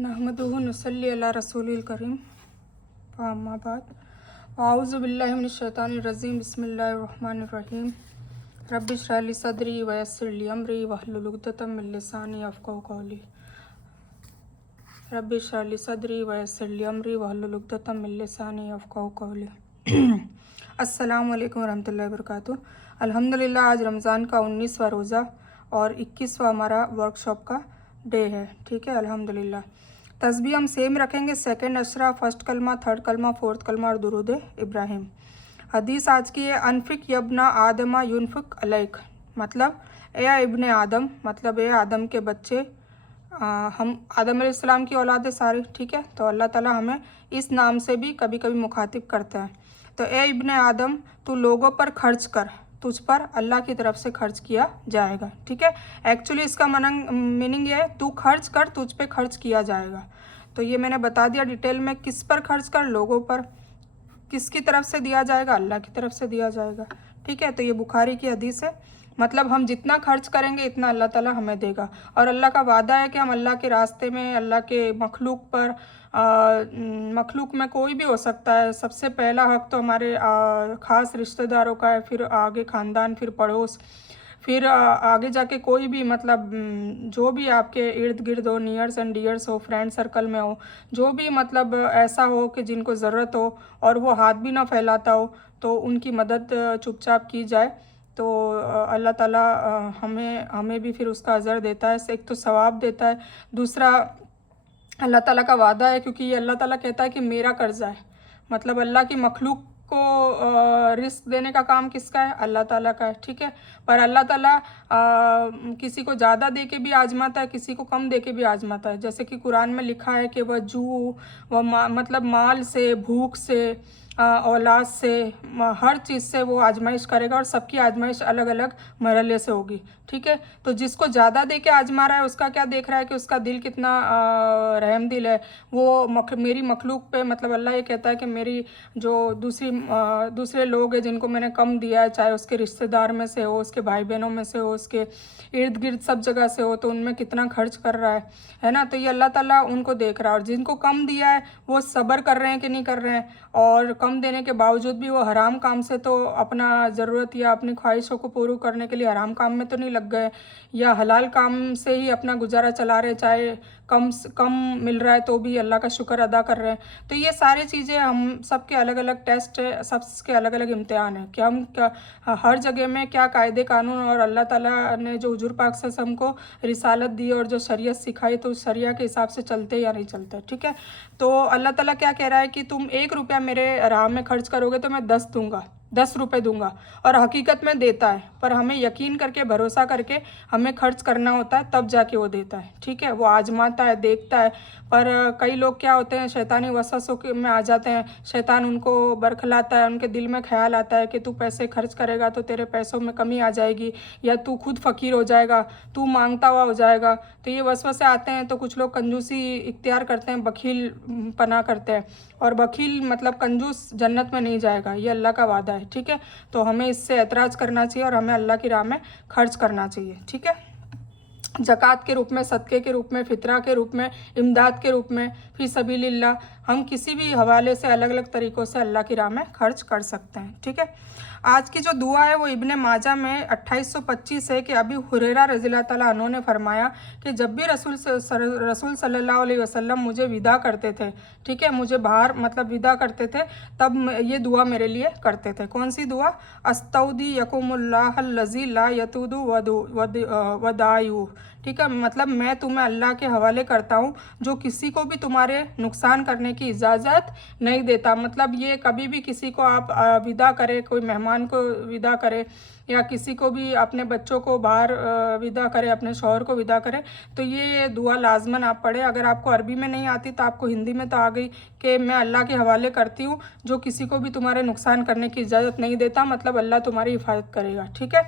नहमदुहु नसल्ली अला रसूलिल करीम अम्मा बाद आऊज़ु बिल्लाहि मिनश शैतानिर रजीम बिस्मिल्लाहिर रहमानिर रहीम रब्बि इश्रह ली सदरी व यस्सिर ली अमरी वहलुल उक़दतम मिन लिसानी यफ़क़हू क़ौली रब्बि इश्रह ली सदरी व यस्सिर ली अमरी वहलुल उक़दतम मिन लिसानी यफ़क़हू क़ौली। अस्सलामु अलैकुम रहमतुल्लाहि व बरकातुहू। अल्हम्दुलिल्लाह आज रमज़ान का 19वां रोज़ा और 21वां हमारा वर्कशॉप का डे है। ठीक है, अल्हम्दुलिल्लाह। तस्बीह हम सेम रखेंगे, सेकंड अशरा, फर्स्ट कलमा, थर्ड कलमा, फोर्थ कलमा और दुरूद इब्राहिम। हदीस आज की है, अनफिक यब्ना आदमा युनफिक अलैक, मतलब ए इब्ने आदम, मतलब ए आदम के बच्चे, हम आदम अलैहिस्सलाम की औलाद है सारी। ठीक है, तो अल्लाह ताला हमें इस नाम से भी कभी कभी मुखातिब करता है। तो ए इब्ने आदम, तू लोगों पर खर्च कर, तुझ पर अल्लाह की तरफ से खर्च किया जाएगा। ठीक है, एक्चुअली इसका मीनिंग ये है, तू खर्च कर, तुझ पे खर्च किया जाएगा। तो ये मैंने बता दिया डिटेल में, किस पर खर्च कर, लोगों पर। किसकी तरफ से दिया जाएगा, अल्लाह की तरफ से दिया जाएगा। ठीक है, तो ये बुखारी की हदीस है, मतलब हम जितना खर्च करेंगे इतना अल्लाह ताला हमें देगा। और अल्लाह का वादा है कि हम अल्लाह के रास्ते में, अल्लाह के मखलूक पर, मखलूक में कोई भी हो सकता है। सबसे पहला हक तो हमारे ख़ास रिश्तेदारों का है, फिर आगे ख़ानदान, फिर पड़ोस, फिर आगे जाके कोई भी, मतलब जो भी आपके इर्द गिर्द हो, नियर्स एंड डियर्स हो, फ्रेंड सर्कल में हो, जो भी मतलब ऐसा हो कि जिनको ज़रूरत हो और वो हाथ भी ना फैलाता हो, तो उनकी मदद चुपचाप की जाए। तो अल्लाह ताला हमें भी फिर उसका अज़र देता है। एक तो सवाब देता है, दूसरा अल्लाह ताला का वादा है, क्योंकि ये अल्लाह ताला कहता है कि मेरा कर्जा है। मतलब अल्लाह की मखलूक को रिस्क देने का काम किसका है, अल्लाह ताला का है। ठीक है, पर अल्लाह ताला किसी को ज़्यादा दे के भी आजमाता है, किसी को कम दे के भी आजमाता है। जैसे कि कुरान में लिखा है कि वह मतलब माल से, भूख से, औलाद से, हर चीज़ से वो आजमाइश करेगा, और सबकी आजमाइश अलग अलग मरहले से होगी। ठीक है, तो जिसको ज़्यादा दे के आजमा रहा है उसका क्या देख रहा है कि उसका दिल कितना रहम दिल है। वो मेरी मखलूक पे, मतलब अल्लाह ये कहता है कि मेरी जो दूसरे लोग हैं जिनको मैंने कम दिया है, चाहे उसके रिश्तेदार में से हो, उसके भाई बहनों में से हो, उसके इर्द गिर्द सब जगह से हो, तो उनमें कितना खर्च कर रहा है ना। तो ये अल्लाह ताला उनको देख रहा है। और जिनको कम दिया है वो सब्र कर रहे हैं कि नहीं कर रहे हैं, और कम देने के बावजूद भी वो हराम काम से तो अपना ज़रूरत या अपनी ख्वाहिशों को पूरा करने के लिए हराम काम में तो नहीं लग गए, या हलाल काम से ही अपना गुजारा चला रहे, चाहे कम मिल रहा है तो भी अल्लाह का शुक्र अदा कर रहे हैं। तो ये सारी चीज़ें, हम सबके अलग अलग टेस्ट है, सबके अलग अलग इम्तिहान है कि हम हर जगह में क्या कायदे कानून, और अल्लाह ताला ने जो हुजूर पाक से हमको रिसालत दी और जो शरीयत सिखाई, तो उस शरिया के हिसाब से चलते या नहीं चलते। ठीक है, तो अल्लाह ताला क्या कह रहा है कि तुम 1 रुपया मेरे राह में खर्च करोगे तो मैं 10 दूंगा, 10 रुपये दूंगा। और हकीकत में देता है, पर हमें यकीन करके, भरोसा करके हमें खर्च करना होता है, तब जाके वो देता है। ठीक है, वो आजमाता है, देखता है। पर कई लोग क्या होते हैं, शैतानी वसवसों में आ जाते हैं, शैतान उनको बरखलाता है, उनके दिल में ख्याल आता है कि तू पैसे खर्च करेगा तो तेरे पैसों में कमी आ जाएगी, या तू खुद फ़कीर हो जाएगा, तू मांगता हुआ हो जाएगा। तो ये वसवसे आते हैं, तो कुछ लोग कंजूसी इख्तियार करते हैं, बखील पना करते हैं, और बखील मतलब कंजूस जन्नत में नहीं जाएगा, ये अल्लाह का वादा है। ठीक है, तो हमें इससे एतराज़ करना चाहिए और हमें अल्लाह की राह में खर्च करना चाहिए। ठीक है, ज़कात के रूप में, सदक़े के रूप में, फ़ितरा के रूप में, इमदाद के रूप में, फ़ी सबीलिल्लाह, हम किसी भी हवाले से अलग अलग तरीक़ों से अल्लाह की राह में खर्च कर सकते हैं। ठीक है, आज की जो दुआ है वो इब्ने माजा में 2825 है कि अभी हुरैरा रज़ियल्लाहु ताला अन्हु ने फरमाया कि जब भी रसूल सल्लल्लाहु अलैहि वसल्लम मुझे विदा करते थे, ठीक है, मुझे बाहर मतलब विदा करते थे, तब ये दुआ मेरे लिए करते थे। कौन सी दुआ? अस्तौदी यकुमुल्लाहल्लज़ी ला यतूदु वदायु। ठीक है, मतलब मैं तुम्हें अल्लाह के हवाले करता हूँ जो किसी को भी तुम्हारे नुकसान करने की इजाज़त नहीं देता। मतलब ये कभी भी किसी को आप विदा करें, कोई मेहमान को विदा करें, या किसी को भी, अपने बच्चों को बाहर विदा करें, अपने शौहर को विदा करें, तो ये दुआ लाजमन आप पढ़ें। अगर आपको अरबी में नहीं आती तो आपको हिंदी में तो आ गई कि मैं अल्लाह के हवाले करती हूँ जो किसी को भी तुम्हारे नुकसान करने की इजाज़त नहीं देता, मतलब अल्लाह तुम्हारी हिफाजत करेगा। ठीक है,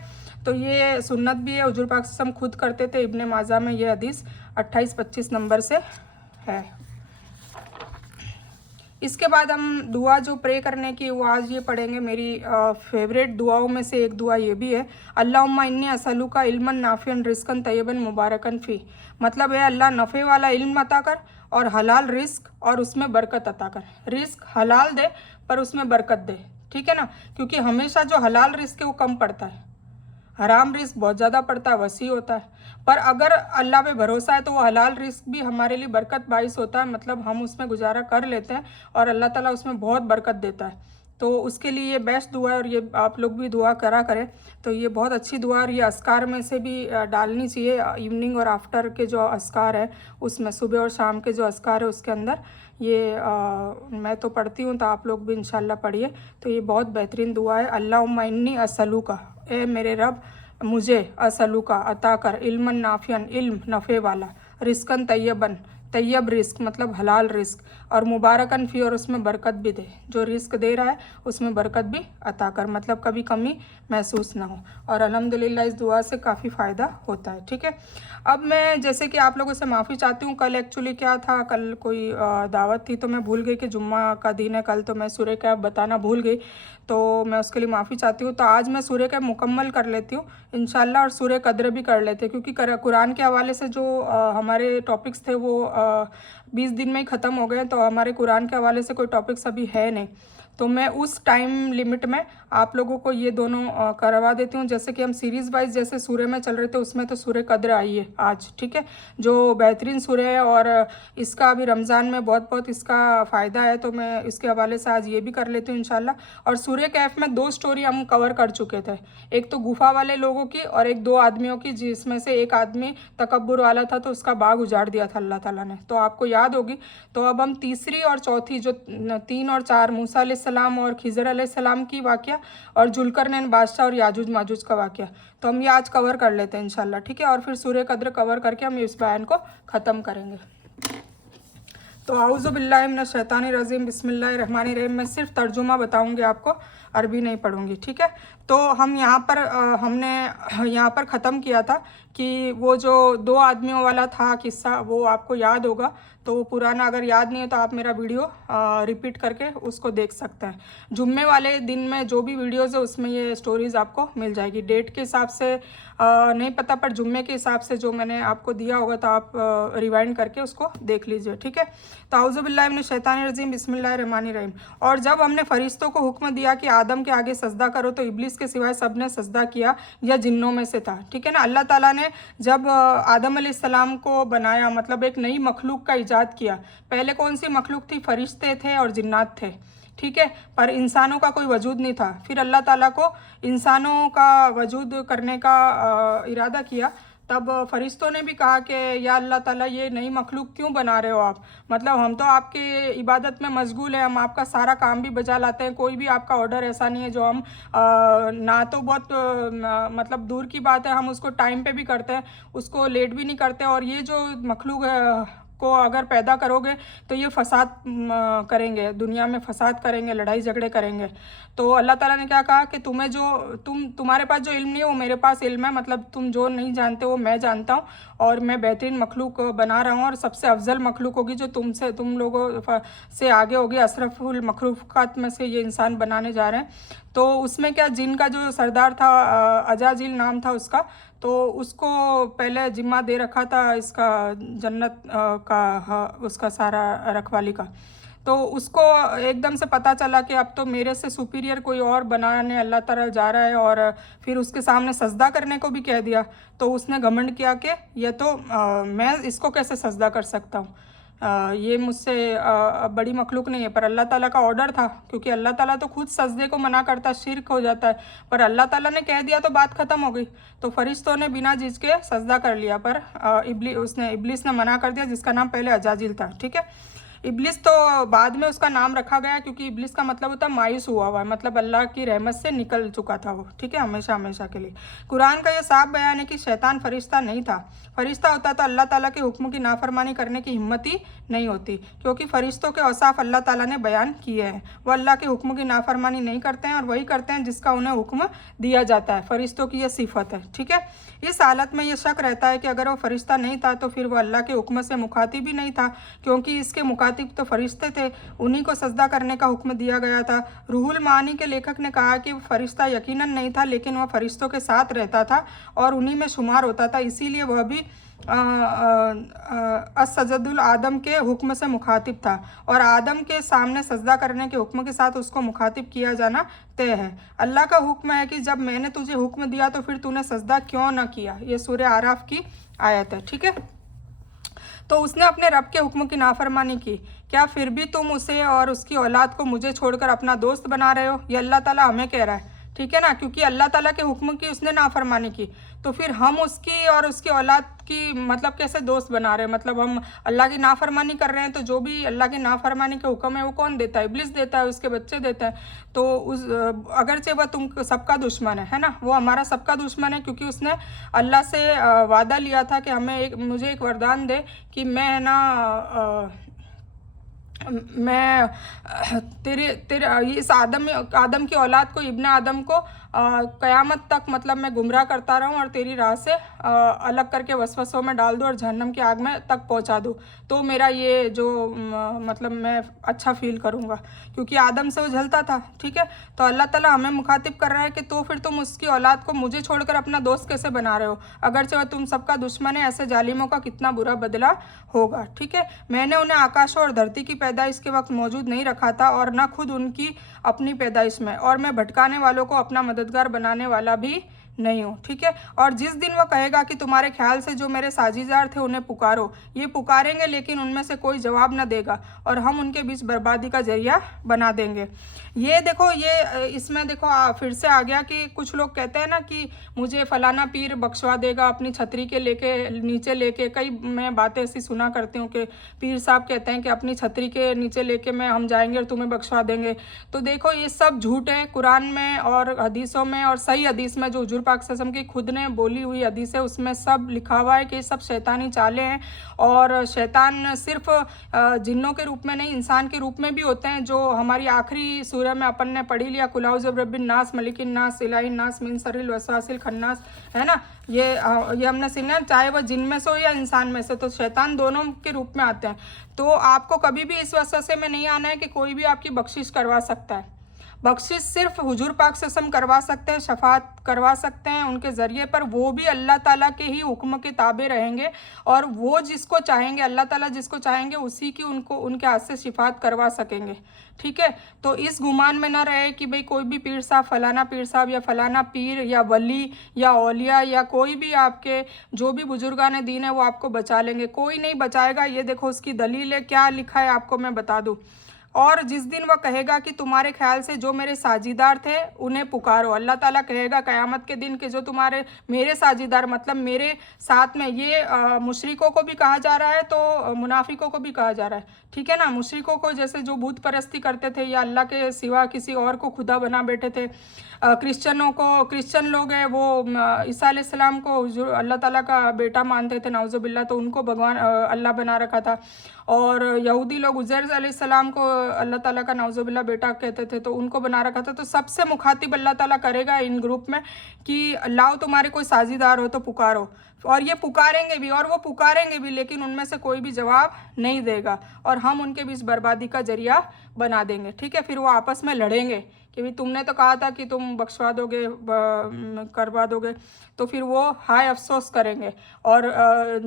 तो ये सुन्नत भी है, हुजूर पाक सल्लल्लाहु अलैहि वसल्लम खुद करते थे। इब्ने माजा में ये हदीस 2825 नंबर से है। इसके बाद हम दुआ जो प्रे करने की, वो आज ये पढ़ेंगे। मेरी फेवरेट दुआओं में से एक दुआ ये भी है, अल्लाहुम्मा इन्नी असअलुका इल्मन नाफिअन रिज़्क़न तय्यबन मुबारकन फ़ी। मतलब है अल्लाह नफ़े वाला इल्म अता कर और हलाल रिस्क और उसमें बरकत अता कर। रिस्क हलाल दे पर उसमें बरकत दे, ठीक है ना, क्योंकि हमेशा जो हलाल रिस्क है वो कम पड़ता है, हराम रिस्क बहुत ज़्यादा पड़ता है, वसी होता है। पर अगर अल्लाह पे भरोसा है तो वो हलाल रिस्क भी हमारे लिए बरकत बाइस होता है, मतलब हम उसमें गुजारा कर लेते हैं और अल्लाह ताला उसमें बहुत बरकत देता है। तो उसके लिए ये बेस्ट दुआ है और ये आप लोग भी दुआ करा करें। तो ये बहुत अच्छी दुआ है और ये अस्कार में से भी डालनी चाहिए। इवनिंग और आफ्टर के जो अस्कार है उसमें, सुबह और शाम के जो अस्कार है उसके अंदर ये मैं तो पढ़ती हूँ, तो आप लोग भी इंशाल्लाह पढ़िए। तो ये बहुत बेहतरीन दुआ है। अल्लाहुम्मा इन्नी असलूका, ए मेरे रब मुझे असलूका अता कर, इल्मन नाफियन, इल्म नफ़े वाला, रिस्कन तैयबन, तैयब रिस्क मतलब हलाल रिस्क, और मुबारकन फ़ी और उसमें बरकत भी दे, जो रिस्क दे रहा है उसमें बरकत भी अता कर, मतलब कभी कमी महसूस ना हो। और अल्हम्दुलिल्लाह इस दुआ से काफ़ी फ़ायदा होता है, ठीक है। अब मैं जैसे कि आप लोगों से माफ़ी चाहती हूँ, कल एक्चुअली क्या था, कल कोई दावत थी तो मैं भूल गई कि जुम्मा का दिन है कल, तो मैं सूर्य कैफ बताना भूल गई, तो मैं उसके लिए माफ़ी चाहती हूँ। तो आज मैं सूर्य कैफ मुकम्मल कर लेती हूँ इंशाल्लाह, और सूर्य कद्र भी कर लेते हैं, क्योंकि कुरान के हवाले से जो हमारे टॉपिक्स थे वो 20 दिन में ही ख़त्म हो गए, तो हमारे कुरान के हवाले से कोई टॉपिक्स अभी है नहीं। तो मैं उस टाइम लिमिट में आप लोगों को ये दोनों करवा देती हूँ। जैसे कि हम सीरीज़ वाइज जैसे सूर्य में चल रहे थे, उसमें तो सूर्य कद्र आई है आज, ठीक है, जो बेहतरीन सूर्य है और इसका अभी रमज़ान में बहुत बहुत इसका फ़ायदा है, तो मैं इसके हवाले से आज ये भी कर लेती हूँ इंशाल्लाह। और सूर्य कैफ में 2 स्टोरी हम कवर कर चुके थे, एक तो गुफा वाले लोगों की और एक 2 आदमियों की, जिसमें से एक आदमी तकब्बुर वाला था तो उसका बाग उजाड़ दिया था अल्लाह ताला ने, तो आपको याद होगी। तो अब हम तीसरी और चौथी जो 3 और 4 मूसा अलैहिस्सलाम और खिज़र अलैहिस्सलाम की वाक़या और जुल्करनैन बादशाह और याजूज माजूज का वाक़या, तो हम ये आज कवर कर लेते हैं इंशाल्लाह, ठीक है। और फिर सूर्य कद्र कवर करके हम इस बयान को ख़त्म करेंगे। तो आऊज़ु बिल्लाहि मिनश शैतानिर रजीम, बिस्मिल्लाहिर रहमानिर रहीम। मैं सिर्फ तर्जुमा बताऊंगी आपको, अरबी नहीं पढ़ूंगी, ठीक है। तो हम यहाँ पर हमने यहाँ पर ख़त्म किया था कि वो जो 2 आदमियों वाला था किस्सा, वो आपको याद होगा। तो वो पुराना अगर याद नहीं है तो आप मेरा वीडियो रिपीट करके उसको देख सकते हैं। जुम्मे वाले दिन में जो भी वीडियोज़ है उसमें ये स्टोरीज़ आपको मिल जाएगी। डेट के हिसाब से नहीं पता, पर जुम्मे के हिसाब से जो मैंने आपको दिया होगा तो आप रिवाइंड करके उसको देख लीजिए, ठीक है। तो औज़ु बिल्लाहि मिनश शैतानिर रजीम, बिस्मिल्लाहिर रहमानिर रहीम। और जब हमने फरिश्तों को हुक्म दिया कि आदम के आगे सजदा करो, तो इब्लिस के सिवाय सब ने सजदा किया, या जिन्नों में से था, ठीक है ना। अल्लाह ताला ने जब आदम अलैहिस्सलाम को बनाया, मतलब एक नई मखलूक का इजाद किया। पहले कौन सी मखलूक थी? फरिश्ते थे और जिन्नात थे, ठीक है, पर इंसानों का कोई वजूद नहीं था। फिर अल्लाह ताला को इंसानों का वजूद करने का इरादा किया, तब फरिश्तों ने भी कहा कि या अल्लाह ताला ये नई मखलूक क्यों बना रहे हो आप, मतलब हम तो आपके इबादत में मशगूल है, हम आपका सारा काम भी बजा लाते हैं, कोई भी आपका ऑर्डर ऐसा नहीं है जो हम ना तो बहुत मतलब दूर की बात है हम उसको टाइम पे भी करते हैं, उसको लेट भी नहीं करते। और ये जो मखलूक को अगर पैदा करोगे तो ये फसाद करेंगे, दुनिया में फसाद करेंगे, लड़ाई झगड़े करेंगे। तो अल्लाह ताला ने क्या कहा कि तुम्हें जो तुम्हारे पास जो इल्म नहीं है वो मेरे पास इल्म है, मतलब तुम जो नहीं जानते वो मैं जानता हूँ, और मैं बेहतरीन मखलूक बना रहा हूँ, और सबसे अफजल मखलूक होगी जो तुम लोगों से आगे होगी, अशरफुल मखलूक़ात में से ये इंसान बनाने जा रहे हैं। तो उसमें क्या, जिन का जो सरदार था अजाजिल नाम था उसका, तो उसको पहले जिम्मा दे रखा था इसका जन्नत का, उसका सारा रखवाली का। तो उसको एकदम से पता चला कि अब तो मेरे से सुपीरियर कोई और बनाने अल्लाह ताला जा रहा है, और फिर उसके सामने सजदा करने को भी कह दिया। तो उसने घमंड किया कि ये तो मैं इसको कैसे सजदा कर सकता हूँ, ये मुझसे बड़ी मखलूक नहीं है। पर अल्लाह ताला का ऑर्डर था, क्योंकि अल्लाह ताला तो खुद सजदे को मना करता है, शिर्क हो जाता है, पर अल्लाह ताला ने कह दिया तो बात ख़त्म हो गई। तो फरिश्तों ने बिना झिझके के सजदा कर लिया, पर इब्लिस ने मना कर दिया, जिसका नाम पहले अजाजिल था, ठीक है। इब्लिस तो बाद में उसका नाम रखा गया, क्योंकि इब्लिस का मतलब होता है मायूस हुआ हुआ, मतलब अल्लाह की रहमत से निकल चुका था वो, ठीक है, हमेशा हमेशा के लिए। कुरान का ये साफ बयान है कि शैतान फरिश्ता नहीं था। फरिश्ता होता तो अल्लाह ताला के हुक्म की नाफरमानी करने की हिम्मत ही नहीं होती, क्योंकि फरिश्तों के औसाफ अल्लाह ताला ने बयान किए हैं। वो अल्लाह के हुक्म की नाफरमानी नहीं करते हैं, और वही करते हैं जिसका उन्हें हुक्म दिया जाता है। फरिश्तों की यह सिफत है, ठीक है। इस हालत में ये शक रहता है कि अगर वो फरिश्ता नहीं था तो फिर वो अल्लाह के हुक्म से मुखातिब ही नहीं था, क्योंकि इसके मुखातिब तो फरिश्ते थे, उन्हीं को सजदा करने का हुक्म दिया गया था। रूहुल मानी के लेखक ने कहा कि फरिश्ता यकीनन नहीं था, लेकिन वह फरिश्तों के साथ रहता था और उन्हीं में शुमार होता था, इसीलिए वह भी असजदुल आदम के हुक्म से मुखातिब था और आदम के सामने सजदा करने के हुक्म के साथ उसको मुखातिब किया जाना तय है। अल्लाह का हुक्म है कि जब मैंने तुझे हुक्म दिया तो फिर तूने सजदा क्यों न किया। ये सूरह आराफ की आयत है, ठीक है। तो उसने अपने रब के हुक्म की नाफरमानी की, क्या फिर भी तुम उसे और उसकी औलाद को मुझे छोड़कर अपना दोस्त बना रहे हो। ये अल्लाह ताला हमें कह रहा है, ठीक है ना, क्योंकि अल्लाह ताला के हुक्म की उसने नाफरमानी की, तो फिर हम उसकी और उसकी औलाद की मतलब कैसे दोस्त बना रहे हैं। मतलब हम अल्लाह की नाफरमानी कर रहे हैं, तो जो भी अल्लाह की नाफरमानी के हुक्म है वो कौन देता है, इब्लिस देता है, उसके बच्चे देते हैं। तो उस अगरचे वह तुम सबका दुश्मन है ना, वो हमारा सबका दुश्मन है, क्योंकि उसने अल्लाह से वादा लिया था कि हमें मुझे एक वरदान दे कि मैं तेरे तेरे इस आदम की औलाद को, इब्न आदम को क़यामत तक मतलब मैं गुमराह करता रहूं और तेरी राह से अलग करके वसवसों में डाल दूं और जहन्नम की आग में तक पहुंचा दूं, तो मेरा ये जो मतलब मैं अच्छा फील करूंगा, क्योंकि आदम से वो जलता था, ठीक है। तो अल्लाह ताला हमें मुखातिब कर रहा है कि तो फिर तुम उसकी औलाद को मुझे छोड़कर अपना दोस्त कैसे बना रहे हो, अगरचे वह तुम सबका दुश्मन है। ऐसे जालिमों का कितना बुरा बदला होगा, ठीक है। मैंने उन्हें आकाशों और धरती की पैदाइश के वक्त मौजूद नहीं रखा था और न खुद उनकी अपनी पैदाइश में, और मैं भटकाने वालों को अपना मददगार बनाने वाला भी नहीं हूँ, ठीक है। और जिस दिन वह कहेगा कि तुम्हारे ख्याल से जो मेरे साझीदार थे उन्हें पुकारो, ये पुकारेंगे लेकिन उनमें से कोई जवाब न देगा और हम उनके बीच बर्बादी का जरिया बना देंगे। ये देखो, ये इसमें देखो फिर से आ गया कि कुछ लोग कहते हैं ना कि मुझे फलाना पीर बख्शवा देगा अपनी छतरी के लेके नीचे लेके। कई मैं बातें ऐसी सुना करती हूँ कि पीर साहब कहते हैं कि अपनी छतरी के नीचे लेके मैं हम जाएंगे और तुम्हें बख्शवा देंगे। तो देखो ये सब झूठ है। कुरान में और हदीसों में और सही हदीस में जो हुजूर पाक सल्लल्लाहु अलैहि वसल्लम की खुद ने बोली हुई हदीस है उसमें सब लिखा हुआ है कि ये सब शैतानी चालें हैं। और शैतान सिर्फ जिन्नों के रूप में नहीं, इंसान के रूप में भी होते हैं, जो हमारी आखिरी सूरह में अपन ने पढ़ी लिया, कुल औज़ु बिरब्बिन नास मलिकिन नास इलाहिन नास मिन शर्रिल वसवासिल खन्नास, है ना। ये हमने सुना, चाहे वह जिन में से हो या इंसान में से, तो शैतान दोनों के रूप में आते हैं। तो आपको कभी भी इस वसवसे में नहीं आना है कि कोई भी आपकी बख्शिश करवा सकता है। बख्शिश सिर्फ हुजूर पाक से हम करवा सकते हैं, शफात करवा सकते हैं उनके ज़रिए पर, वो भी अल्लाह ताला के ही हुक्म के ताबे रहेंगे और वो जिसको चाहेंगे, अल्लाह ताला जिसको चाहेंगे उसी की उनको उनके हाथ से शिफात करवा सकेंगे, ठीक है। तो इस गुमान में ना रहे कि भाई कोई भी पीर साहब, फलाना पीर साहब या फलाना पीर या वली या औलिया या कोई भी आपके जो भी बुजुर्गान दीन है वो आपको बचा लेंगे, कोई नहीं बचाएगा। ये देखो उसकी दलील है, क्या लिखा है आपको मैं बता दूँ। और जिस दिन वह कहेगा कि तुम्हारे ख्याल से जो मेरे साझीदार थे उन्हें पुकारो, अल्लाह ताला कहेगा क़यामत के दिन कि जो तुम्हारे मेरे साझीदार मतलब मेरे साथ में, ये मुशरिकों को भी कहा जा रहा है तो मुनाफिकों को भी कहा जा रहा है, ठीक है ना। मुशरिकों को जैसे जो भूत परस्ती करते थे या अल्लाह के सिवा किसी और को खुदा बना बैठे थे। क्रिश्चियन लोग हैं वो ईसा अलैहिस्सलाम को अल्लाह ताला का बेटा मानते थे, नाउज़ुबिल्लाह, तो उनको भगवान अल्लाह बना रखा था। और यहूदी लोग उज़ैर अलैहिस्सलाम को अल्लाह ताला का नाउज़ुबिल्लाह बेटा कहते थे, तो उनको बना रखा था। तो सबसे मुखातिब अल्लाह ताला करेगा इन ग्रुप में कि लाओ तुम्हारे कोई साझीदार हो तो पुकारो, और ये पुकारेंगे भी और वो पुकारेंगे भी, लेकिन उनमें से कोई भी जवाब नहीं देगा और हम उनके बीच बर्बादी का जरिया बना देंगे, ठीक है। फिर वो आपस में लड़ेंगे कि भाई तुमने तो कहा था कि तुम बख्शवा दोगे, करवा दोगे, तो फिर वो हाय अफसोस करेंगे। और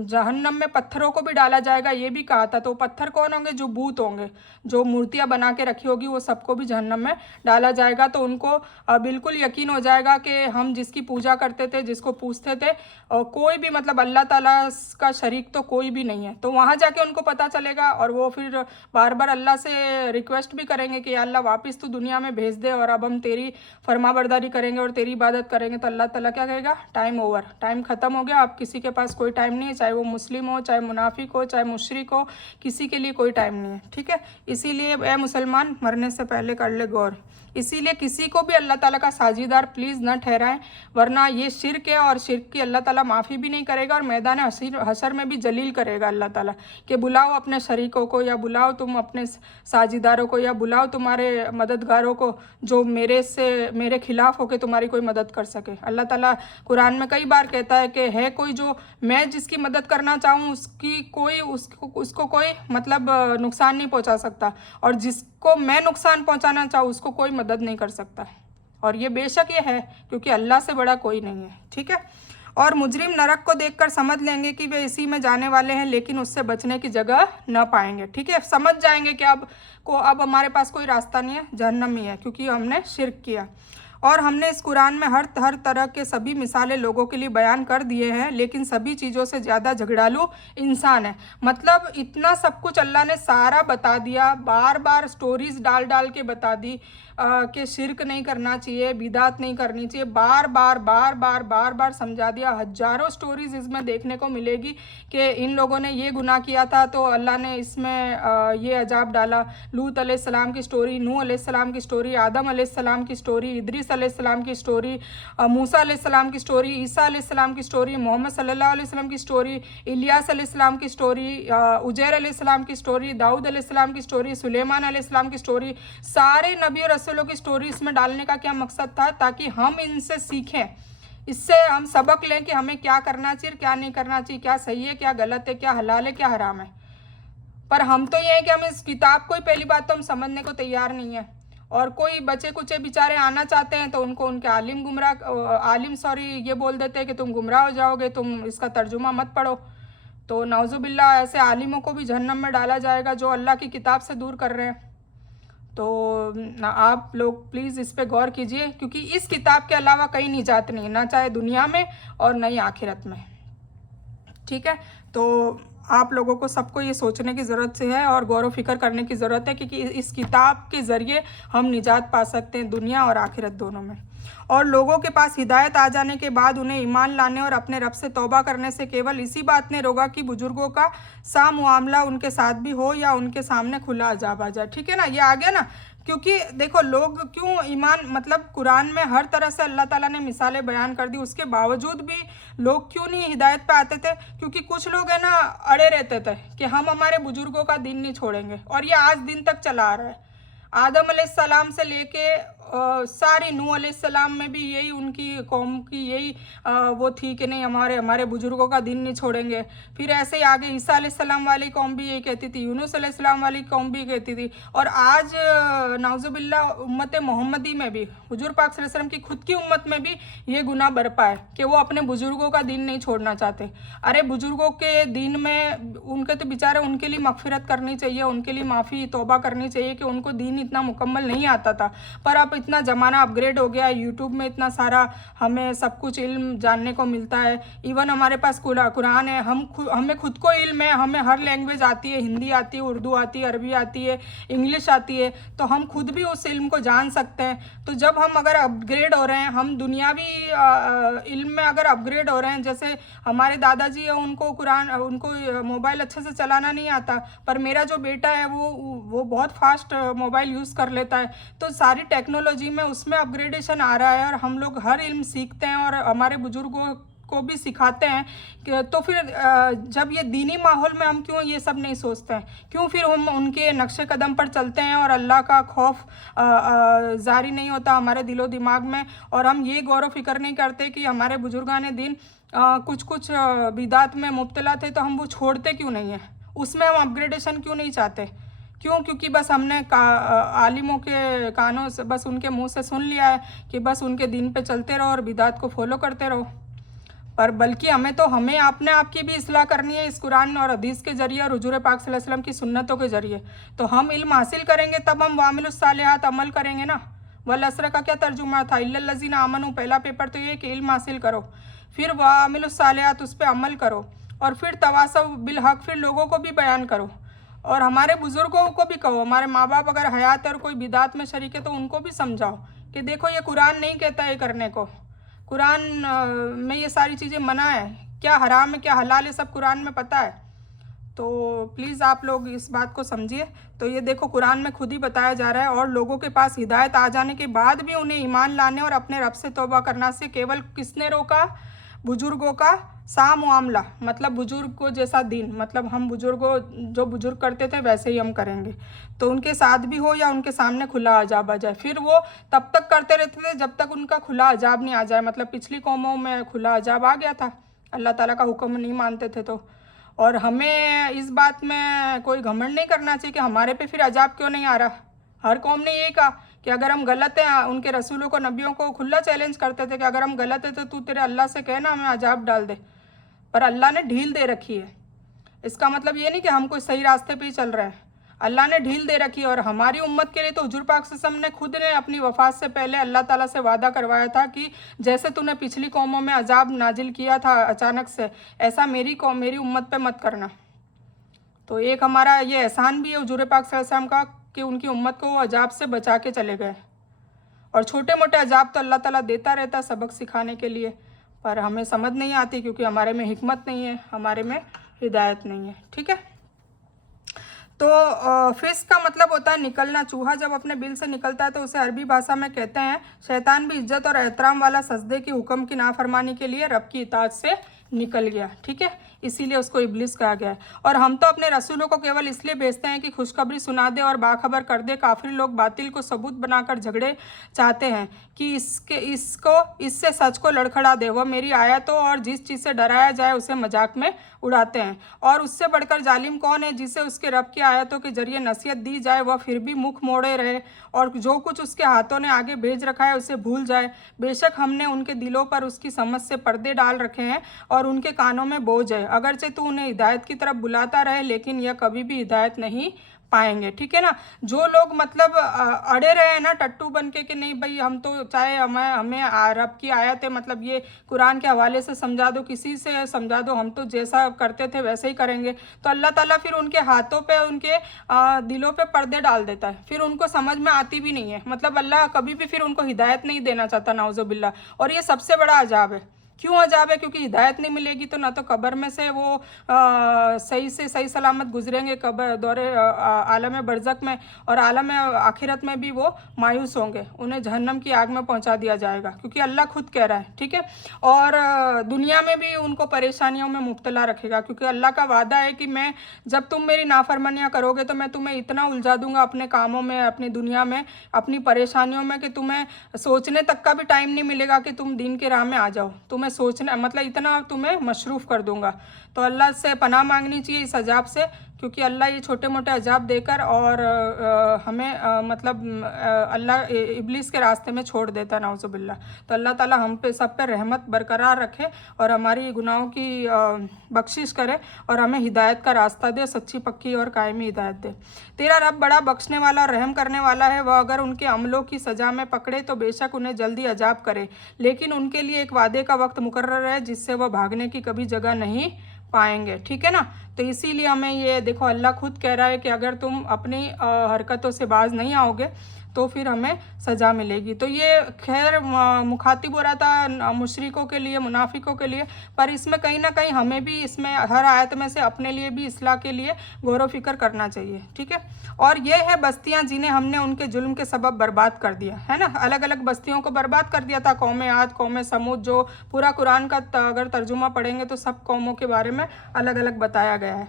जहन्नम में पत्थरों को भी डाला जाएगा, ये भी कहा था। तो पत्थर कौन होंगे? जो भूत होंगे, जो मूर्तियां बना के रखी होगी, वो सबको भी जहन्नम में डाला जाएगा। तो उनको बिल्कुल यकीन हो जाएगा कि हम जिसकी पूजा करते थे, जिसको पूछते थे, कोई भी मतलब अल्लाह ताला का शरीक तो कोई भी नहीं है। तो वहाँ जाके उनको पता चलेगा और वो फिर बार बार अल्लाह से रिक्वेस्ट भी करेंगे कि अल्लाह वापस तू दुनिया में भेज दे और अब हम तेरी फरमाबरदारी करेंगे और तेरी इबादत करेंगे। तो अल्लाह ताला क्या कहेगा? टाइम ओवर, टाइम ख़त्म हो गया, अब किसी के पास कोई टाइम नहीं है, चाहे वो मुस्लिम हो, चाहे मुनाफिक हो, चाहे मुशरिक हो, किसी के लिए कोई टाइम नहीं है, ठीक है। इसीलिए ए मुसलमान, मरने से पहले कर ले गौर। इसीलिए किसी को भी अल्लाह ताला का साझीदार प्लीज़ न ठहराएं, वरना ये शिर्क है और शिर्क की अल्लाह ताला माफ़ी भी नहीं करेगा और मैदान हशर में भी जलील करेगा अल्लाह ताला कि बुलाओ अपने शरीकों को, या बुलाओ तुम अपने साझीदारों को, या बुलाओ तुम्हारे मददगारों को जो मेरे खिलाफ होकर तुम्हारी कोई मदद कर सके। अल्लाह ताला कुरान में कई बार कहता है कि है कोई जो मैं जिसकी मदद करना चाहूँ उसको कोई मतलब नुकसान नहीं पहुँचा सकता, और जिसको मैं नुकसान पहुँचाना चाहूँ उसको कोई मदद नहीं कर सकता। और ये बेशक ये है, क्योंकि अल्लाह से बड़ा कोई नहीं है, ठीक है। और मुजरिम नरक को देखकर समझ लेंगे कि वे इसी में जाने वाले हैं, लेकिन उससे बचने की जगह न पाएंगे। ठीक है, समझ जाएंगे कि अब हमारे पास कोई रास्ता नहीं है, जहन्नम ही है, क्योंकि हमने शिर्क किया। और हमने इस कुरान में हर तरह के सभी मिसालें लोगों के लिए बयान कर दिए हैं, लेकिन सभी चीज़ों से ज़्यादा झगड़ालू इंसान है। मतलब इतना सब कुछ अल्लाह ने सारा बता दिया, बार बार स्टोरीज डाल डाल के बता दी कि शिर्क नहीं करना चाहिए, बिदात नहीं करनी चाहिए, बार बार बार बार बार बार समझा दिया। हजारों स्टोरीज इसमें देखने को मिलेगी कि इन लोगों ने ये गुनाह किया था तो अल्लाह ने इसमें ये अजाब डाला। लूत अलैहिस्सलाम की स्टोरी, नूह अलैहिस्सलाम की स्टोरी, आदम अलैहिस्सलाम की स्टोरी, इदरीस अलैहिस्सलाम की स्टोरी, मूसा अलैहिस्सलाम की स्टोरी, ईसा अलैहिस्सलाम की स्टोरी, मोहम्मद सल्लल्लाहु अलैहि वसल्लम की स्टोरी, इलियास अलैहिस्सलाम की स्टोरी, उजैर अलैहिस्सलाम की स्टोरी, दाऊद अलैहिस्सलाम की स्टोरी, सुलेमान अलैहिस्सलाम की स्टोरी, सारे नबी और रसूलों की स्टोरी इसमें डालने का क्या मकसद था? ताकि हम इनसे सीखें, इससे हम सबक लें कि हमें क्या करना चाहिए, क्या नहीं करना चाहिए, क्या सही है, क्या गलत है, क्या हलाल है, क्या हराम है। पर हम तो ये है कि हम इस किताब को ही पहली बात तो हम समझने को तैयार नहीं है। और कोई बच्चे कुचे बेचारे आना चाहते हैं तो उनको उनके ये बोल देते हैं कि तुम गुमराह हो जाओगे, तुम इसका तर्जुमा मत पढ़ो। तो नाउजुबिल्ला ऐसे आलिमों को भी जहन्नम में डाला जाएगा जो अल्लाह की किताब से दूर कर रहे हैं। तो आप लोग प्लीज़ इस पे गौर कीजिए, क्योंकि इस किताब के अलावा कहीं निजात नहीं है, ना चाहे दुनिया में और न ही आखिरत में। ठीक है, तो आप लोगों को सबको ये सोचने की ज़रूरत से है और गौर व फिक्र करने की ज़रूरत है, क्योंकि इस किताब के ज़रिए हम निजात पा सकते हैं दुनिया और आखिरत दोनों में। और लोगों के पास हिदायत आ जाने के बाद उन्हें ईमान लाने और अपने रब से तौबा करने से केवल इसी बात ने रोका कि बुजुर्गों का सा मुआमला उनके साथ भी हो या उनके सामने खुला अजाब आ जाए। ठीक है ना, ये आ गया ना। क्योंकि देखो लोग क्यों ईमान, मतलब कुरान में हर तरह से अल्लाह ताला ने मिसालें बयान कर दी, उसके बावजूद भी लोग क्यों नहीं हिदायत पे आते थे? क्योंकि कुछ लोग है ना अड़े रहते थे कि हम हमारे बुजुर्गों का दीन नहीं छोड़ेंगे, और ये आज दिन तक चला आ रहा है। आदम अलैहिस्सलाम से लेके सारी नूह अलैहिस्सलाम में भी यही उनकी कौम की यही वो थी कि नहीं हमारे बुजुर्गों का दीन नहीं छोड़ेंगे। फिर ऐसे ही आगे ईसा अलैहिस्सलाम वाली कौम भी यही कहती थी, यूनुस अलैहिस्सलाम वाली कौम भी कहती थी। और आज नाउजुबिल्ला उम्मत मोहम्मदी में भी, हुजूर पाक सल्लल्लाहु अलैहि वसल्लम की खुद की उम्मत में भी ये गुनाह बरपा है कि वो अपने बुजुर्गों का दीन नहीं छोड़ना चाहते। अरे बुजुर्गों के दीन में उनके तो बेचारे, उनके लिए मगफिरत करनी चाहिए, उनके लिए माफ़ी तौबा करनी चाहिए कि उनको दीन इतना मुकम्मल नहीं आता था। पर अब इतना ज़माना अपग्रेड हो गया है, यूट्यूब में इतना सारा हमें सब कुछ इल्म जानने को मिलता है। इवन हमारे पास कुरान है, हमें खुद को इल्म है, हमें हर लैंग्वेज आती है, हिंदी आती है, उर्दू आती है, अरबी आती है, इंग्लिश आती है, तो हम खुद भी उस इल्म को जान सकते हैं। तो जब हम अगर अपग्रेड हो रहे हैं, हम दुनियावी इल्म में अगर अपग्रेड हो रहे हैं, जैसे हमारे दादाजी है उनको मोबाइल अच्छे से चलाना नहीं आता, पर मेरा जो बेटा है वो बहुत फास्ट मोबाइल यूज़ कर लेता है। तो सारी टेक्नोलॉजी में उसमें अपग्रेडेशन आ रहा है और हम लोग हर इल्म सीखते हैं और हमारे बुजुर्गों को भी सिखाते हैं कि तो फिर जब ये दीनी माहौल में हम क्यों ये सब नहीं सोचते हैं, क्यों फिर हम उनके नक्शे कदम पर चलते हैं और अल्लाह का खौफ जारी नहीं होता हमारे दिलो दिमाग में, और हम ये गौर व फिक्र नहीं करते कि हमारे बुजुर्गान दीन कुछ बिदात में मुब्तला थे तो हम वो छोड़ते क्यों नहीं हैं, उसमें हम अपग्रेडेशन क्यों नहीं चाहते? क्यों? क्योंकि बस हमने आलिमों के कानों से, बस उनके मुंह से सुन लिया है कि बस उनके दीन पे चलते रहो और बिदात को फॉलो करते रहो। पर बल्कि हमें अपने आप की भी इस्लाह करनी है इस कुरान और हदीस के ज़रिए और हुजूर पाक सल्लल्लाहु अलैहि वसल्लम की सुन्नतों के ज़रिए। तो हम इल्म हासिल करेंगे तब हम वामिलुस सालिहात अमल करेंगे ना। वल असर का क्या तर्जुमा था? इल्लल लज़ीना आमनू, पहला पेपर तो ये कि इल्म हासिल करो, फिर वामिलुस सालिहात, उस पर अमल करो, और फिर तवासव बिल हक़, फिर लोगों को भी बयान करो। और हमारे बुज़ुर्गों को भी कहो, हमारे माँ बाप अगर हयात है और कोई बिदात में शरीक है तो उनको भी समझाओ कि देखो ये कुरान नहीं कहता है करने को, कुरान में ये सारी चीज़ें मना है, क्या हराम है क्या हलाल है सब कुरान में पता है। तो प्लीज़ आप लोग इस बात को समझिए। तो ये देखो कुरान में खुद ही बताया जा रहा है, और लोगों के पास हिदायत आ जाने के बाद भी उन्हें ईमान लाने और अपने रब से तौबा करना से केवल किसने रोका? बुजुर्गों का सा मुआमला, मतलब बुजुर्ग को जैसा दीन, मतलब हम बुजुर्गों जो बुजुर्ग करते थे वैसे ही हम करेंगे, तो उनके साथ भी हो या उनके सामने खुला अजाब आ जाए। फिर वो तब तक करते रहते थे जब तक उनका खुला अजाब नहीं आ जाए। मतलब पिछली कौमों में खुला अजाब आ गया था, अल्लाह ताला का हुक्म नहीं मानते थे। तो और हमें इस बात में कोई घमंड नहीं करना चाहिए कि हमारे पे फिर अजाब क्यों नहीं आ रहा। हर कौम ने यही कहा कि अगर हम गलत हैं, उनके रसूलों को, नबियों को खुला चैलेंज करते थे कि अगर हम गलत है तो तू तेरे अल्लाह से कहना हमें अजाब डाल दे, पर अल्लाह ने ढील दे रखी है। इसका मतलब ये नहीं कि हम कोई सही रास्ते पे ही चल रहे हैं, अल्लाह ने ढील दे रखी है। और हमारी उम्मत के लिए तो हुजूर पाक सल्लल्लाहु अलैहि वसल्लम ने खुद ने अपनी वफ़ात से पहले अल्लाह ताला से वादा करवाया था कि जैसे तूने पिछली कौमों में अजाब नाजिल किया था अचानक से, ऐसा मेरी कौम, मेरी उम्मत पे मत करना। तो एक हमारा ये एहसान भी है हुजूर पाक सल्लल्लाहु अलैहि वसल्लम का कि उनकी उम्मत को वो अजाब से बचा के चले गए। और छोटे मोटे अजाब तो अल्लाह ताला देता रहता सबक सिखाने के लिए, पर हमें समझ नहीं आती क्योंकि हमारे में हिकमत नहीं है, हमारे में हिदायत नहीं है। ठीक है, तो फिस का मतलब होता है निकलना। चूहा जब अपने बिल से निकलता है तो उसे अरबी भाषा में कहते हैं। शैतान भी इज्जत और एहतराम वाला सजदे की हुक्म की नाफरमानी के लिए रब की इताअत से निकल गया। ठीक है, इसीलिए उसको इब्लिस कहा गया है। और हम तो अपने रसूलों को केवल इसलिए भेजते हैं कि खुशखबरी सुना दे और बाखबर कर दे। काफिर लोग बातिल को सबूत बनाकर झगड़े चाहते हैं कि इससे सच को लड़खड़ा दे। वह मेरी आयतों और जिस चीज़ से डराया जाए उसे मजाक में उड़ाते हैं। और उससे बढ़कर जालिम कौन है जिसे उसके रब की आयतों के जरिए नसीहत दी जाए वह फिर भी मुख मोड़े रहे और जो कुछ उसके हाथों ने आगे भेज रखा है उसे भूल जाए। बेशक हमने उनके दिलों पर उसकी समझ से पर्दे डाल रखे हैं और उनके कानों में बोझ है। अगरचे तू उन्हें हिदायत की तरफ बुलाता रहे लेकिन यह कभी भी हिदायत नहीं पाएंगे। ठीक है ना, जो लोग मतलब अड़े रहे ना टट्टू बन के कि नहीं भाई हम तो चाहे हमें रब की आयत है, मतलब ये कुरान के हवाले से समझा दो, किसी से समझा दो, हम तो जैसा करते थे वैसे ही करेंगे, तो अल्लाह ताला फिर उनके हाथों पे, उनके दिलों पे पर्दे डाल देता है, फिर उनको समझ में आती भी नहीं है। मतलब अल्लाह कभी भी फिर उनको हिदायत नहीं देना चाहता, नाउज़ुबिल्लाह। और ये सबसे बड़ा अजाब है। क्यों अजाब है? क्योंकि हिदायत नहीं मिलेगी तो ना तो कब्र में से वो सही से सही सलामत गुजरेंगे कब्र दौरे आलम बरज़क में, और आलम आखिरत में भी वो मायूस होंगे, उन्हें जहन्नम की आग में पहुंचा दिया जाएगा, क्योंकि अल्लाह खुद कह रहा है। ठीक है, और दुनिया में भी उनको परेशानियों में मुब्तला रखेगा, क्योंकि अल्लाह का वादा है कि मैं, जब तुम मेरी नाफरमानियाँ करोगे तो मैं तुम्हें इतना उलझा दूंगा अपने कामों में, अपनी दुनिया में, अपनी परेशानियों में, कि तुम्हें सोचने तक का भी टाइम नहीं मिलेगा कि तुम दीन की राह में आ जाओ। तुम्हें सोचना मतलब इतना तुम्हें मशरूफ़ कर दूंगा। तो अल्लाह से पनाह मांगनी चाहिए इस अजाब से, क्योंकि अल्लाह ये छोटे मोटे अजाब देकर और हमें मतलब अल्लाह इब्लिस के रास्ते में छोड़ देता, नाउज़ुबिल्लाह। तो अल्लाह ताला हम पे सब पे रहमत बरकरार रखे और हमारी गुनाहों की बख्शिश करे और हमें हिदायत का रास्ता दे, सच्ची पक्की और कायमी हिदायत दे। तेरा रब बड़ा बख्शने वाला और रहम करने वाला है। वह अगर उनके अमलों की सज़ा में पकड़े तो बेशक उन्हें जल्दी अजाब करे, लेकिन उनके लिए एक वादे का वक्त मुकर्रर है जिससे वह भागने की कभी जगह नहीं पाएंगे। ठीक है ना, तो इसीलिए हमें ये देखो, अल्लाह खुद कह रहा है कि अगर तुम अपनी हरकतों से बाज नहीं आओगे तो फिर हमें सज़ा मिलेगी। तो ये खैर मुखातिब हो रहा था मुशरिकों के लिए, मुनाफिकों के लिए, पर इसमें कहीं ना कहीं हमें भी, इसमें हर आयत में से अपने लिए भी इस्लाह के लिए गौर व फिक्र करना चाहिए। ठीक है, और ये है बस्तियां जिन्हें हमने उनके जुल्म के सबब बर्बाद कर दिया है ना, अलग अलग बस्तियों को बर्बाद कर दिया था। कौम आद, कौम समूद, जो पूरा कुरान का अगर तर्जुमा पढ़ेंगे तो सब कौमों के बारे में अलग अलग बताया गया है।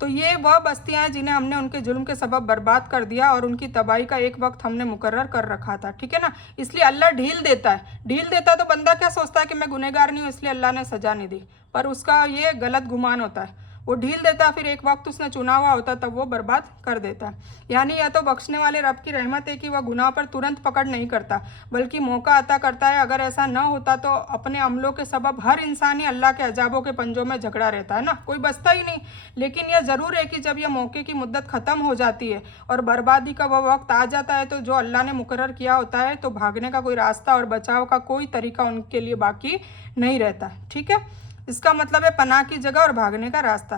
तो ये वह बस्तियां हैं जिन्हें हमने उनके जुल्म के सबब बर्बाद कर दिया और उनकी तबाही का एक वक्त हमने मुकर्रर कर रखा था। ठीक है ना, इसलिए अल्लाह ढील देता है। ढील देता तो बंदा क्या सोचता है कि मैं गुनहगार नहीं हूँ इसलिए अल्लाह ने सजा नहीं दी, पर उसका ये गलत गुमान होता है। वो ढील देता, फिर एक वक्त उसने चुना हुआ होता तब वो बर्बाद कर देता। यानी या तो बख्शने वाले रब की रहमत है कि वह गुनाह पर तुरंत पकड़ नहीं करता, बल्कि मौका अता करता है। अगर ऐसा न होता तो अपने अमलों के सबब हर इंसान ही अल्लाह के अजाबों के पंजों में झगड़ा रहता है ना, कोई बचता ही नहीं। लेकिन यह ज़रूर है कि जब यह मौके की मुद्दत ख़त्म हो जाती है और बर्बादी का वह वक्त आ जाता है तो जो अल्लाह ने मुकर्रर किया होता है, तो भागने का कोई रास्ता और बचाव का कोई तरीका उनके लिए बाकी नहीं रहता। ठीक है, इसका मतलब है पनाह की जगह और भागने का रास्ता।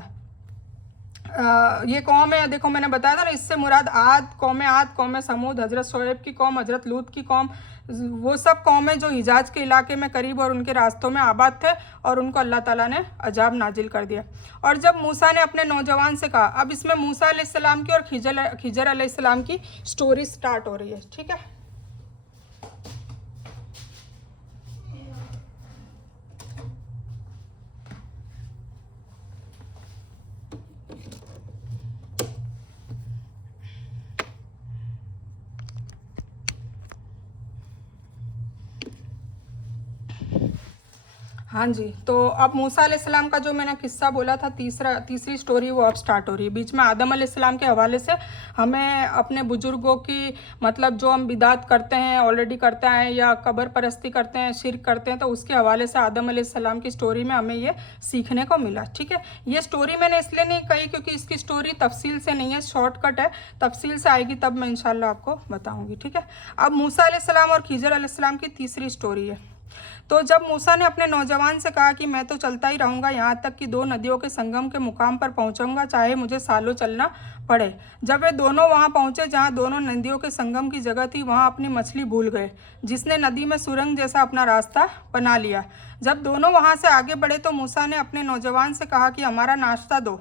ये कौम है, देखो मैंने बताया था ना, इससे मुराद आद, कौम समूद, हज़रत शोएब की कौम, हज़रत लूत की कौम, वो सब कौमें जो हिजाज के इलाके में करीब और उनके रास्तों में आबाद थे और उनको अल्लाह ताला ने अजाब नाजिल कर दिया। और जब मूसा ने अपने नौजवान से कहा, अब इसमें मूसा अलैहिस्सलाम की और खिजर अलैहिस्सलाम की स्टोरी स्टार्ट हो रही है। ठीक है, हाँ जी, तो अब मूसा अलैहिस्सलाम का जो मैंने किस्सा बोला था, तीसरी स्टोरी वो अब स्टार्ट हो रही है। बीच में आदम अलैहिस्सलाम के हवाले से हमें अपने बुजुर्गों की, मतलब जो हम बिदात करते हैं, ऑलरेडी करते हैं, या कब्र परस्ती करते हैं, शिर्क करते हैं, तो उसके हवाले से आदम अलैहिस्सलाम की स्टोरी में हमें ये सीखने को मिला। ठीक है, ये स्टोरी मैंने इसलिए नहीं कही क्योंकि इसकी स्टोरी तफसील से नहीं है, शॉर्टकट है, तफसील से आएगी तब मैं इंशाल्लाह आपको बताऊँगी। ठीक है, अब मूसा अलैहिस्सलाम और खिजर अलैहिस्सलाम की तीसरी स्टोरी है। तो जब मूसा ने अपने नौजवान से कहा कि मैं तो चलता ही रहूंगा यहाँ तक कि दो नदियों के संगम के मुकाम पर पहुंचूंगा, चाहे मुझे सालों चलना पड़े। जब वे दोनों वहां पहुंचे जहां दोनों नदियों के संगम की जगह थी, वहां अपनी मछली भूल गए, जिसने नदी में सुरंग जैसा अपना रास्ता बना लिया। जब दोनों वहां से आगे बढ़े तो मूसा ने अपने नौजवान से कहा कि हमारा नाश्ता दो,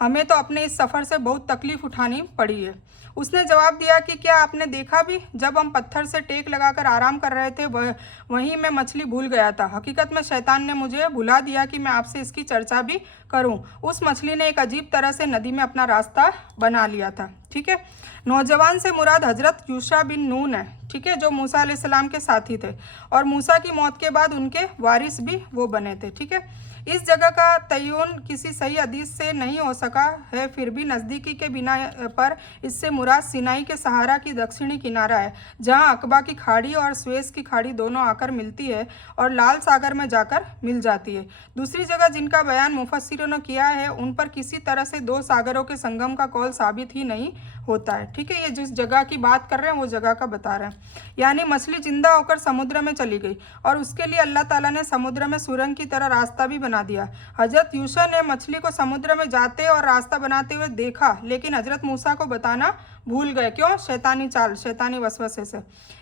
हमें तो अपने इस सफ़र से बहुत तकलीफ उठानी पड़ी है। उसने जवाब दिया कि क्या आपने देखा भी, जब हम पत्थर से टेक लगाकर आराम कर रहे थे वहीं मैं मछली भूल गया था। हकीकत में शैतान ने मुझे भुला दिया कि मैं आपसे इसकी चर्चा भी करूं। उस मछली ने एक अजीब तरह से नदी में अपना रास्ता बना लिया था। ठीक है, नौजवान से मुराद हजरत यूशा बिन नून है। ठीक है, जो मूसा अलैहिस्सलाम के साथी थे और मूसा की मौत के बाद उनके वारिस भी वो बने थे। ठीक है, इस जगह का तयन किसी सही हदीस से नहीं हो सका है, फिर भी नज़दीकी के बिना पर इससे मुराद सिनाई के सहारा की दक्षिणी किनारा है, जहां अकबा की खाड़ी और स्वेज की खाड़ी दोनों आकर मिलती है और लाल सागर में जाकर मिल जाती है। दूसरी जगह जिनका बयान मुफस्सिरों ने किया है, उन पर किसी तरह से दो सागरों के संगम का कौल साबित ही नहीं होता है। ठीक है, ये जिस जगह की बात कर रहे हैं वो जगह का बता रहे हैं। यानी मछली जिंदा होकर समुद्र में चली गई और उसके लिए अल्लाह ताला ने समुद्र में सुरंग की तरह रास्ता भी बना दिया। हजरत यूशा ने मछली को समुद्र में जाते और रास्ता बनाते हुए देखा, लेकिन हजरत मूसा को बताना भूल गए। क्यों? शैतानी चाल, शैतानी वसवसे से।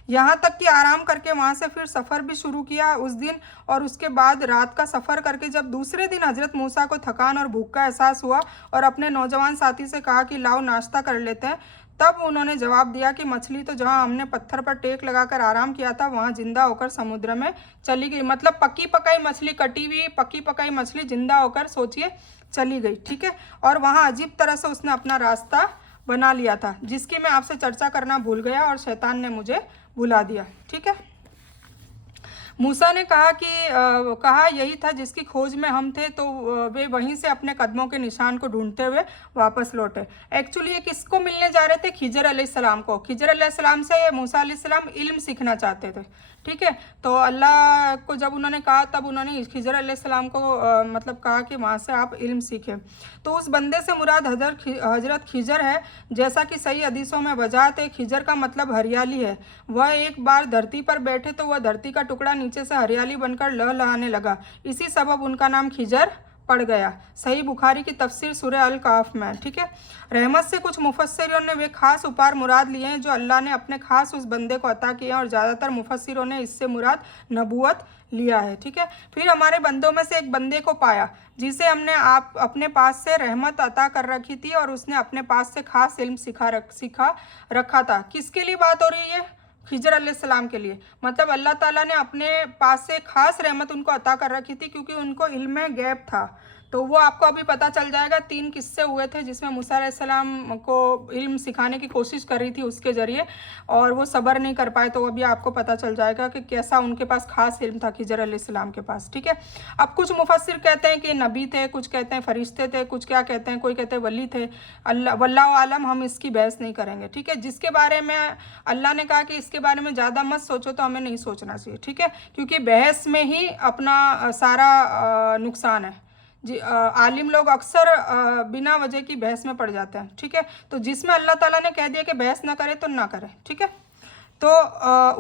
यहाँ तक कि आराम करके वहाँ से फिर सफ़र भी शुरू किया उस दिन, और उसके बाद रात का सफ़र करके जब दूसरे दिन हजरत मूसा को थकान और भूख का एहसास हुआ और अपने नौजवान साथी से कहा कि लाओ नाश्ता कर लेते हैं, तब उन्होंने जवाब दिया कि मछली तो जहां हमने पत्थर पर टेक लगाकर आराम किया था वहां जिंदा होकर समुद्र में चली गई। मतलब पक्की पकाई मछली, कटी हुई पक्की पकाई मछली जिंदा होकर सोचिए चली गई। ठीक है, और वहां अजीब तरह से उसने अपना रास्ता बना लिया था, जिसकी मैं आपसे चर्चा करना भूल गया और शैतान ने मुझे भुला दिया। ठीक है, मूसा ने कहा यही था जिसकी खोज में हम थे, तो वे वहीं से अपने कदमों के निशान को ढूंढते हुए वापस लौटे। एक्चुअली ये किसको मिलने जा रहे थे? खिजर अलैहिस्सलाम को। खिजर अलैहिस्सलाम से मूसा अलैहिस्सलाम इल्म सीखना चाहते थे। ठीक है, तो अल्लाह को जब उन्होंने कहा तब उन्होंने खिजर अलैहिस्सलाम को मतलब कहा कि वहाँ से आप इल्म सीखें। तो उस बंदे से मुराद हजरत खिजर है। जैसा कि सही हदीसों में वजाहत है, खिजर का मतलब हरियाली है। वह एक बार धरती पर बैठे तो वह धरती का टुकड़ा नीचे से हरियाली बनकर लहलहाने लगा, इसी सबब उनका नाम खिजर पड़ गया। सही बुखारी की तफसीर सूरह अल काफ में। ठीक है, रहमत से कुछ मुफस्सिरों ने वे खास उपहार मुराद लिए हैं जो अल्लाह ने अपने खास उस बंदे को अता किए हैं, और ज़्यादातर मुफस्सिरों ने इससे मुराद नबूवत लिया है। ठीक है, फिर हमारे बंदों में से एक बंदे को पाया जिसे हमने अपने पास से रहमत अता कर रखी थी, और उसने अपने पास से खास इल्म सीखा रखा था। किसके लिए बात हो रही है? खिजर अलैहिस्सलाम के लिए। मतलब अल्लाह ताला ने अपने पास से खास रहमत उनको अता कर रखी थी क्योंकि उनको इल्म गैब था। तो वो आपको अभी पता चल जाएगा। 3 किस्से हुए थे जिसमें मूसा अलैहिस्सलाम को इल्म सिखाने की कोशिश कर रही थी उसके ज़रिए, और वो सब्र नहीं कर पाए। तो अभी आपको पता चल जाएगा कि कैसा उनके पास खास इल्म था खिजर अलैहिस्सलाम के पास। ठीक है, अब कुछ मुफस्सिर कहते हैं कि नबी थे, कुछ कहते हैं फरिश्ते थे, कुछ क्या कहते हैं, कोई कहते हैं वली थे। अल्लाह वल्लाहु आलम, हम इसकी बहस नहीं करेंगे। ठीक है, जिसके बारे में अल्लाह ने कहा कि इसके बारे में ज़्यादा मत सोचो, तो हमें नहीं सोचना चाहिए। ठीक है, क्योंकि बहस में ही अपना सारा नुकसान है जी। आलिम लोग अक्सर बिना वजह की बहस में पड़ जाते हैं। ठीक है, तो जिसमें अल्लाह ताला ने कह दिया कि बहस ना करे तो ना करे। ठीक है, तो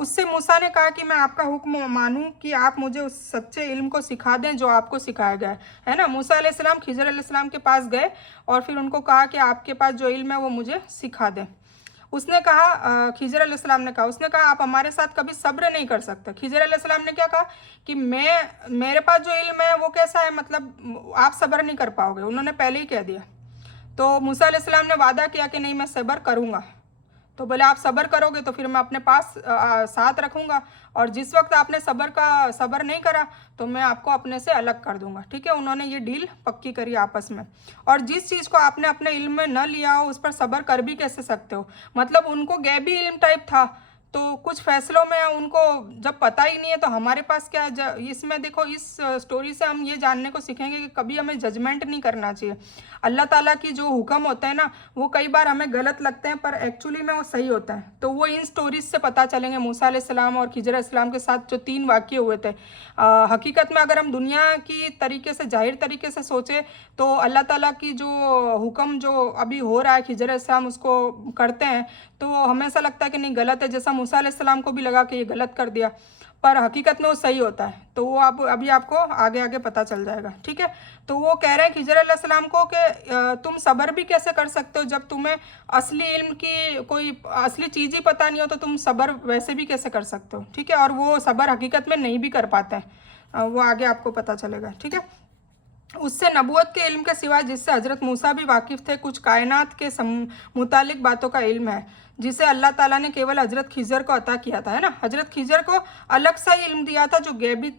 उससे मूसा ने कहा कि मैं आपका हुक्म मानूं कि आप मुझे उस सच्चे इल्म को सिखा दें जो आपको सिखाया गया है ना। मूसा अलैहिस्सलाम खिजर अलैहिस्सलाम के पास गए और फिर उनको कहा कि आपके पास जो इल्म है वो मुझे सिखा दें। उसने कहा, खिजर अलैहिस्सलाम ने कहा, उसने कहा आप हमारे साथ कभी सब्र नहीं कर सकते। खिजर अलैहिस्सलाम ने क्या कहा कि मेरे पास जो इल्म है वो कैसा है, मतलब आप सब्र नहीं कर पाओगे। उन्होंने पहले ही कह दिया। तो मूसा अलैहिस्सलाम ने वादा किया कि नहीं, मैं सब्र करूँगा। तो बोले आप सब्र करोगे तो फिर मैं अपने पास साथ रखूँगा, और जिस वक्त आपने सब्र नहीं करा तो मैं आपको अपने से अलग कर दूंगा। ठीक है, उन्होंने ये डील पक्की करी आपस में। और जिस चीज़ को आपने अपने इल्म में न लिया हो उस पर सब्र कर भी कैसे सकते हो? मतलब उनको गैबी इल्म टाइप था तो कुछ फैसलों में उनको जब पता ही नहीं है तो हमारे पास क्या इसमें देखो, इस स्टोरी से हम ये जानने को सीखेंगे कि कभी हमें जजमेंट नहीं करना चाहिए। अल्लाह ताला की जो हुक्म होते हैं ना, वो कई बार हमें गलत लगते हैं पर एक्चुअली में वो सही होता है। तो वो इन स्टोरीज से पता चलेंगे। मूसा अलैहिस्सलाम और खिजर अलैहिस्सलाम के साथ जो 3 वाक़ये हुए थे, हकीकत में अगर हम दुनिया की तरीके से, जाहिर तरीके से सोचे तो अल्लाह ताला की जो हुक्म जो अभी हो रहा है, खिजर अलैहिस्सलाम उसको करते हैं तो हमें ऐसा लगता है कि नहीं गलत है, जैसा मूसा अलैहिस्सलाम को भी लगा कि ये गलत कर दिया, पर हकीकत में वो सही होता है। तो वो आप अभी आपको आगे आगे पता चल जाएगा, ठीक है। तो वो कह रहे हैं खिजर अलैहिस्सलाम को कि तुम सब्र भी कैसे कर सकते हो जब तुम्हें असली इल्म की कोई असली चीज़ ही पता नहीं हो, तो तुम सब्र वैसे भी कैसे कर सकते हो, ठीक है। और वो सब्र हकीकत में नहीं भी कर पाते हैं, वो आगे आपको पता चलेगा, ठीक है। उससे नबूवत के इल्म के सिवा जिससे हज़रत मूसा भी वाकिफ़ थे, कुछ कायनात के मुतालिक बातों का इल्म है जिसे अल्लाह ताला ने केवल हज़रत खिजर को अता किया था, है ना। हज़रत खिजर को अलग सा इल्म दिया था जो गैबी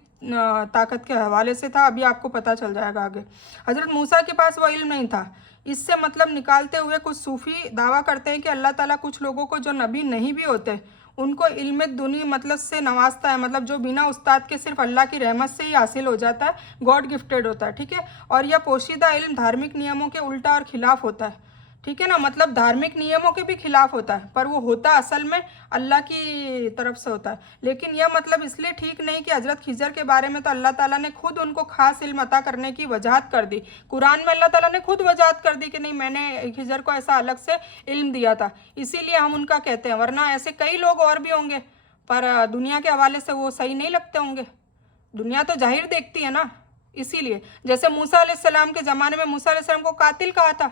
ताकत के हवाले से था। अभी आपको पता चल जाएगा आगे। हज़रत मूसा के पास वो इल्म नहीं था। इससे मतलब निकालते हुए कुछ सूफ़ी दावा करते हैं कि अल्लाह ताला कुछ लोगों को जो नबी नहीं भी होते उनको इल्म दुनी मतलब से नवाजता है, मतलब जो बिना उस्ताद के सिर्फ अल्लाह की रहमत से ही हासिल हो जाता है, गॉड गिफ्टेड होता है, ठीक है। और यह पोशीदा इल्म धार्मिक नियमों के उल्टा और खिलाफ होता है, ठीक है ना। मतलब धार्मिक नियमों के भी खिलाफ होता है, पर वो होता असल में अल्लाह की तरफ से होता है। लेकिन यह मतलब इसलिए ठीक नहीं कि हज़रत खिजर के बारे में तो अल्लाह ताला ने खुद उनको खास इल्म अता करने की वजाहत कर दी। कुरान में अल्लाह ताला ने खुद वजाहत कर दी कि नहीं, मैंने खिजर को ऐसा अलग से इल्म दिया था, इसीलिए हम उनका कहते हैं। वरना ऐसे कई लोग और भी होंगे, पर दुनिया के हवाले से वो सही नहीं लगते होंगे। दुनिया तो जाहिर देखती है ना, इसीलिए। जैसे मूसा अलैहिस्सलाम के ज़माने में मूसा अलैहिस्सलाम को कातिल कहा था,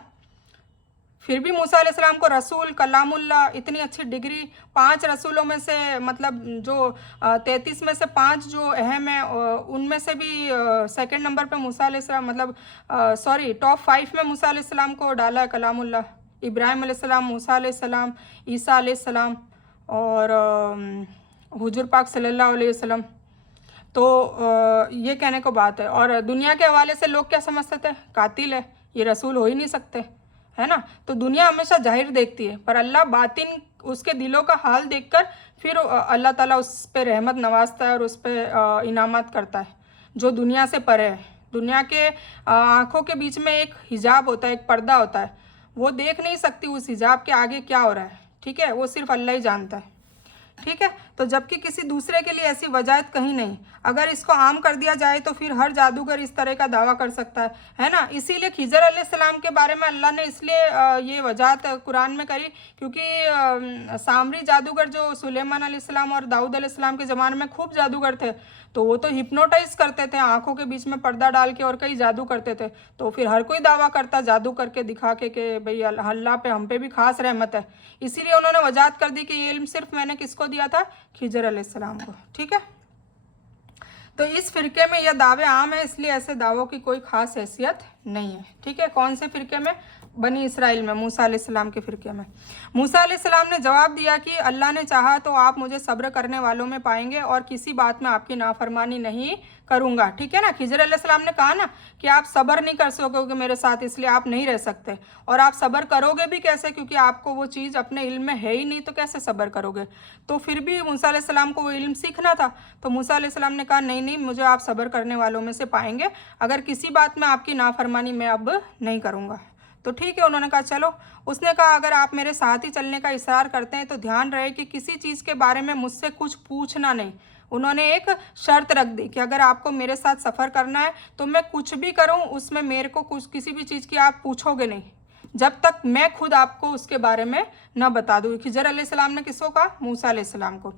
फिर भी मूसा अलैहिस्सलाम को रसूल, कलामुल्लाह, इतनी अच्छी डिग्री, 5 रसूलों में से मतलब जो 33 में से 5 जो अहम है उनमें से भी सेकंड नंबर पे मूसा अलैहिस्सलाम, मतलब सॉरी टॉप 5 में मूसा अलैहिस्सलाम को डाला है कलामुल्लाह। इब्राहिम अलैहिस्सलाम, मूसा अलैहिस्सलाम, ईसा अलैहिस्सलाम और हुजूर पाक सल्लल्लाहु अलैहि वसल्लम। तो ये कहने को बात है। और दुनिया के हवाले से लोग क्या समझते थे, कातिल है, ये रसूल हो ही नहीं सकते, है ना। तो दुनिया हमेशा जाहिर देखती है, पर अल्लाह बातिन उसके दिलों का हाल देखकर फिर अल्लाह ताला उस पर रहमत नवाजता है और उस पर इनामत करता है जो दुनिया से परे है। दुनिया के आँखों के बीच में एक हिजाब होता है, एक पर्दा होता है, वो देख नहीं सकती उस हिजाब के आगे क्या हो रहा है, ठीक है। वो सिर्फ अल्लाह ही जानता है, ठीक है। तो जबकि किसी दूसरे के लिए ऐसी वजाहत कहीं नहीं। अगर इसको आम कर दिया जाए तो फिर हर जादूगर इस तरह का दावा कर सकता है ना। इसीलिए खिजर अलैहिस्सलाम के बारे में अल्लाह ने इसलिए ये वजाहत कुरान में करी क्योंकि सामरी जादूगर जो सुलेमान अलैहिस्सलाम और दाऊद अलैहिस्सलाम के ज़माने में खूब जादूगर थे, तो वो तो हिप्नोटाइज करते थे, आंखों के बीच में पर्दा डाल के और कई जादू करते थे। तो फिर हर कोई दावा करता जादू करके दिखा के कि भाई अल्लाह पे, हम पे भी खास रहमत है। इसीलिए उन्होंने वजाहत कर दी कि ये इल्म सिर्फ मैंने किसको दिया था, खिजर अलैहिस्सलाम को, ठीक है। तो इस फिरके में यह दावे आम है, इसलिए ऐसे दावों की कोई खास हैसियत नहीं है, ठीक है। कौन से फिरके में, बनी इसराइल में, मूसा अलैहिस्सलाम के फिरके में। मूसा अलैहिस्सलाम ने जवाब दिया कि अल्लाह ने चाहा तो आप मुझे सब्र करने वालों में पाएंगे और किसी बात में आपकी नाफरमानी नहीं करूंगा, ठीक है ना। खिजर अलैहिस्सलाम ने कहा ना कि आप सब्र नहीं कर सकोगे मेरे साथ, इसलिए आप नहीं रह सकते। और आप सब्र करोगे भी कैसे, क्योंकि आपको वो चीज़ अपने इल्म में है ही नहीं, तो कैसे सब्र करोगे। तो फिर भी मूसा अलैहिस्सलाम को वो इल्म सीखना था। तो मूसा अलैहिस्सलाम ने कहा नहीं नहीं, मुझे आप सब्र करने वालों में से पाएंगे, अगर किसी बात में आपकी नाफरमानी मैं अब नहीं करूँगा। तो ठीक है, उन्होंने कहा चलो। उसने कहा अगर आप मेरे साथ ही चलने का इस्रार करते हैं तो ध्यान रहे कि किसी चीज़ के बारे में मुझसे कुछ पूछना नहीं। उन्होंने एक शर्त रख दी कि अगर आपको मेरे साथ सफ़र करना है तो मैं कुछ भी करूं उसमें मेरे को कुछ किसी भी चीज़ की आप पूछोगे नहीं, जब तक मैं खुद आपको उसके बारे में न बता दूँ। खिजर अलैहिस्सलाम ने किसको कहा, मूसा अलैहिस्सलाम को।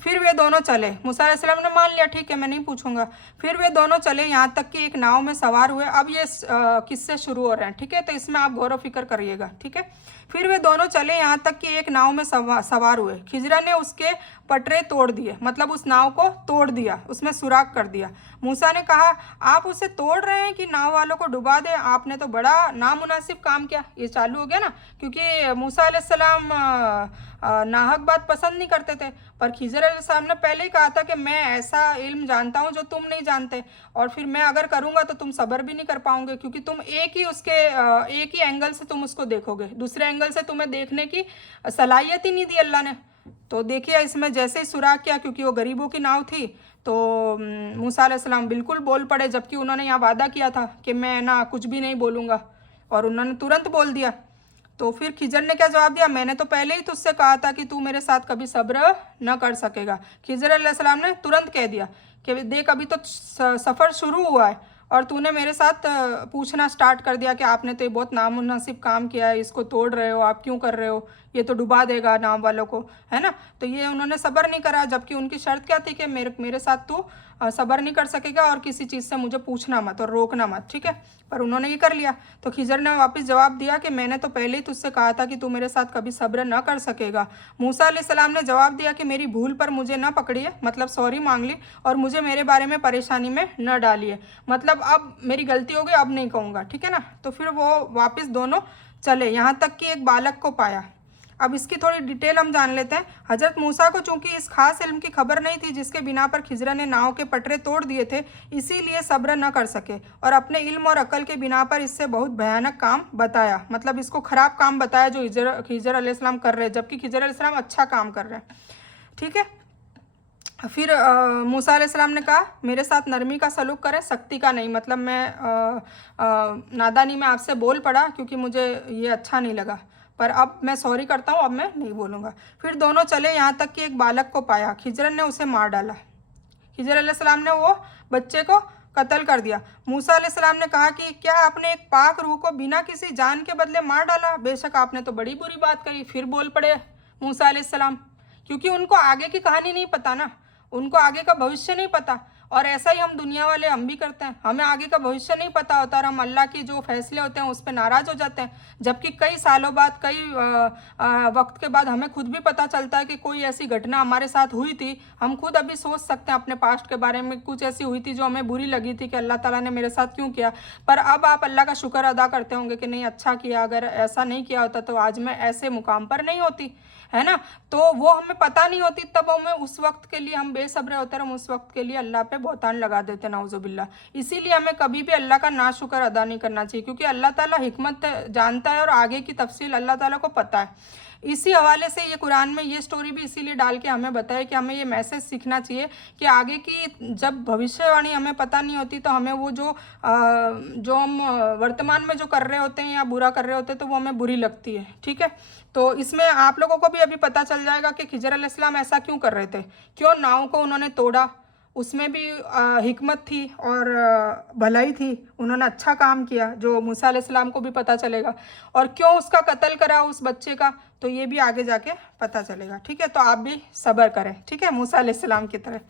फिर वे दोनों चले, मूसा अलैहिस्सलाम ने मान लिया ठीक है मैं नहीं पूछूंगा। फिर वे दोनों चले यहाँ तक कि एक नाव में सवार हुए। अब ये किस्से शुरू हो रहे हैं, ठीक है, तो इसमें आप गौर व फिक्र करिएगा, ठीक है। फिर वे दोनों चले यहाँ तक कि एक नाव में सवार हुए। खिजरा ने उसके पटरे तोड़ दिए, मतलब उस नाव को तोड़ दिया, उसमें सुराख कर दिया। मूसा ने कहा आप उसे तोड़ रहे हैं कि नाव वालों को डुबा दें, आपने तो बड़ा नामुनासिब काम किया। ये चालू हो गया ना, क्योंकि मूसा अलैहिस्सलाम नाहक बात पसंद नहीं करते थे, पर खिजर अलैहिस्सलाम ने पहले ही कहा था कि मैं ऐसा इल्म जानता हूँ जो तुम नहीं जानते, और फिर मैं अगर करूँगा तो तुम सब्र भी नहीं कर पाओगे, क्योंकि तुम एक ही एंगल से तुम उसको देखोगे, दूसरे एंगल से तुम्हें देखने की सलाहियत ही नहीं दी अल्लाह ने। तो देखिए इसमें जैसे ही सुराग किया, क्योंकि वो गरीबों की नाव थी, तो मूसा अलैहिस्सलाम बिल्कुल बोल पड़े, जबकि उन्होंने यहाँ वादा किया था कि मैं ना कुछ भी नहीं बोलूँगा, और उन्होंने तुरंत बोल दिया। तो फिर खिजर ने क्या जवाब दिया, मैंने तो पहले ही तुझसे कहा था कि तू मेरे साथ कभी सब्र न कर सकेगा। खिजर अलैहिस्सलाम ने तुरंत कह दिया कि देख अभी तो सफ़र शुरू हुआ है और तूने मेरे साथ पूछना स्टार्ट कर दिया कि आपने तो ये बहुत नामुनासिब काम किया है, इसको तोड़ रहे हो, आप क्यों कर रहे हो, ये तो डुबा देगा नाव वालों को, है ना। तो ये उन्होंने सब्र नहीं करा, जबकि उनकी शर्त क्या थी कि मेरे साथ तू सब्र नहीं कर सकेगा और किसी चीज़ से मुझे पूछना मत और रोकना मत, ठीक है। पर उन्होंने ये कर लिया। तो खिजर ने वापस जवाब दिया कि मैंने तो पहले ही तुझसे कहा था कि तू मेरे साथ कभी सब्र न कर सकेगा। मूसा अलैहिस्सलाम ने जवाब दिया कि मेरी भूल पर मुझे न पकड़िए, मतलब सॉरी मांग ली, और मुझे मेरे बारे में परेशानी में न डालिए, मतलब अब मेरी गलती हो गई, अब नहीं कहूँगा, ठीक है ना। तो फिर वो वापस दोनों चले, यहाँ तक कि एक बालक को पाया। अब इसकी थोड़ी डिटेल हम जान लेते हैं। हजरत मूसा को चूंकि इस खास इल्म की खबर नहीं थी जिसके बिना पर खिजर ने नाव के पटरे तोड़ दिए थे, इसीलिए सब्र न कर सके और अपने इल्म और अकल के बिना पर इससे बहुत भयानक काम बताया, मतलब इसको खराब काम बताया जो खिजर अलैहिस्सलाम कर रहे हैं, जबकि खिजर अलैहिस्सलाम अच्छा काम कर रहे हैं, ठीक है। फिर मूसा अलैहिस्सलाम ने कहा मेरे साथ नरमी का सलूक करें, सख्ती का नहीं, मतलब मैं नादानी में आपसे बोल पड़ा क्योंकि मुझे ये अच्छा नहीं लगा, पर अब मैं सॉरी करता हूँ, अब मैं नहीं बोलूँगा। फिर दोनों चले, यहाँ तक कि एक बालक को पाया। खिजर ने उसे मार डाला। खिजर अलैहिस्सलाम ने वो बच्चे को कत्ल कर दिया। मूसा अलैहिस्सलाम ने कहा कि क्या आपने एक पाक रूह को बिना किसी जान के बदले मार डाला? बेशक आपने तो बड़ी बुरी बात करी। फिर बोल पड़े मूसा अलैहिस्सलाम, क्योंकि उनको आगे की कहानी नहीं पता ना, उनको आगे का भविष्य नहीं पता। और ऐसा ही हम दुनिया वाले हम भी करते हैं, हमें आगे का भविष्य नहीं पता होता और हम अल्लाह की जो फैसले होते हैं उस पर नाराज़ हो जाते हैं, जबकि कई सालों बाद, कई वक्त के बाद हमें खुद भी पता चलता है कि कोई ऐसी घटना हमारे साथ हुई थी। हम खुद अभी सोच सकते हैं अपने पास्ट के बारे में, कुछ ऐसी हुई थी जो हमें बुरी लगी थी कि अल्लाह ताला ने मेरे साथ क्यों किया, पर अब आप अल्लाह का शुक्र अदा करते होंगे कि नहीं अच्छा किया, अगर ऐसा नहीं किया होता तो आज मैं ऐसे मुकाम पर नहीं होती, है ना। तो वो हमें पता नहीं होती, तब हमें उस वक्त के लिए हम बेसब्र होते हैं, हम उस वक्त के लिए अल्लाह पे बहुतान लगा देते हैं, नाउजुबिल्ला। इसीलिए हमें कभी भी अल्लाह का नाशुक्र अदा नहीं करना चाहिए, क्योंकि अल्लाह ताला हिकमत जानता है और आगे की तफसील अल्लाह ताला को पता है। इसी हवाले से ये कुरान में ये स्टोरी भी इसीलिए डाल के हमें बताया कि हमें ये मैसेज सीखना चाहिए कि आगे की जब भविष्यवाणी हमें पता नहीं होती तो हमें वो जो हम वर्तमान में जो कर रहे होते हैं या बुरा कर रहे होते हैं तो वो हमें बुरी लगती है, ठीक है। तो इसमें आप लोगों को भी अभी पता चल जाएगा कि खिजर अलैहिस्सलाम ऐसा क्यों कर रहे थे, क्यों नाव को उन्होंने तोड़ा, उसमें भी हिकमत थी और भलाई थी, उन्होंने अच्छा काम किया जो मूसा अलैहिस्सलाम को भी पता चलेगा, और क्यों उसका कत्ल करा उस बच्चे का, तो ये भी आगे जाके पता चलेगा, ठीक है। तो आप भी सब्र करें, ठीक है, मूसा अलैहिस्सलाम की तरह।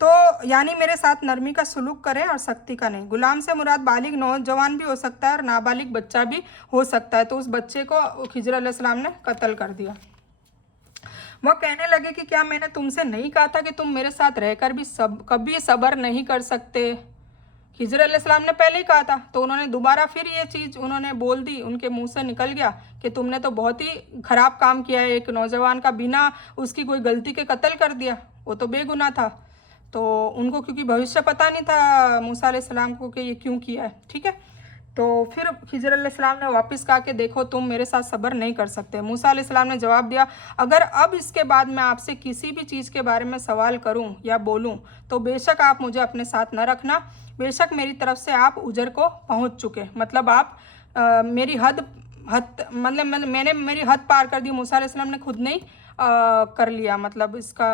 तो यानी मेरे साथ नरमी का सलूक करें और सख्ती का नहीं। गुलाम से मुराद बालिग नौजवान भी हो सकता है और नाबालिग बच्चा भी हो सकता है। तो उस बच्चे को खिजर अलैहिस्सलाम ने कत्ल कर दिया। वह कहने लगे कि क्या मैंने तुमसे नहीं कहा था कि तुम मेरे साथ रहकर भी कभी सब्र नहीं कर सकते। खिजर अलैहिस्सलाम ने पहले ही कहा था, तो उन्होंने दोबारा फिर ये चीज़ उन्होंने बोल दी, उनके मुंह से निकल गया कि तुमने तो बहुत ही ख़राब काम किया है, एक नौजवान का बिना उसकी कोई गलती के कत्ल कर दिया, वो तो बेगुनाह था। तो उनको क्योंकि भविष्य पता नहीं था मूसा अलैहिस्सलाम को कि ये क्यों किया है, ठीक है। तो फिर खिजर अलैहिस्सलाम ने वापस कहा कि देखो तुम मेरे साथ सब्र नहीं कर सकते। मूसा अलैहिस्सलाम ने जवाब दिया, अगर अब इसके बाद मैं आपसे किसी भी चीज़ के बारे में सवाल करूं या बोलूं तो बेशक आप मुझे अपने साथ न रखना, बेशक मेरी तरफ से आप उजर को पहुंच चुके, मतलब आप मेरी हद मतलब मैंने मेरी हद पार कर दी। मूसा अलैहिस्सलाम ने खुद नहीं कर लिया, मतलब इसका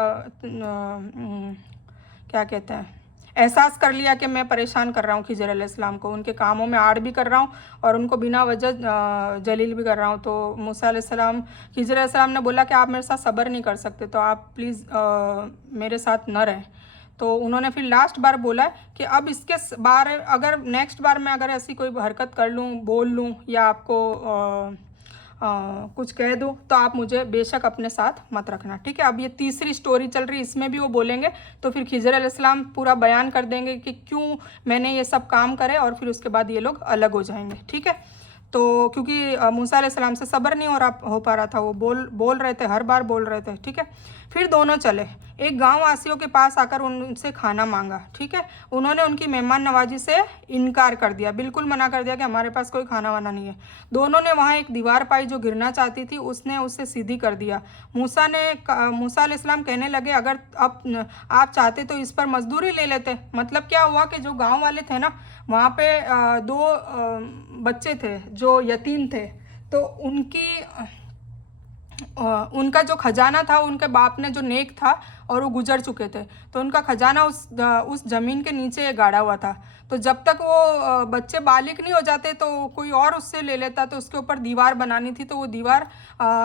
क्या कहते हैं, एहसास कर लिया कि मैं परेशान कर रहा हूँ खिजर अलैहिस्सलाम को, उनके कामों में आड़ भी कर रहा हूँ और उनको बिना वजह जलील भी कर रहा हूँ। तो मूसा अलैहिस्सलाम खिजर अलैहिस्सलाम ने बोला कि आप मेरे साथ सब्र नहीं कर सकते तो आप प्लीज़ मेरे साथ न रहें। तो उन्होंने फिर लास्ट बार बोला कि अब इसके बार अगर नेक्स्ट बार मैं अगर ऐसी कोई हरकत कर लूँ, बोल लूँ या आपको कुछ कह दूँ तो आप मुझे बेशक अपने साथ मत रखना, ठीक है। अब ये तीसरी स्टोरी चल रही, इसमें भी वो बोलेंगे, तो फिर खिजर अलैहिस्सलाम पूरा बयान कर देंगे कि क्यों मैंने ये सब काम करे और फिर उसके बाद ये लोग अलग हो जाएंगे, ठीक है। तो क्योंकि मूसा अलैहिस्सलाम से सब्र नहीं हो पा रहा था, वो बोल रहे थे, हर बार बोल रहे थे। ठीक है, फिर दोनों चले, एक गांव वासियों के पास आकर उनसे खाना मांगा। ठीक है, उन्होंने उनकी मेहमान नवाजी से इनकार कर दिया, बिल्कुल मना कर दिया कि हमारे पास कोई खाना वाना नहीं है। दोनों ने वहाँ एक दीवार पाई जो गिरना चाहती थी, उसने उसे सीधी कर दिया। मूसा अलैहिस्सलाम कहने लगे, अगर अब आप चाहते तो इस पर मजदूरी ले लेते। मतलब क्या हुआ कि जो गाँव वाले थे ना, वहाँ पे दो बच्चे थे जो यतीम थे, तो उनका जो खजाना था, उनके बाप ने जो नेक था और वो गुजर चुके थे, तो उनका खजाना उस जमीन के नीचे गाड़ा हुआ था। तो जब तक वो बच्चे बालिग नहीं हो जाते तो कोई और उससे ले लेता, तो उसके ऊपर दीवार बनानी थी, तो वो दीवार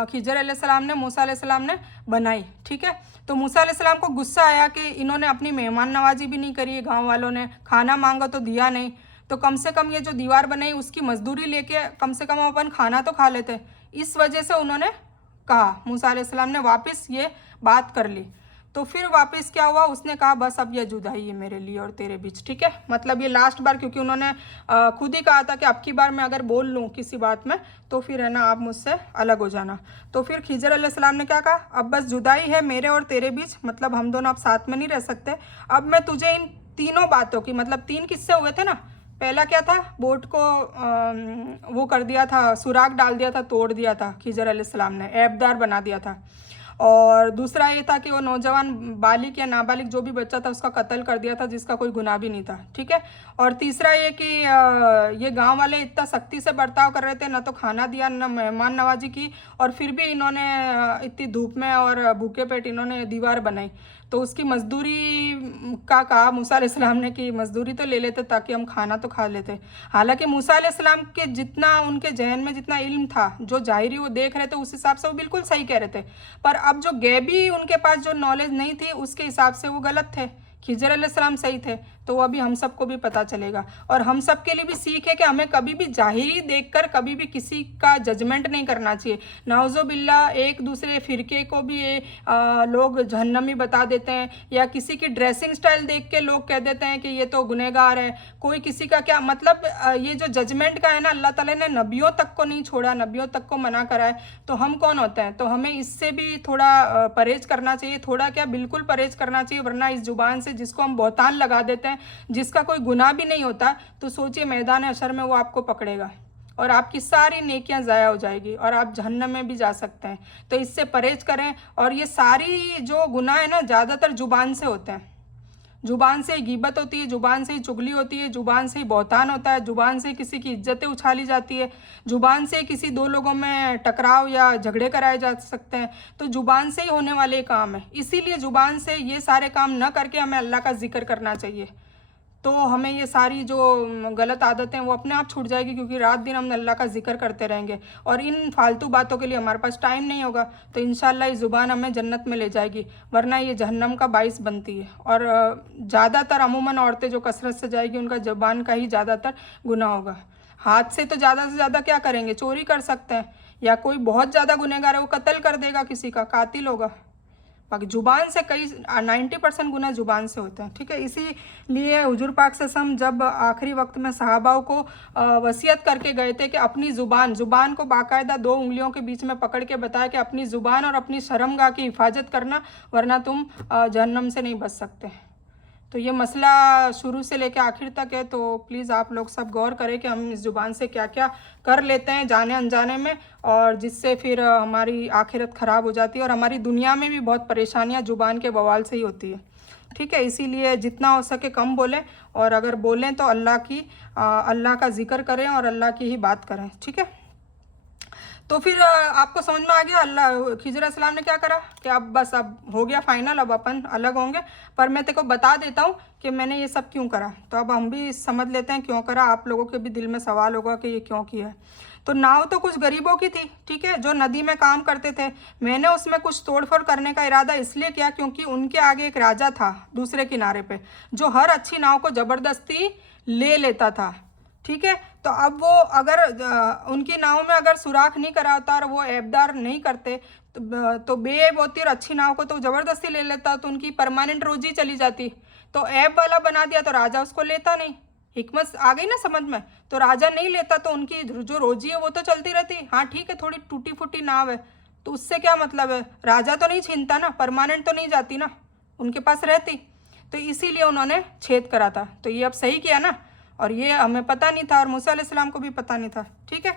खिजर अलैहिस्सलाम ने, मूसा अलैहिस्सलाम ने बनाई। ठीक है, तो मूसा अलैहिस्सलाम को गुस्सा आया कि इन्होंने अपनी मेहमान नवाजी भी नहीं करी, गाँव वालों ने खाना मांगा तो दिया नहीं, तो कम से कम ये जो दीवार बनाई उसकी मजदूरी लेके कम से कम अपन खाना तो खा लेते। इस वजह से उन्होंने कहा, मूसा अलैहिस्सलाम ने वापस ये बात कर ली। तो फिर वापस क्या हुआ, उसने कहा बस अब यह जुदाई है मेरे लिए और तेरे बीच। ठीक है, मतलब ये लास्ट बार, क्योंकि उन्होंने खुद ही कहा था कि अब की बार मैं अगर बोल लूँ किसी बात में तो फिर है ना आप मुझसे अलग हो जाना। तो फिर खिजर अलैहिस्सलाम ने क्या कहा, अब बस जुदाई है मेरे और तेरे बीच, मतलब हम दोनों अब साथ में नहीं रह सकते। अब मैं तुझे इन तीनों बातों की, मतलब 3 किस्से हुए थे ना, पहला क्या था, बोट को वो कर दिया था, सुराग डाल दिया था, तोड़ दिया था खिजर अलैहिस्सलाम ने, ऐबदार बना दिया था। और दूसरा ये था कि वो नौजवान बालिग या नाबालिग जो भी बच्चा था उसका कत्ल कर दिया था, जिसका कोई गुनाह भी नहीं था। ठीक है, और तीसरा ये कि ये गांव वाले इतना सख्ती से बर्ताव कर रहे थे, ना तो खाना दिया ना मेहमान नवाजी की, और फिर भी इन्होंने इतनी धूप में और भूखे पेट इन्होंने दीवार बनाई। तो उसकी मजदूरी का कहा मूसा अलैहिस्सलाम ने कि मजदूरी तो ले लेते ताकि हम खाना तो खा लेते। हालांकि मूसा अलैहिस्सलाम के जितना उनके जहन में जितना इल्म था, जो जाहिरी वो देख रहे थे, उस हिसाब से वो बिल्कुल सही कह रहे थे, पर अब जो गैबी उनके पास जो नॉलेज नहीं थी उसके हिसाब से वो गलत थे। खिजर अलैहिस्सलाम सही थे, तो वो अभी हम सबको भी पता चलेगा। और हम सब के लिए भी सीख है कि हमें कभी भी जाहिरी देखकर कभी भी किसी का जजमेंट नहीं करना चाहिए। नाउज़ो बिल्ला, एक दूसरे फ़िरके को भी लोग जहन्नमी बता देते हैं, या किसी की ड्रेसिंग स्टाइल देख के लोग कह देते हैं कि ये तो गुनहगार है। कोई किसी का क्या मतलब, ये जो जजमेंट का है ना, अल्लाह ताला ने नबियों तक को नहीं छोड़ा, नबियों तक को मना करा है, तो हम कौन होते हैं। तो हमें इससे भी थोड़ा परहेज करना चाहिए, थोड़ा क्या बिल्कुल परहेज करना चाहिए, वरना इस जुबान से जिसको हम बहतान लगा देते हैं, जिसका कोई गुनाह भी नहीं होता, तो सोचिए मैदान हशर में वो आपको पकड़ेगा और आपकी सारी नेकियां ज़ाया हो जाएगी और आप जहन्नम में भी जा सकते हैं। तो इससे परहेज करें। और ये सारी जो गुनाह है ना, ज़्यादातर जुबान से होते हैं। जुबान से ही गिबत होती है, जुबान से ही चुगली होती है, जुबान से ही बहतान होता है, जुबान से किसी की इज्जतें उछाली जाती है, जुबान से किसी दो लोगों में टकराव या झगड़े कराए जा सकते हैं। तो जुबान से ही होने वाले काम है, इसीलिए जुबान से ये सारे काम न करके हमें अल्लाह का जिक्र करना चाहिए। तो हमें ये सारी जो गलत आदतें हैं वो अपने आप छूट जाएगी, क्योंकि रात दिन हम अल्लाह का जिक्र करते रहेंगे और इन फालतू बातों के लिए हमारे पास टाइम नहीं होगा। तो इंशाल्लाह ये ज़ुबान हमें जन्नत में ले जाएगी, वरना ये जहन्नम का बाइस बनती है। और ज़्यादातर अमूमन औरतें जो कसरत से जाएगी उनका ज़ुबान का ही ज़्यादातर गुनाह होगा। हाथ से तो ज़्यादा से ज़्यादा क्या करेंगे, चोरी कर सकते हैं, या कोई बहुत ज़्यादा गुनहगार है वो कत्ल कर देगा, किसी का कातिल होगा। बाकी जुबान से कई 90% गुना जुबान से होते हैं। ठीक है, इसीलिए हुजूर पाक सल्लल्लाहु अलैहि वसल्लम जब आखिरी वक्त में सहाबाओं को वसीयत करके गए थे कि अपनी ज़ुबान को बाकायदा 2 उंगलियों के बीच में पकड़ के बताया कि अपनी ज़ुबान और अपनी शर्मगाह की हिफाजत करना, वरना तुम जहन्नम से नहीं बच सकते। तो ये मसला शुरू से लेकर आखिर तक है, तो प्लीज़ आप लोग सब गौर करें कि हम इस ज़ुबान से क्या क्या कर लेते हैं जाने अनजाने में, और जिससे फिर हमारी आखिरत ख़राब हो जाती है और हमारी दुनिया में भी बहुत परेशानियां ज़ुबान के बवाल से ही होती है। ठीक है, इसीलिए जितना हो सके कम बोलें, और अगर बोलें तो अल्लाह का जिक्र करें और अल्लाह की ही बात करें। ठीक है, तो फिर आपको समझ में आ गया अल्लाह खिजर अलैहिस्सलाम ने क्या करा कि अब बस अब हो गया फाइनल, अब अपन अलग होंगे। पर मैं तेको बता देता हूँ कि मैंने ये सब क्यों करा, तो अब हम भी समझ लेते हैं क्यों करा। आप लोगों के भी दिल में सवाल होगा कि ये क्यों किया है। तो नाव तो कुछ गरीबों की थी, ठीक है, जो नदी में काम करते थे। मैंने उसमें कुछ तोड़फोड़ करने का इरादा इसलिए किया क्योंकि उनके आगे एक राजा था दूसरे किनारे पे, जो हर अच्छी नाव को ज़बरदस्ती ले लेता था। ठीक है, तो अब वो अगर उनकी नाव में अगर सुराख नहीं करा होता और वो ऐबदार नहीं करते तो बेऐब होती और अच्छी नाव को तो ज़बरदस्ती ले लेता, तो उनकी परमानेंट रोजी चली जाती। तो ऐब वाला बना दिया तो राजा उसको लेता नहीं। हिकमत आ गई ना समझ में। तो राजा नहीं लेता तो उनकी जो रोजी है वो तो चलती रहती। हाँ ठीक है, थोड़ी टूटी फूटी नाव है तो उससे क्या मतलब है, राजा तो नहीं छीनता ना, परमानेंट तो नहीं जाती ना, उनके पास रहती। तो इसीलिए उन्होंने छेद करा था। तो ये अब सही किया ना, और ये हमें पता नहीं था और मूसा अलैहिस्सलाम को भी पता नहीं था। ठीक है,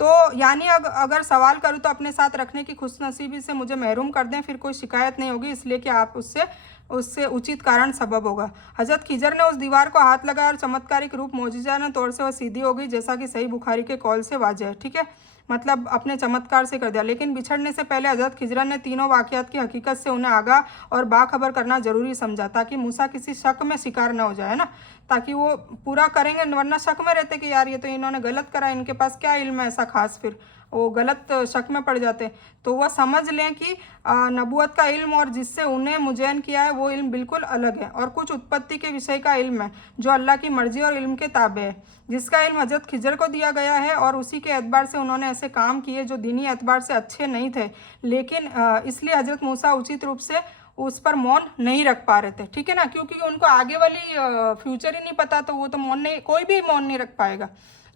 तो यानी अगर सवाल करूँ तो अपने साथ रखने की खुशनसीबी से मुझे महरूम कर दें, फिर कोई शिकायत नहीं होगी, इसलिए कि आप उससे उचित कारण सबब होगा। हज़रत खिजर ने उस दीवार को हाथ लगाया और चमत्कारिक रूप मौजिज़ाना तौर से वह सीधी हो गई, जैसा कि सही बुखारी के कौल से वाज़ेह है। ठीक है, मतलब अपने चमत्कार से कर दिया। लेकिन बिछड़ने से पहले हज़रत खिजर ने तीनों वाक़यात की हकीकत से उन्हें आगाह और बाखबर करना ज़रूरी समझा, ताकि मूसा किसी शक में शिकार न हो जाए ना, ताकि वो पूरा करेंगे, वरना शक में रहते कि यार ये तो इन्होंने गलत करा, इनके पास क्या इल्म है ऐसा खास, फिर वो गलत शक में पड़ जाते। तो वह समझ लें कि नबूवत का इल्म और जिससे उन्हें मुजैन किया है वो इल्म बिल्कुल अलग है, और कुछ उत्पत्ति के विषय का इल्म है जो अल्लाह की मर्जी और इल्म के ताबे है, जिसका इल्म हज़रत खिजर को दिया गया है, और उसी के एतबार से उन्होंने ऐसे काम किए जो दीनी एतबार से अच्छे नहीं थे, लेकिन इसलिए हज़रत मूसा उचित रूप से उस पर मौन नहीं रख पा रहे थे। ठीक है ना, क्योंकि उनको आगे वाली फ्यूचर ही नहीं पता, तो वो तो मौन नहीं, कोई भी मौन नहीं रख पाएगा।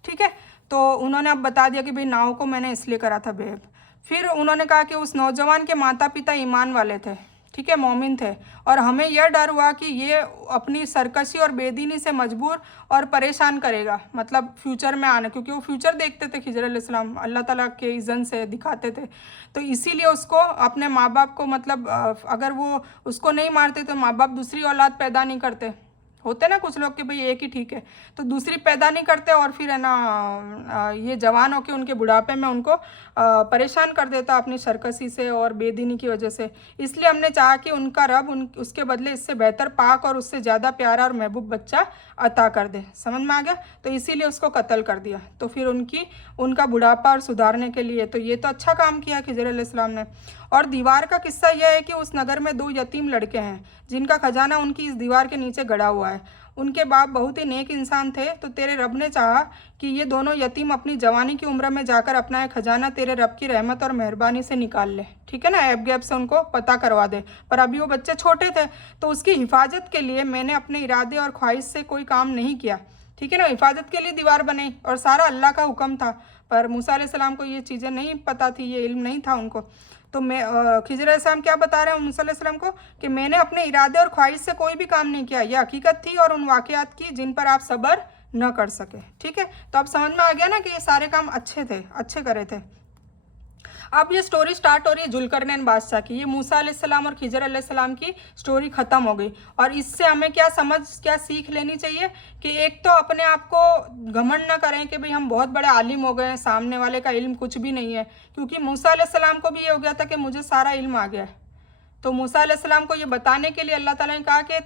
ठीक है, तो उन्होंने अब बता दिया कि भाई नाव को मैंने इसलिए करा था बेब। फिर उन्होंने कहा कि उस नौजवान के माता पिता ईमान वाले थे, ठीक है, मोमिन थे, और हमें यह डर हुआ कि ये अपनी सरकशी और बेदीनी से मजबूर और परेशान करेगा, मतलब फ्यूचर में आना, क्योंकि वो फ्यूचर देखते थे खिजर अलैहिस्सलाम, अल्लाह ताला के इज़्ज़न से दिखाते थे। तो इसीलिए उसको अपने माँ बाप को, मतलब अगर वो उसको नहीं मारते तो माँ बाप दूसरी औलाद पैदा नहीं करते, होते ना कुछ लोग कि भाई एक ही ठीक है, तो दूसरी पैदा नहीं करते, और फिर है ना ये जवान होकर उनके बुढ़ापे में उनको परेशान कर देता अपनी सरकशी से और बेदीनी की वजह से। इसलिए हमने चाहा कि उनका रब उसके बदले इससे बेहतर पाक और उससे ज़्यादा प्यारा और महबूब बच्चा अता कर दे। समझ में आ गया? तो इसीलिए उसको कत्ल कर दिया। तो फिर उनका बुढ़ापा और सुधारने के लिए, तो ये तो अच्छा काम किया खिजर अलैहिस्सलाम ने। और दीवार का किस्सा यह है कि उस नगर में 2 यतीम लड़के हैं जिनका खजाना उनकी इस दीवार के नीचे गड़ा हुआ है। उनके बाप बहुत ही नेक इंसान थे, तो तेरे रब ने चाहा कि ये दोनों यतीम अपनी जवानी की उम्र में जाकर अपना एक खजाना तेरे रब की रहमत और मेहरबानी से निकाल ले। ठीक है ना, ऐब गैब से उनको पता करवा दे। पर अभी वो बच्चे छोटे थे, तो उसकी हिफाजत के लिए मैंने अपने इरादे और ख्वाहिश से कोई काम नहीं किया। ठीक है ना, हिफाजत के लिए दीवार बनाई और सारा अल्लाह का हुक्म था। पर मूसा अलैहिस्सलाम को ये चीज़ें नहीं पता थी, ये इल्म नहीं था उनको। तो मैं खिजर अलैहिस्सलाम क्या बता रहे हैं मूसा अलैहिस्सलाम को कि मैंने अपने इरादे और ख्वाहिश से कोई भी काम नहीं किया, यह हकीकत थी और उन वाक़यात की जिन पर आप सब्र न कर सके। ठीक है, तो अब समझ में आ गया ना कि ये सारे काम अच्छे थे, अच्छे करे थे। अब ये स्टोरी स्टार्ट हो रही है जुल्करनैन बादशाह की। ये मूसा अलैहिस्सलाम और खिजर अलैहिस्सलाम की स्टोरी ख़त्म हो गई, और इससे हमें क्या सीख लेनी चाहिए कि एक तो अपने आप को घमंड ना करें कि भाई हम बहुत बड़े आलिम हो गए हैं, सामने वाले का इल्म कुछ भी नहीं है, क्योंकि मूसा अलैहिस्सलाम को भी ये हो गया था कि मुझे सारा इल्म आ गया है। तो मूसा अलैहिस्सलाम को ये बताने के लिए अल्लाह ताला ने कहा कि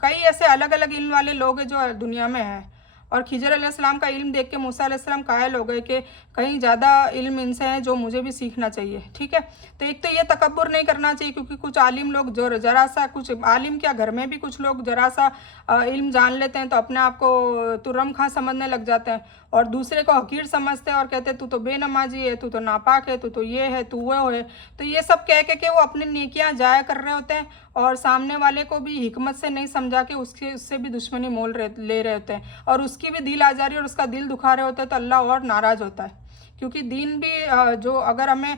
कई ऐसे अलग अलग इल्म वाले लोग हैं जो दुनिया में हैं, और खिजर अलैहिस्सलाम का इल्म देख के मूसा अलैहिस्सलाम कायल हो गए कि कहीं ज़्यादा इल्म इनसे है जो मुझे भी सीखना चाहिए। ठीक है, तो एक तो ये तकब्बुर नहीं करना चाहिए, क्योंकि कुछ आलिम लोग जो ज़रा सा, कुछ आलिम क्या घर में भी कुछ लोग ज़रा सा इल्म जान लेते हैं तो अपने आप को तुर्रम खां समझने लग जाते हैं, और दूसरे को हकीर समझते हैं और कहते हैं तू तो बेनमाजी है, तू तो नापाक है, तू तो ये है, तू वो है। तो ये सब कह के वो अपनी नेकियां जाया कर रहे होते हैं, और सामने वाले को भी हिकमत से नहीं समझा के उससे भी दुश्मनी ले रहे होते हैं, और उसकी भी दिल आजारी और उसका दिल दुखा रहे होते हैं। तो अल्लाह और नाराज़ होता है, क्योंकि दीन भी जो अगर हमें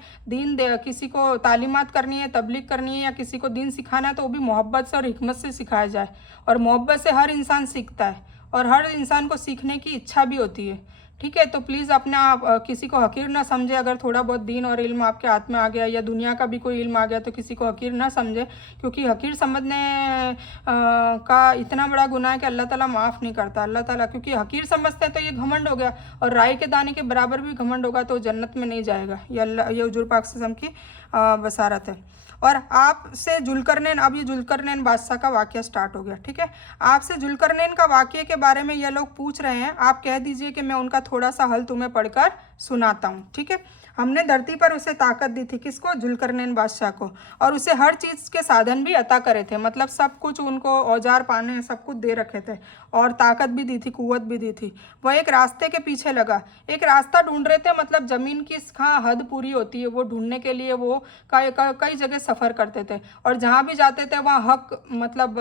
किसी को तालीमात करनी है, तबलीग करनी है, या किसी को दीन सिखाना है, तो वो भी मोहब्बत से और हिकमत से सिखाया जाए। और मोहब्बत से हर इंसान सीखता है, और हर इंसान को सीखने की इच्छा भी होती है। ठीक है, तो प्लीज़ अपने आप किसी को हकीर ना समझे। अगर थोड़ा बहुत दीन और इल्म आपके हाथ में आ गया, या दुनिया का भी कोई इल्म आ गया, तो किसी को हकीर ना समझे, क्योंकि हकीर समझने का इतना बड़ा गुनाह है कि अल्लाह ताला माफ़ नहीं करता। अल्लाह ताला, क्योंकि हकीर समझते हैं तो ये घमंड हो गया, और राई के दाने के बराबर भी घमंड होगा तो जन्नत में नहीं जाएगा। ये हुजूर पाक सल्लल्लाहु अलैहि वसल्लम की बसारत है। और आपसे जुल्करनैन, अब ये जुल्करनैन बादशाह का वाक़या स्टार्ट हो गया। ठीक है, आपसे जुल्करनैन का वाक़ये के बारे में ये लोग पूछ रहे हैं, आप कह दीजिए कि मैं उनका थोड़ा सा हल तुम्हें पढ़कर सुनाता हूँ। ठीक है, हमने धरती पर उसे ताकत दी थी, किसको? जुल्करनैन बादशाह को, और उसे हर चीज़ के साधन भी अता करे थे, मतलब सब कुछ उनको औजार पाने सब कुछ दे रखे थे और ताकत भी दी थी, कुव्वत भी दी थी। वह एक रास्ते के पीछे लगा, एक रास्ता ढूंढ रहे थे, मतलब ज़मीन की कहाँ हद पूरी होती है वो ढूंढने के लिए वो कई जगह सफ़र करते थे, और जहाँ भी जाते थे वहाँ हक मतलब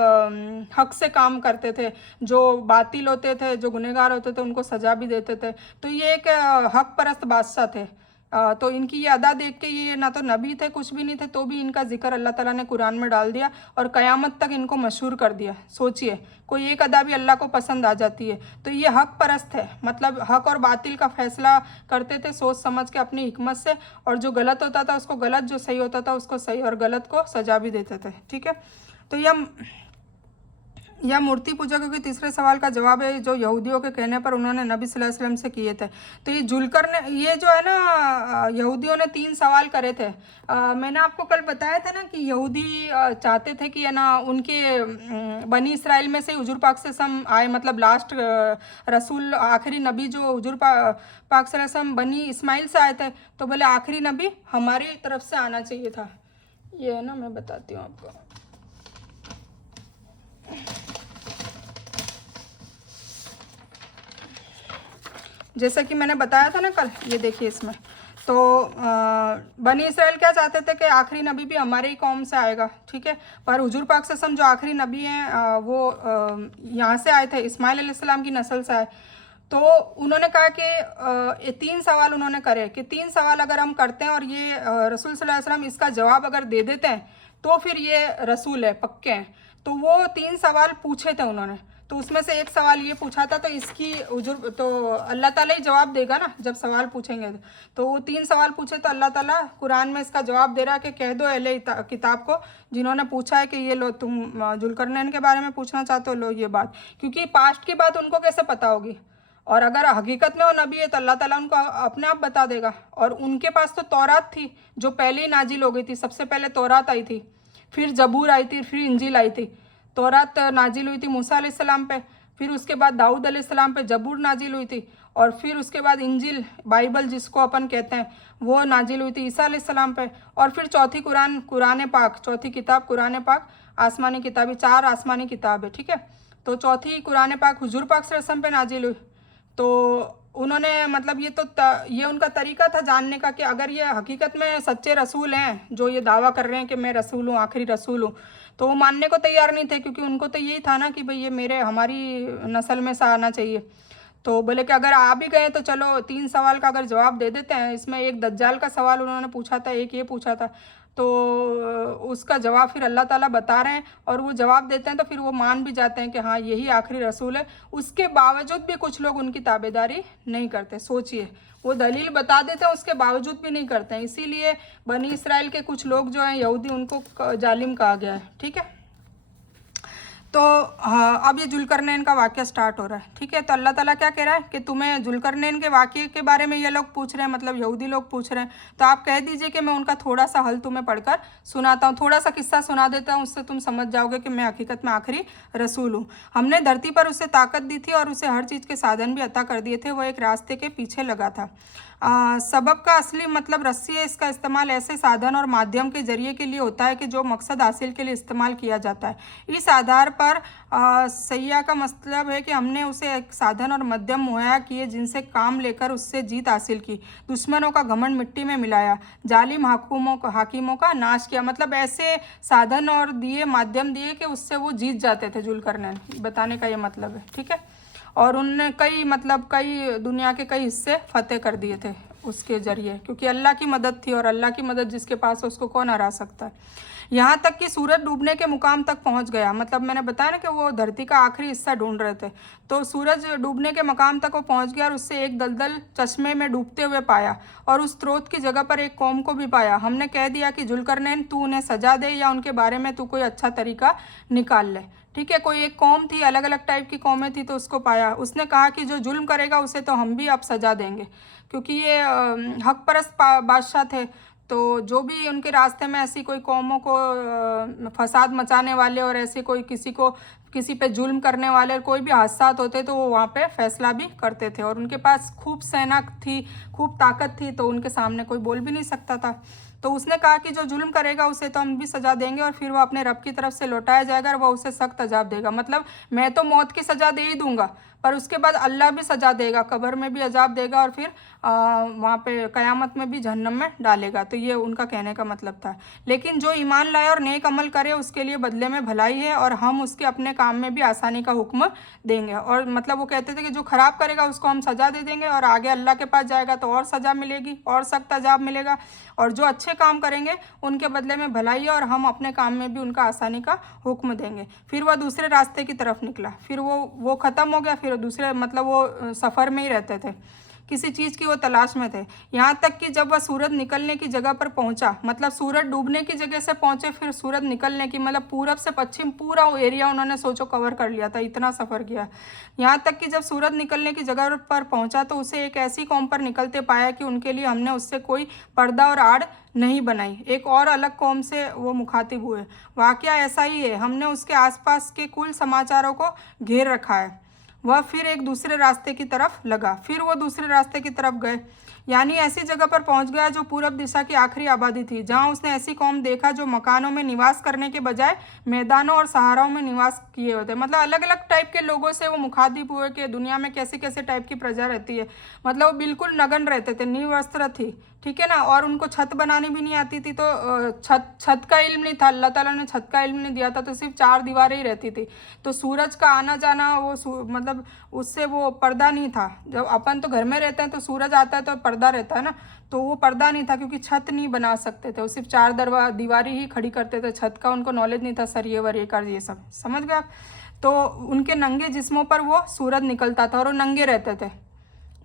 हक से काम करते थे। जो बातिल होते थे, जो गुनहगार होते थे, उनको सज़ा भी देते थे। तो ये एक हक परस्त बादशाह थे। तो इनकी ये अदा देख के, ये ना तो नबी थे, कुछ भी नहीं थे, तो भी इनका जिक्र अल्लाह ताला ने कुरान में डाल दिया और क़यामत तक इनको मशहूर कर दिया। सोचिए, कोई एक अदा भी अल्लाह को पसंद आ जाती है। तो ये हक परस्त है, मतलब हक और बातिल का फैसला करते थे सोच समझ के अपनी हिकमत से, और जो गलत होता था उसको गलत, जो सही होता था उसको सही, और गलत को सजा भी देते थे। ठीक है, तो यह मूर्ति पूजकों के तीसरे सवाल का जवाब है, जो यहूदियों के कहने पर उन्होंने नबी सल्लल्लाहु अलैहि वसल्लम से किए थे। तो ये जुल्करनैन, ये जो है ना, यहूदियों ने 3 सवाल करे थे। मैंने आपको कल बताया था ना कि यहूदी चाहते थे कि है ना उनके बनी इसराइल में से हुजूर पाक सल्लल्लाहु अलैहि वसल्लम आए, मतलब लास्ट रसूल, आखिरी नबी जो हुजूर पाक सल्लल्लाहु अलैहि वसल्लम बनी इस्माइल से आए थे। तो बोले आखिरी नबी हमारी तरफ से आना चाहिए था। ये है ना, मैं बताती हूँ आपको। जैसा कि मैंने बताया था ना कल, ये देखिए इसमें तो बनी इसराइल क्या चाहते थे कि आखिरी नबी भी हमारे ही कौम से आएगा। ठीक है, पर हुजूर पाक सल्लल्लाहु अलैहि वसल्लम जो आखिरी नबी हैं वो यहाँ से आए थे, इस्माइल अलैहिस्सलाम की नस्ल से आए। तो उन्होंने कहा कि ये 3 सवाल उन्होंने करे कि 3 सवाल अगर हम करते हैं और ये रसूल सल्लल्लाहु अलैहि वसल्लम इसका जवाब अगर दे देते हैं तो फिर ये रसूल है, पक्के हैं। तो वो 3 सवाल पूछे थे उन्होंने। तो उसमें से एक सवाल ये पूछा था, तो इसकी हुजूर तो अल्लाह ताला ही जवाब देगा ना जब सवाल पूछेंगे। तो वो 3 सवाल पूछे, तो अल्लाह ताला कुरान में इसका जवाब दे रहा है कि कह दो अहले किताब को जिन्होंने पूछा है कि ये लो तुम जुल्करनैन के बारे में पूछना चाहते हो, लो ये बात, क्योंकि पास्ट की बात उनको कैसे पता होगी, और अगर हकीकत में वो नबी है तो अल्लाह ताला उनको अपने आप बता देगा। और उनके पास तो तौरात थी जो पहले ही नाजिल हो गई थी। सबसे पहले तौरात आई थी, फिर जबूर आई थी, फिर इंजील आई थी। तौरात नाजिल हुई थी मूसा अलैहिस्सलाम पे, फिर उसके बाद दाऊद अलैहिस्सलाम पे जबूर नाजिल हुई थी, और फिर उसके बाद इंजील, बाइबल जिसको अपन कहते हैं, वो नाजिल हुई थी ईसा अलैहिस्सलाम पे, और फिर चौथी कुरान पाक, चौथी किताब कुरान पाक, आसमानी किताबी 4 आसमानी किताब है। ठीक है, तो चौथी कुरान पाक हुजूर पाक सल्लल्लाहु अलैहि वसल्लम पे नाजिल हुई। तो उन्होंने मतलब ये उनका तरीका था जानने का कि अगर ये हकीकत में सच्चे रसूल हैं, जो ये दावा कर रहे हैं कि मैं रसूल हूँ, आखिरी रसूल हूँ, तो वो मानने को तैयार नहीं थे, क्योंकि उनको तो यही था ना कि भाई ये हमारी नस्ल में से आना चाहिए। तो बोले कि अगर आ भी गए तो चलो 3 सवाल का अगर जवाब दे देते हैं। इसमें एक दज्जाल का सवाल उन्होंने पूछा था, एक ये पूछा था, तो उसका जवाब फिर अल्लाह ताला बता रहे हैं, और वो जवाब देते हैं तो फिर वो मान भी जाते हैं कि हाँ यही आखिरी रसूल है। उसके बावजूद भी कुछ लोग उनकी ताबेदारी नहीं करते। सोचिए, वो दलील बता देते हैं उसके बावजूद भी नहीं करते हैं। इसीलिए बनी इसराइल के कुछ लोग जो हैं यहूदी, उनको जालिम कहा गया है। ठीक है, तो हाँ, अब ये जुल्करनैन का वाक़या स्टार्ट हो रहा है। ठीक है, तो अल्लाह ताला क्या कह रहा है कि तुम्हें जुल्करनैन के वाक़ये के बारे में ये लोग पूछ रहे हैं, मतलब यहूदी लोग पूछ रहे हैं, तो आप कह दीजिए कि मैं उनका थोड़ा सा हल तुम्हें पढ़कर सुनाता हूँ, थोड़ा सा किस्सा सुना देता हूँ, उससे तुम समझ जाओगे कि मैं हकीकत में आखिरी रसूल हूँ। हमने धरती पर उसे ताकत दी थी और उसे हर चीज़ के साधन भी अता कर दिए थे। वह एक रास्ते के पीछे लगा था। सबब का असली मतलब रस्सी है। इसका इस्तेमाल ऐसे साधन और माध्यम के जरिए के लिए होता है कि जो मकसद हासिल के लिए इस्तेमाल किया जाता है। इस आधार पर सैया का मतलब है कि हमने उसे एक साधन और माध्यम मुहैया किए जिनसे काम लेकर उससे जीत हासिल की। दुश्मनों का घमंड मिट्टी में मिलाया, जालिम हाकिमों का नाश किया। मतलब ऐसे साधन और दिए, माध्यम दिए कि उससे वो जीत जाते थे जुल्करनैन, बताने का ये मतलब है। ठीक है, और उनने कई दुनिया के कई हिस्से फतेह कर दिए थे उसके ज़रिए, क्योंकि अल्लाह की मदद थी, और अल्लाह की मदद जिसके पास है उसको कौन हरा सकता है। यहाँ तक कि सूरज डूबने के मुकाम तक पहुँच गया। मतलब मैंने बताया ना कि वो धरती का आखिरी हिस्सा ढूंढ रहे थे, तो सूरज डूबने के मकाम तक वो पहुँच गया और उससे एक दलदल चश्मे में डूबते हुए पाया, और उस स्रोत की जगह पर एक कौम को भी पाया। हमने कह दिया कि जुल्करनैन तू उन्हें सजा दे या उनके बारे में तू कोई अच्छा तरीका निकाल ले। ठीक है, कोई एक कौम थी, अलग अलग टाइप की कौमें थी, तो उसको पाया। उसने कहा कि जो जुल्म करेगा उसे तो हम भी अब सजा देंगे, क्योंकि ये हक परस्त बादशाह थे। तो जो भी उनके रास्ते में ऐसी कोई कौमों को फसाद मचाने वाले और ऐसे कोई किसी को किसी पे जुल्म करने वाले कोई भी हादसा होते तो वो वहाँ पे फैसला भी करते थे, और उनके पास खूब सेना थी, खूब ताकत थी, तो उनके सामने कोई बोल भी नहीं सकता था। तो उसने कहा कि जो जुल्म करेगा उसे तो हम भी सज़ा देंगे, और फिर वो अपने रब की तरफ से लौटाया जाएगा और वह उसे सख्त अजाब देगा। मतलब मैं तो मौत की सज़ा दे ही दूंगा, पर उसके बाद अल्लाह भी सज़ा देगा, कब्र में भी अजाब देगा, और फिर वहाँ पे क़यामत में भी जहन्नम में डालेगा। तो ये उनका कहने का मतलब था। लेकिन जो ईमान लाए और नेक अमल करे उसके लिए बदले में भलाई है, और हम उसके अपने काम में भी आसानी का हुक्म देंगे। और मतलब वो कहते थे कि जो ख़राब करेगा उसको हम सज़ा दे देंगे, और आगे अल्लाह के पास जाएगा तो और सज़ा मिलेगी, और सख्त अजाब मिलेगा, और जो अच्छे काम करेंगे उनके बदले में भलाई है, और हम अपने काम में भी उनका आसानी का हुक्म देंगे। फिर वह दूसरे रास्ते की तरफ निकला, फिर वो ख़त्म हो गया, फिर दूसरे मतलब वो सफ़र में ही रहते थे, किसी चीज़ की वो तलाश में थे। यहाँ तक कि जब वह सूरज निकलने की जगह पर पहुँचा, मतलब सूरज डूबने की जगह से पहुँचे, फिर सूरज निकलने की, मतलब पूरब से पश्चिम पूरा वो एरिया उन्होंने सोचो कवर कर लिया था, इतना सफ़र किया। यहाँ तक कि जब सूरज निकलने की जगह पर पहुँचा तो उसे एक ऐसी कौम पर निकलते पाया कि उनके लिए हमने उससे कोई पर्दा और आड़ नहीं बनाई। एक और अलग कौम से वो मुखातिब हुए। वाक़या ऐसा ही है, हमने उसके आसपास के कुल समाचारों को घेर रखा है। वह फिर एक दूसरे रास्ते की तरफ लगा, फिर वो दूसरे रास्ते की तरफ गए, यानी ऐसी जगह पर पहुंच गया जो पूरब दिशा की आखिरी आबादी थी, जहां उसने ऐसी कौम देखा जो मकानों में निवास करने के बजाय मैदानों और सहाराओं में निवास किए होते। मतलब अलग अलग टाइप के लोगों से वो मुखातिब हुए कि दुनिया में कैसे कैसे टाइप की प्रजा रहती है। मतलब वो बिल्कुल नगन रहते थे, निर्वस्त्र थी, ठीक है ना, और उनको छत बनानी भी नहीं आती थी, तो छत का इल्म नहीं था, अल्लाह ताला ने छत का इल्म नहीं दिया था, तो सिर्फ 4 दीवारें ही रहती थी। तो सूरज का आना जाना वो मतलब उससे वो पर्दा नहीं था। जब अपन तो घर में रहते हैं तो सूरज आता है तो पर्दा रहता है ना, तो वो पर्दा नहीं था क्योंकि छत नहीं बना सकते थे, वो सिर्फ 4 दीवारें ही खड़ी करते थे, छत का उनको नॉलेज नहीं था, सरिये वरिये का ये सब, समझ गए आप। तो उनके नंगे जिस्मों पर वो सूरज निकलता था और वो नंगे रहते थे,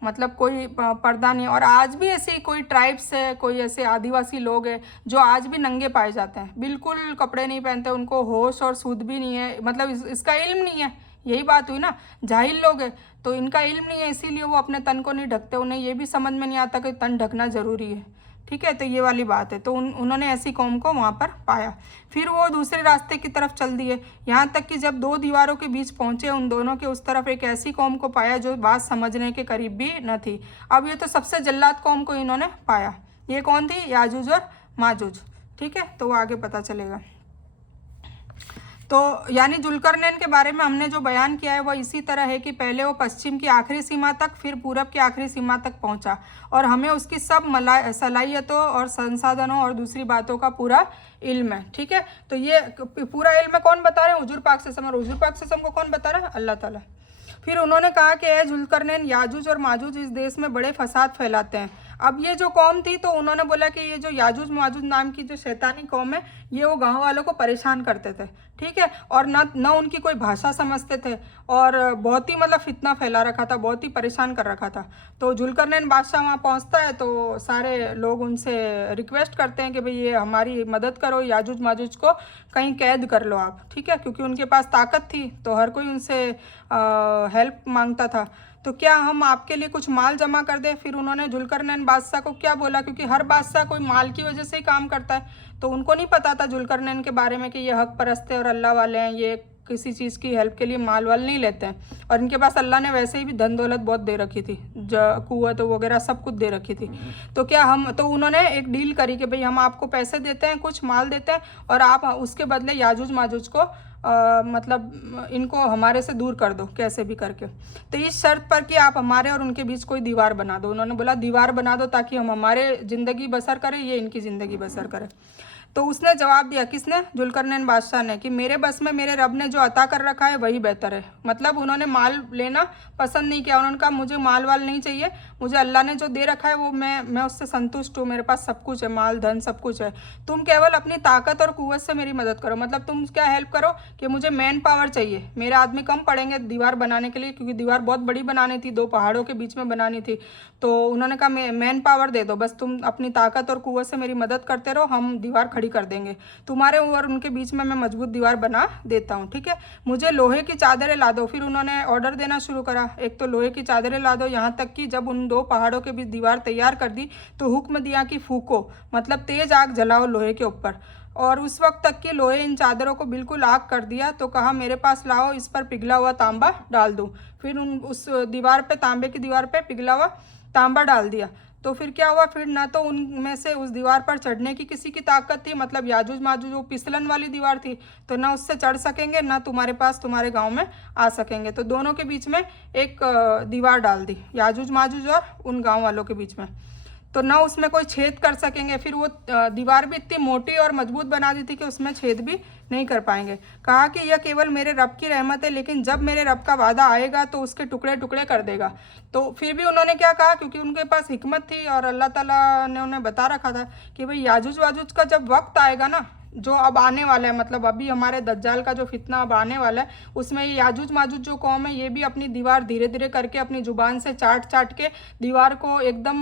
मतलब कोई पर्दा नहीं। और आज भी ऐसे कोई ट्राइब्स है, कोई ऐसे आदिवासी लोग हैं जो आज भी नंगे पाए जाते हैं, बिल्कुल कपड़े नहीं पहनते, उनको होश और सूद भी नहीं है, मतलब इसका इल्म नहीं है। यही बात हुई ना, जाहिल लोग हैं तो इनका इल्म नहीं है, इसीलिए वो अपने तन को नहीं ढकते, उन्हें ये भी समझ में नहीं आता कि तन ढकना ज़रूरी है, ठीक है। तो ये वाली बात है। तो उन्होंने ऐसी कौम को वहाँ पर पाया, फिर वो दूसरे रास्ते की तरफ चल दिए, यहाँ तक कि जब 2 दीवारों के बीच पहुँचे उन दोनों के उस तरफ एक ऐसी कौम को पाया जो बात समझने के करीब भी न थी। अब ये तो सबसे जल्लाद कौम को इन्होंने पाया। ये कौन थी? याजूज और माजूज, ठीक है। तो वो आगे पता चलेगा। तो यानी जुल्करनैन के बारे में हमने जो बयान किया है वह इसी तरह है कि पहले वो पश्चिम की आखिरी सीमा तक, फिर पूरब की आखिरी सीमा तक पहुंचा, और हमें उसकी सब सलाहियतों और संसाधनों और दूसरी बातों का पूरा इल्म है, ठीक है। तो ये पूरा इल्म कौन बता रहे हैं? हुजूर पाक सल्लल्लाहु अलैहि वसल्लम। और हुजूर पाक सल्लल्लाहु अलैहि वसल्लम को कौन बता रहा है? अल्लाह ताला। फिर उन्होंने कहा कि ए जुल्करनैन, याजूज और माजूज इस देश में बड़े फसाद फैलाते हैं। अब ये जो कौम थी तो उन्होंने बोला कि ये जो याजूज माजूज नाम की जो शैतानी कौम है, ये वो गांव वालों को परेशान करते थे, ठीक है, और न उनकी कोई भाषा समझते थे, और बहुत ही मतलब फितना फैला रखा था, बहुत ही परेशान कर रखा था। तो जुल्करनैन बादशाह वहाँ पहुँचता है तो सारे लोग उनसे रिक्वेस्ट करते हैं कि भाई ये हमारी मदद करो, याजूज माजूज को कहीं कैद कर लो आप, ठीक है, क्योंकि उनके पास ताकत थी तो हर कोई उनसे हेल्प मांगता था। तो क्या हम आपके लिए कुछ माल जमा कर दें? फिर उन्होंने जुल्करनैन बादशाह को क्या बोला, क्योंकि हर बादशाह कोई माल की वजह से ही काम करता है, तो उनको नहीं पता था जुल्करनैन के बारे में कि ये हक परस्त है और अल्लाह वाले हैं, ये किसी चीज़ की हेल्प के लिए माल वाल नहीं लेते हैं, और इनके पास अल्लाह ने वैसे ही भी धन दौलत बहुत दे रखी थी, कुव्वत वगैरह सब कुछ दे रखी थी। तो क्या हम, तो उन्होंने एक डील करी कि भाई हम आपको पैसे देते हैं, कुछ माल देते हैं, और आप उसके बदले याजूज माजूज को मतलब इनको हमारे से दूर कर दो कैसे भी करके, तो इस शर्त पर कि आप हमारे और उनके बीच कोई दीवार बना दो। उन्होंने बोला दीवार बना दो ताकि हम हमारे ज़िंदगी बसर करें, ये इनकी ज़िंदगी बसर करें। तो उसने जवाब दिया, किसने? जुल्करनैन बादशाह ने, कि मेरे बस में मेरे रब ने जो अता कर रखा है वही बेहतर है। मतलब उन्होंने माल लेना पसंद नहीं किया, उन्होंने कहा मुझे माल वाल नहीं चाहिए, मुझे अल्लाह ने जो दे रखा है वो मैं उससे संतुष्ट हूँ, मेरे पास सब कुछ है, माल धन सब कुछ है, तुम केवल अपनी ताकत और कुव्वत से मेरी मदद करो। मतलब तुम क्या हेल्प करो कि मुझे मैन पावर चाहिए, मेरे आदमी कम पड़ेंगे दीवार बनाने के लिए, क्योंकि दीवार बहुत बड़ी बनानी थी, 2 पहाड़ों के बीच में बनानी थी। तो उन्होंने कहा मैन पावर दे दो, बस तुम अपनी ताकत और कुव्वत से मेरी मदद करते रहो, हम दीवार खड़ी खड़ी कर देंगे। तुम्हारे और उनके बीच में मैं मजबूत दीवार बना देता हूँ, ठीक है। मुझे लोहे की चादरें ला दो। फिर उन्होंने ऑर्डर देना शुरू करा, एक तो लोहे की चादरें ला दो, यहाँ तक कि जब उन दो पहाड़ों के बीच दीवार तैयार कर दी तो हुक्म दिया कि फूको, मतलब तेज आग जलाओ लोहे के ऊपर। और उस वक्त तक कि लोहे इन चादरों को बिल्कुल आग कर दिया तो कहा मेरे पास लाओ, इस पर पिघला हुआ तांबा डाल दूं। फिर उस दीवार पे, तांबे की दीवार पे पिघला हुआ तांबा डाल दिया। तो फिर क्या हुआ, फिर ना तो उनमें से उस दीवार पर चढ़ने की किसी की ताकत थी, मतलब याजूज माजूज वो फिसलन वाली दीवार थी, तो ना उससे चढ़ सकेंगे ना तुम्हारे पास तुम्हारे गांव में आ सकेंगे। तो दोनों के बीच में एक दीवार डाल दी, याजूज माजूज और उन गांव वालों के बीच में, तो ना उसमें कोई छेद कर सकेंगे। फिर वो दीवार भी इतनी मोटी और मजबूत बना दी थी कि उसमें छेद भी नहीं कर पाएंगे। कहा कि यह केवल मेरे रब की रहमत है, लेकिन जब मेरे रब का वादा आएगा तो उसके टुकड़े टुकड़े कर देगा। तो फिर भी उन्होंने क्या कहा, क्योंकि उनके पास हिकमत थी और अल्लाह ताला ने उन्हें बता रखा था कि भाई याजूज वाजूज का जब वक्त आएगा ना, जो अब आने वाला है, मतलब अभी हमारे दज्जाल का जो फितना अब आने वाला है, उसमें ये याजूज माजूज जो कौम है ये भी अपनी दीवार धीरे धीरे करके अपनी जुबान से चाट चाट के दीवार को एकदम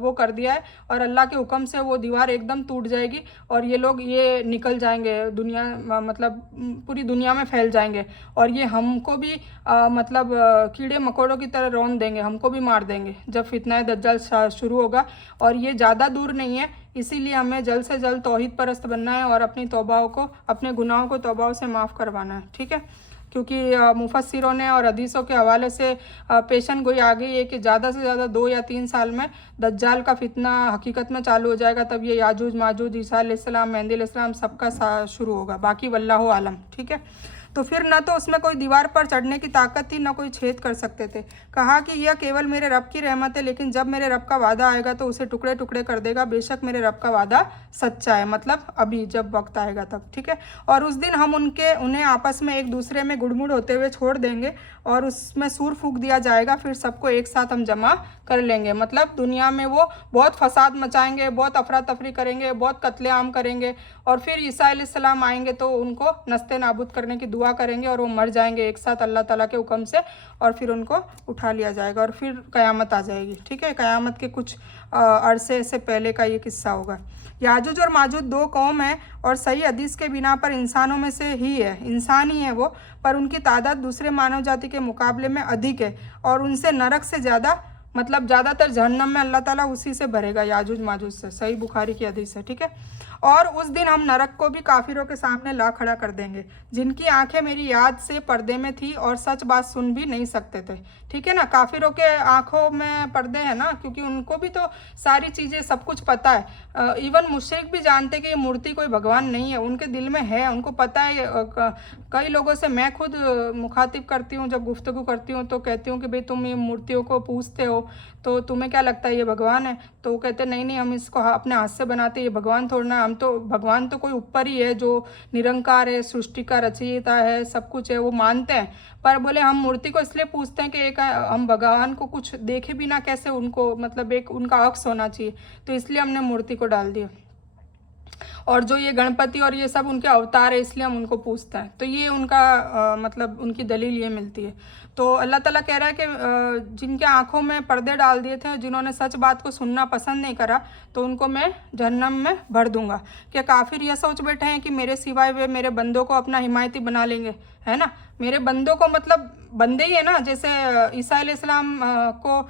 वो कर दिया है, और अल्लाह के हुक्म से वो दीवार एकदम टूट जाएगी और ये लोग ये निकल जाएंगे दुनिया, मतलब पूरी दुनिया में फैल जाएंगे, और ये हमको भी मतलब कीड़े मकोड़ों की तरह रौंद देंगे, हमको भी मार देंगे जब फितना दज्जाल शुरू होगा। और ये ज़्यादा दूर नहीं है, इसीलिए हमें जल्द से जल्द तौहीद परस्त बनना है और अपनी तौबाओं को, अपने गुनाहों को तौबाओं से माफ़ करवाना है, ठीक है। क्योंकि मुफस्सिरों ने और हदीसों के हवाले से पेशन गोई आ गई है कि ज़्यादा से ज़्यादा 2 या 3 साल में दज्जाल का फितना हकीकत में चालू हो जाएगा, तब ये याजूज माजूज, ईसा अलैहिस्सलाम, मेहदी अलैहिस्सलाम सबका शुरू होगा, बाकी वल्लाहु आलम, ठीक है। तो फिर ना तो उसमें कोई दीवार पर चढ़ने की ताकत थी, ना कोई छेद कर सकते थे। कहा कि यह केवल मेरे रब की रहमत है, लेकिन जब मेरे रब का वादा आएगा तो उसे टुकड़े टुकड़े कर देगा, बेशक मेरे रब का वादा सच्चा है, मतलब अभी जब वक्त आएगा तब, ठीक है। और उस दिन हम उन्हें आपस में एक दूसरे में गुड़मुड़ होते हुए छोड़ देंगे और उसमें सूर फूंक दिया जाएगा, फिर सबको एक साथ हम जमा कर लेंगे। मतलब दुनिया में वो बहुत फसाद मचाएंगे, बहुत अफरा तफरी करेंगे, बहुत कत्लेआम करेंगे, और फिर ईसा अलैहिस्सलाम आएंगे तो उनको नस्ते नाबूद करने की दुआ करेंगे और वो मर जाएंगे एक साथ अल्लाह ताला के हुक्म से, और फिर उनको उठा लिया जाएगा और फिर क़यामत आ जाएगी, ठीक है। क़यामत के कुछ अरसे से पहले का ये किस्सा होगा। याजूज और माजूज 2 कौम है और सही हदीस के बिना पर इंसानों में से ही है, इंसान ही है वो, पर उनकी तादाद दूसरे मानव जाति के मुकाबले में अधिक है और उनसे नरक से ज़्यादा, मतलब ज़्यादातर जहन्नम में अल्लाह ताला उसी से भरेगा, याजूज माजूज से, सही बुखारी की हदीस है, ठीक है। और उस दिन हम नरक को भी काफिरों के सामने ला खड़ा कर देंगे, जिनकी आंखें मेरी याद से पर्दे में थी और सच बात सुन भी नहीं सकते थे, ठीक है ना। काफिरों के आंखों में पर्दे हैं ना, क्योंकि उनको भी तो सारी चीज़ें सब कुछ पता है। इवन मुशरिक भी जानते कि ये मूर्ति कोई भगवान नहीं है, उनके दिल में है, उनको पता है। कई लोगों से मैं खुद मुखातिब करती हूँ, जब गुफ्तगू करती हूँ तो कहती हूँ कि भाई तुम ये मूर्तियों को पूजते हो तो तुम्हें क्या लगता है ये भगवान है, तो वो कहते नहीं नहीं, हम इसको अपने हाथ से बनाते, ये भगवान थोड़ा ना, हम तो भगवान तो कोई ऊपर ही है जो निरंकार है, सृष्टि का रचयिता है, सब कुछ है, वो मानते हैं। पर बोले हम मूर्ति को इसलिए पूछते हैं कि एक हम भगवान को कुछ देखे भी ना, कैसे उनको, मतलब एक उनका अक्स होना चाहिए, तो इसलिए हमने मूर्ति को डाल दिया। और जो ये गणपति और ये सब उनके अवतार है, इसलिए हम उनको पूछते हैं। तो ये उनका मतलब उनकी दलील ये मिलती है। तो अल्लाह ताला कह रहा है कि जिनके आंखों में पर्दे डाल दिए थे, जिन्होंने सच बात को सुनना पसंद नहीं करा, तो उनको मैं जहन्नम में भर दूंगा। क्या काफिर ये सोच बैठे हैं कि मेरे सिवाय वे मेरे बंदों को अपना हिमायती बना लेंगे, है ना। मेरे बंदों को मतलब बंदे ही है ना, जैसे ईसा अलैहिस्सलाम को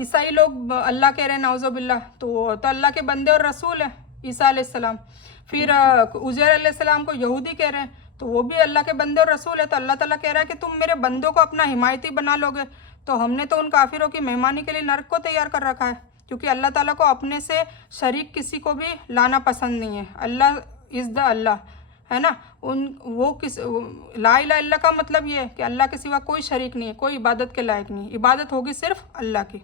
ईसाई लोग अल्लाह कह रहे हैं, नाउज़ुबिल्लाह, तो अल्लाह के बंदे और रसूल है ईसा अलैहिस्सलाम। फिर उज़ैर अलैहिस्सलाम को यहूदी कह रहे हैं, तो वो भी अल्लाह के बंदे और रसूल है। तो अल्लाह ताला कह रहा है कि तुम मेरे बंदों को अपना हिमायती बना लोगे, तो हमने तो उन काफिरों की मेहमानी के लिए नरक को तैयार कर रखा है, क्योंकि अल्लाह ताला को अपने से शरीक किसी को भी लाना पसंद नहीं है। अल्लाह इज़ द अल्लाह, है ना। ला इलाहा इल्लल्लाह का मतलब ये है कि अल्लाह के सिवा कोई शरीक नहीं है, कोई इबादत के लायक नहीं है, इबादत होगी सिर्फ अल्लाह की।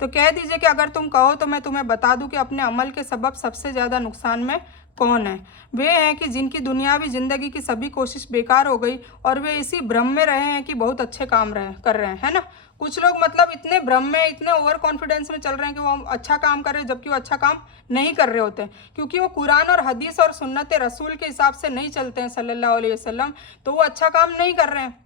तो कह दीजिए कि अगर तुम कहो तो मैं तुम्हें बता दूं कि अपने अमल के सबब सबसे ज़्यादा नुकसान में कौन है। वे हैं कि जिनकी दुनियावी ज़िंदगी की सभी कोशिश बेकार हो गई और वे इसी भ्रम में रहे हैं कि बहुत अच्छे काम कर रहे हैं, है ना। कुछ लोग मतलब इतने भ्रम में, इतने ओवर कॉन्फिडेंस में चल रहे हैं कि वो अच्छा काम कर रहे हैं, जबकि वो अच्छा काम नहीं कर रहे होते हैं, क्योंकि वो कुरान और हदीस और सुन्नत रसूल के हिसाब से नहीं चलते हैं सल्लल्लाहु अलैहि वसल्लम, तो वो अच्छा काम नहीं कर रहे हैं,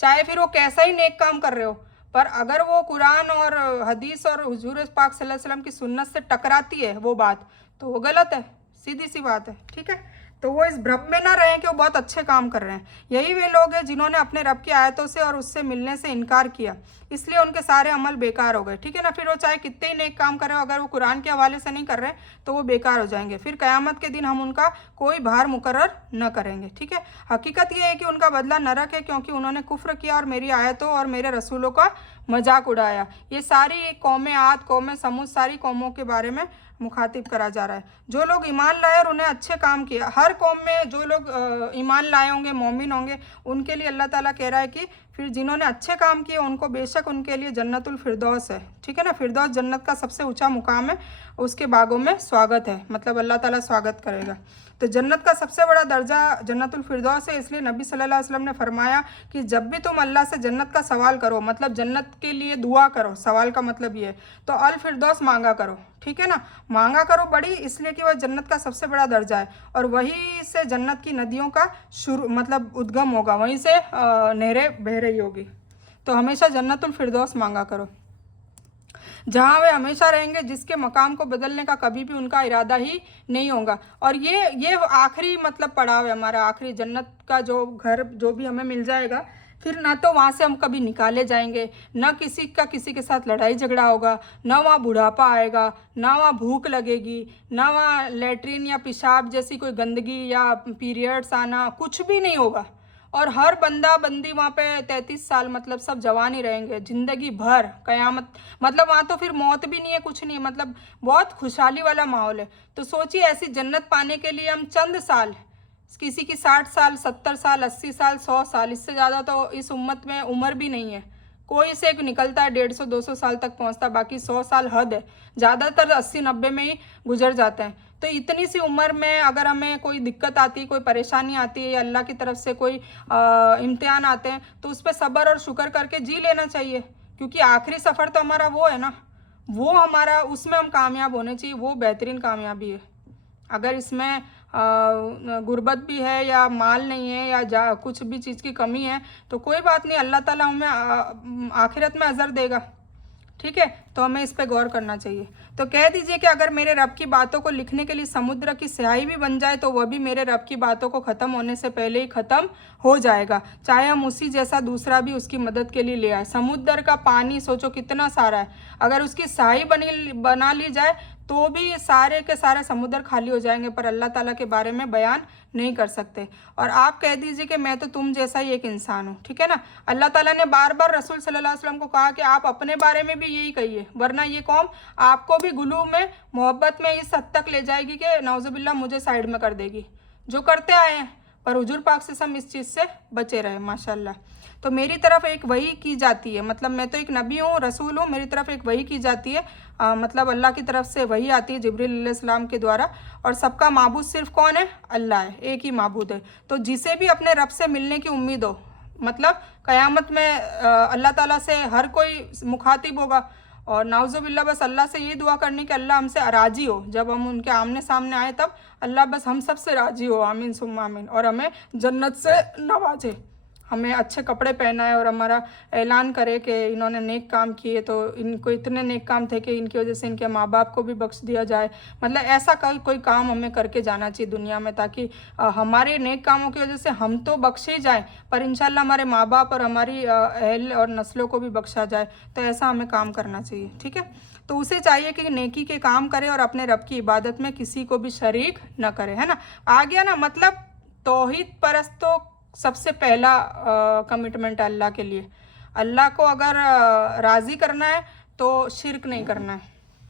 चाहे फिर वो कैसा ही नेक काम कर रहे हो। पर अगर वो कुरान और हदीस और हुजूर पाक सल्लल्लाहु अलैहि वसल्लम की सुन्नत से टकराती है वो बात, तो वो गलत है, सीधी सी बात है, ठीक है। तो वो इस भ्रम में ना रहे कि वो बहुत अच्छे काम कर रहे हैं। यही वे लोग हैं जिन्होंने अपने रब की आयतों से और उससे मिलने से इनकार किया, इसलिए उनके सारे अमल बेकार हो गए, ठीक है ना। फिर वो चाहे कितने ही नेक काम कर रहे हो, अगर वो कुरान के हवाले से नहीं कर रहे तो वो बेकार हो जाएंगे। फिर क़यामत के दिन हम उनका कोई भार मुकर्रर न करेंगे, ठीक है। हकीकत ये है कि उनका बदला नरक है, क्योंकि उन्होंने कुफ्र किया और मेरी आयतों और मेरे रसूलों का मजाक उड़ाया। ये सारी कौमें, आद कौमें, समूद, सारी कौमों के बारे में मुखातिब करा जा रहा है। जो लोग ईमान लाए और उन्हें अच्छे काम किए, हर कौम में जो लोग ईमान लाए होंगे, मोमिन होंगे, उनके लिए अल्लाह ताला कह रहा है कि फिर जिन्होंने अच्छे काम किए उनको बेशक उनके लिए जन्नतुल फिरदौस है, ठीक है ना। फिरदौस जन्नत का सबसे ऊंचा मुकाम है, उसके बागों में स्वागत है, मतलब अल्लाह ताला स्वागत करेगा। तो जन्नत का सबसे बड़ा दर्जा जन्नतुल फिरदौस है। इसलिए नबी सल्लल्लाहु अलैहि वसल्लम ने फरमाया कि जब भी तुम अल्लाह से जन्नत का सवाल करो, मतलब जन्नत के लिए दुआ करो, सवाल का मतलब ये है, तो अल फिरदौस मांगा करो, ठीक है ना। मांगा करो बड़ी, इसलिए कि वह जन्नत का सबसे बड़ा दर्जा है और वहीं से जन्नत की नदियों का शुरू मतलब उद्गम होगा, वहीं से नहरें बह रही होगी। तो हमेशा जन्नतुल फिरदौस मांगा करो, जहाँ वे हमेशा रहेंगे, जिसके मकाम को बदलने का कभी भी उनका इरादा ही नहीं होगा। और ये आखिरी मतलब पड़ाव है हमारा, आखिरी जन्नत का जो घर जो भी हमें मिल जाएगा, फिर ना तो वहाँ से हम कभी निकाले जाएंगे, ना किसी का किसी के साथ लड़ाई झगड़ा होगा, ना वहाँ बुढ़ापा आएगा, ना वहाँ भूख लगेगी, ना वहाँ लेटरिन या पेशाब जैसी कोई गंदगी या पीरियड्स आना, कुछ भी नहीं होगा। और हर बंदा बंदी वहाँ पे 33 साल, मतलब सब जवान ही रहेंगे ज़िंदगी भर, क़यामत, मतलब वहाँ तो फिर मौत भी नहीं है, कुछ नहीं है, मतलब बहुत खुशहाली वाला माहौल है। तो सोचिए ऐसी जन्नत पाने के लिए हम चंद साल, किसी की 60 साल, 70 साल, 80 साल, 100 साल, इससे ज़्यादा तो इस उम्मत में उम्र भी नहीं है। कोई से निकलता है 150-200 साल तक पहुँचता, बाकी 100 साल हद है, ज़्यादातर 80-90 में ही गुजर जाते हैं। तो इतनी सी उम्र में अगर हमें कोई दिक्कत आती है, कोई परेशानी आती है, या अल्लाह की तरफ से कोई इम्तिहान आते हैं, तो उस पर सब्र और शुक्र करके जी लेना चाहिए, क्योंकि आखिरी सफ़र तो हमारा वो है ना, वो हमारा, उसमें हम कामयाब होने चाहिए, वो बेहतरीन कामयाबी है। अगर इसमें गुर्बत भी है या माल नहीं है या कुछ भी चीज़ की कमी है तो कोई बात नहीं, अल्लाह ताला हमें आखिरत में अज़र देगा, ठीक है। तो हमें इस पे गौर करना चाहिए। तो कह दीजिए कि अगर मेरे रब की बातों को लिखने के लिए समुद्र की स्याही भी बन जाए तो वह भी मेरे रब की बातों को ख़त्म होने से पहले ही ख़त्म हो जाएगा, चाहे हम उसी जैसा दूसरा भी उसकी मदद के लिए ले आए। समुद्र का पानी सोचो कितना सारा है, अगर उसकी स्याही बना ली जाए तो भी सारे के सारे समुद्र खाली हो जाएंगे, पर अल्लाह ताला के बारे में बयान नहीं कर सकते। और आप कह दीजिए कि मैं तो तुम जैसा ही एक इंसान हूँ, ठीक है ना। अल्लाह ताला ने बार बार रसूल सल्लल्लाहु अलैहि वसल्लम को कहा कि आप अपने बारे में भी यही कहिए, वरना ये कौम आपको भी गुलू में, मोहब्बत में इस हद तक ले जाएगी कि नौजुबिल्ला मुझे साइड में कर देगी, जो करते आए हैं। पर हुजूर पाक से हम इस चीज़ से बचे रहे माशाल्लाह। तो मेरी तरफ एक वही की जाती है, मतलब मैं तो एक नबी हूँ, रसूल हूँ, मेरी तरफ एक वही की जाती है, मतलब अल्लाह की तरफ से वही आती है जिब्रील अलैहिस्सलाम के द्वारा। और सबका माबूद सिर्फ कौन है? अल्लाह है, एक ही माबूद है। तो जिसे भी अपने रब से मिलने की उम्मीद हो, मतलब क़यामत में अल्लाह ताला से हर कोई मुखातिब होगा, और नाउज़ुबिल्लाह बस अल्लाह से ये दुआ करनी कि अल्लाह हमसे राज़ी हो, जब हम उनके आमने सामने आए तब अल्लाह बस हम सब से राज़ी हो, आमीन सुम्मा आमीन, और हमें जन्नत से नवाजे, हमें अच्छे कपड़े पहनाए और हमारा ऐलान करे कि इन्होंने नेक काम किए, तो इनको इतने नेक काम थे कि इनकी वजह से इनके माँ बाप को भी बख्श दिया जाए। मतलब ऐसा कोई काम हमें करके जाना चाहिए दुनिया में, ताकि हमारे नेक कामों की वजह से हम तो बख्शे जाएं, पर इंशाल्लाह हमारे माँ बाप और हमारी अहल और नस्लों को भी बख्शा जाए। तो ऐसा हमें काम करना चाहिए, ठीक है। तो उसे चाहिए कि नेकी के काम करे और अपने रब की इबादत में किसी को भी शरीक न करे, है ना। आ गया ना, मतलब तौहीद परस्त तो सबसे पहला कमिटमेंट है अल्लाह के लिए। अल्लाह को अगर राज़ी करना है तो शिरक नहीं करना है,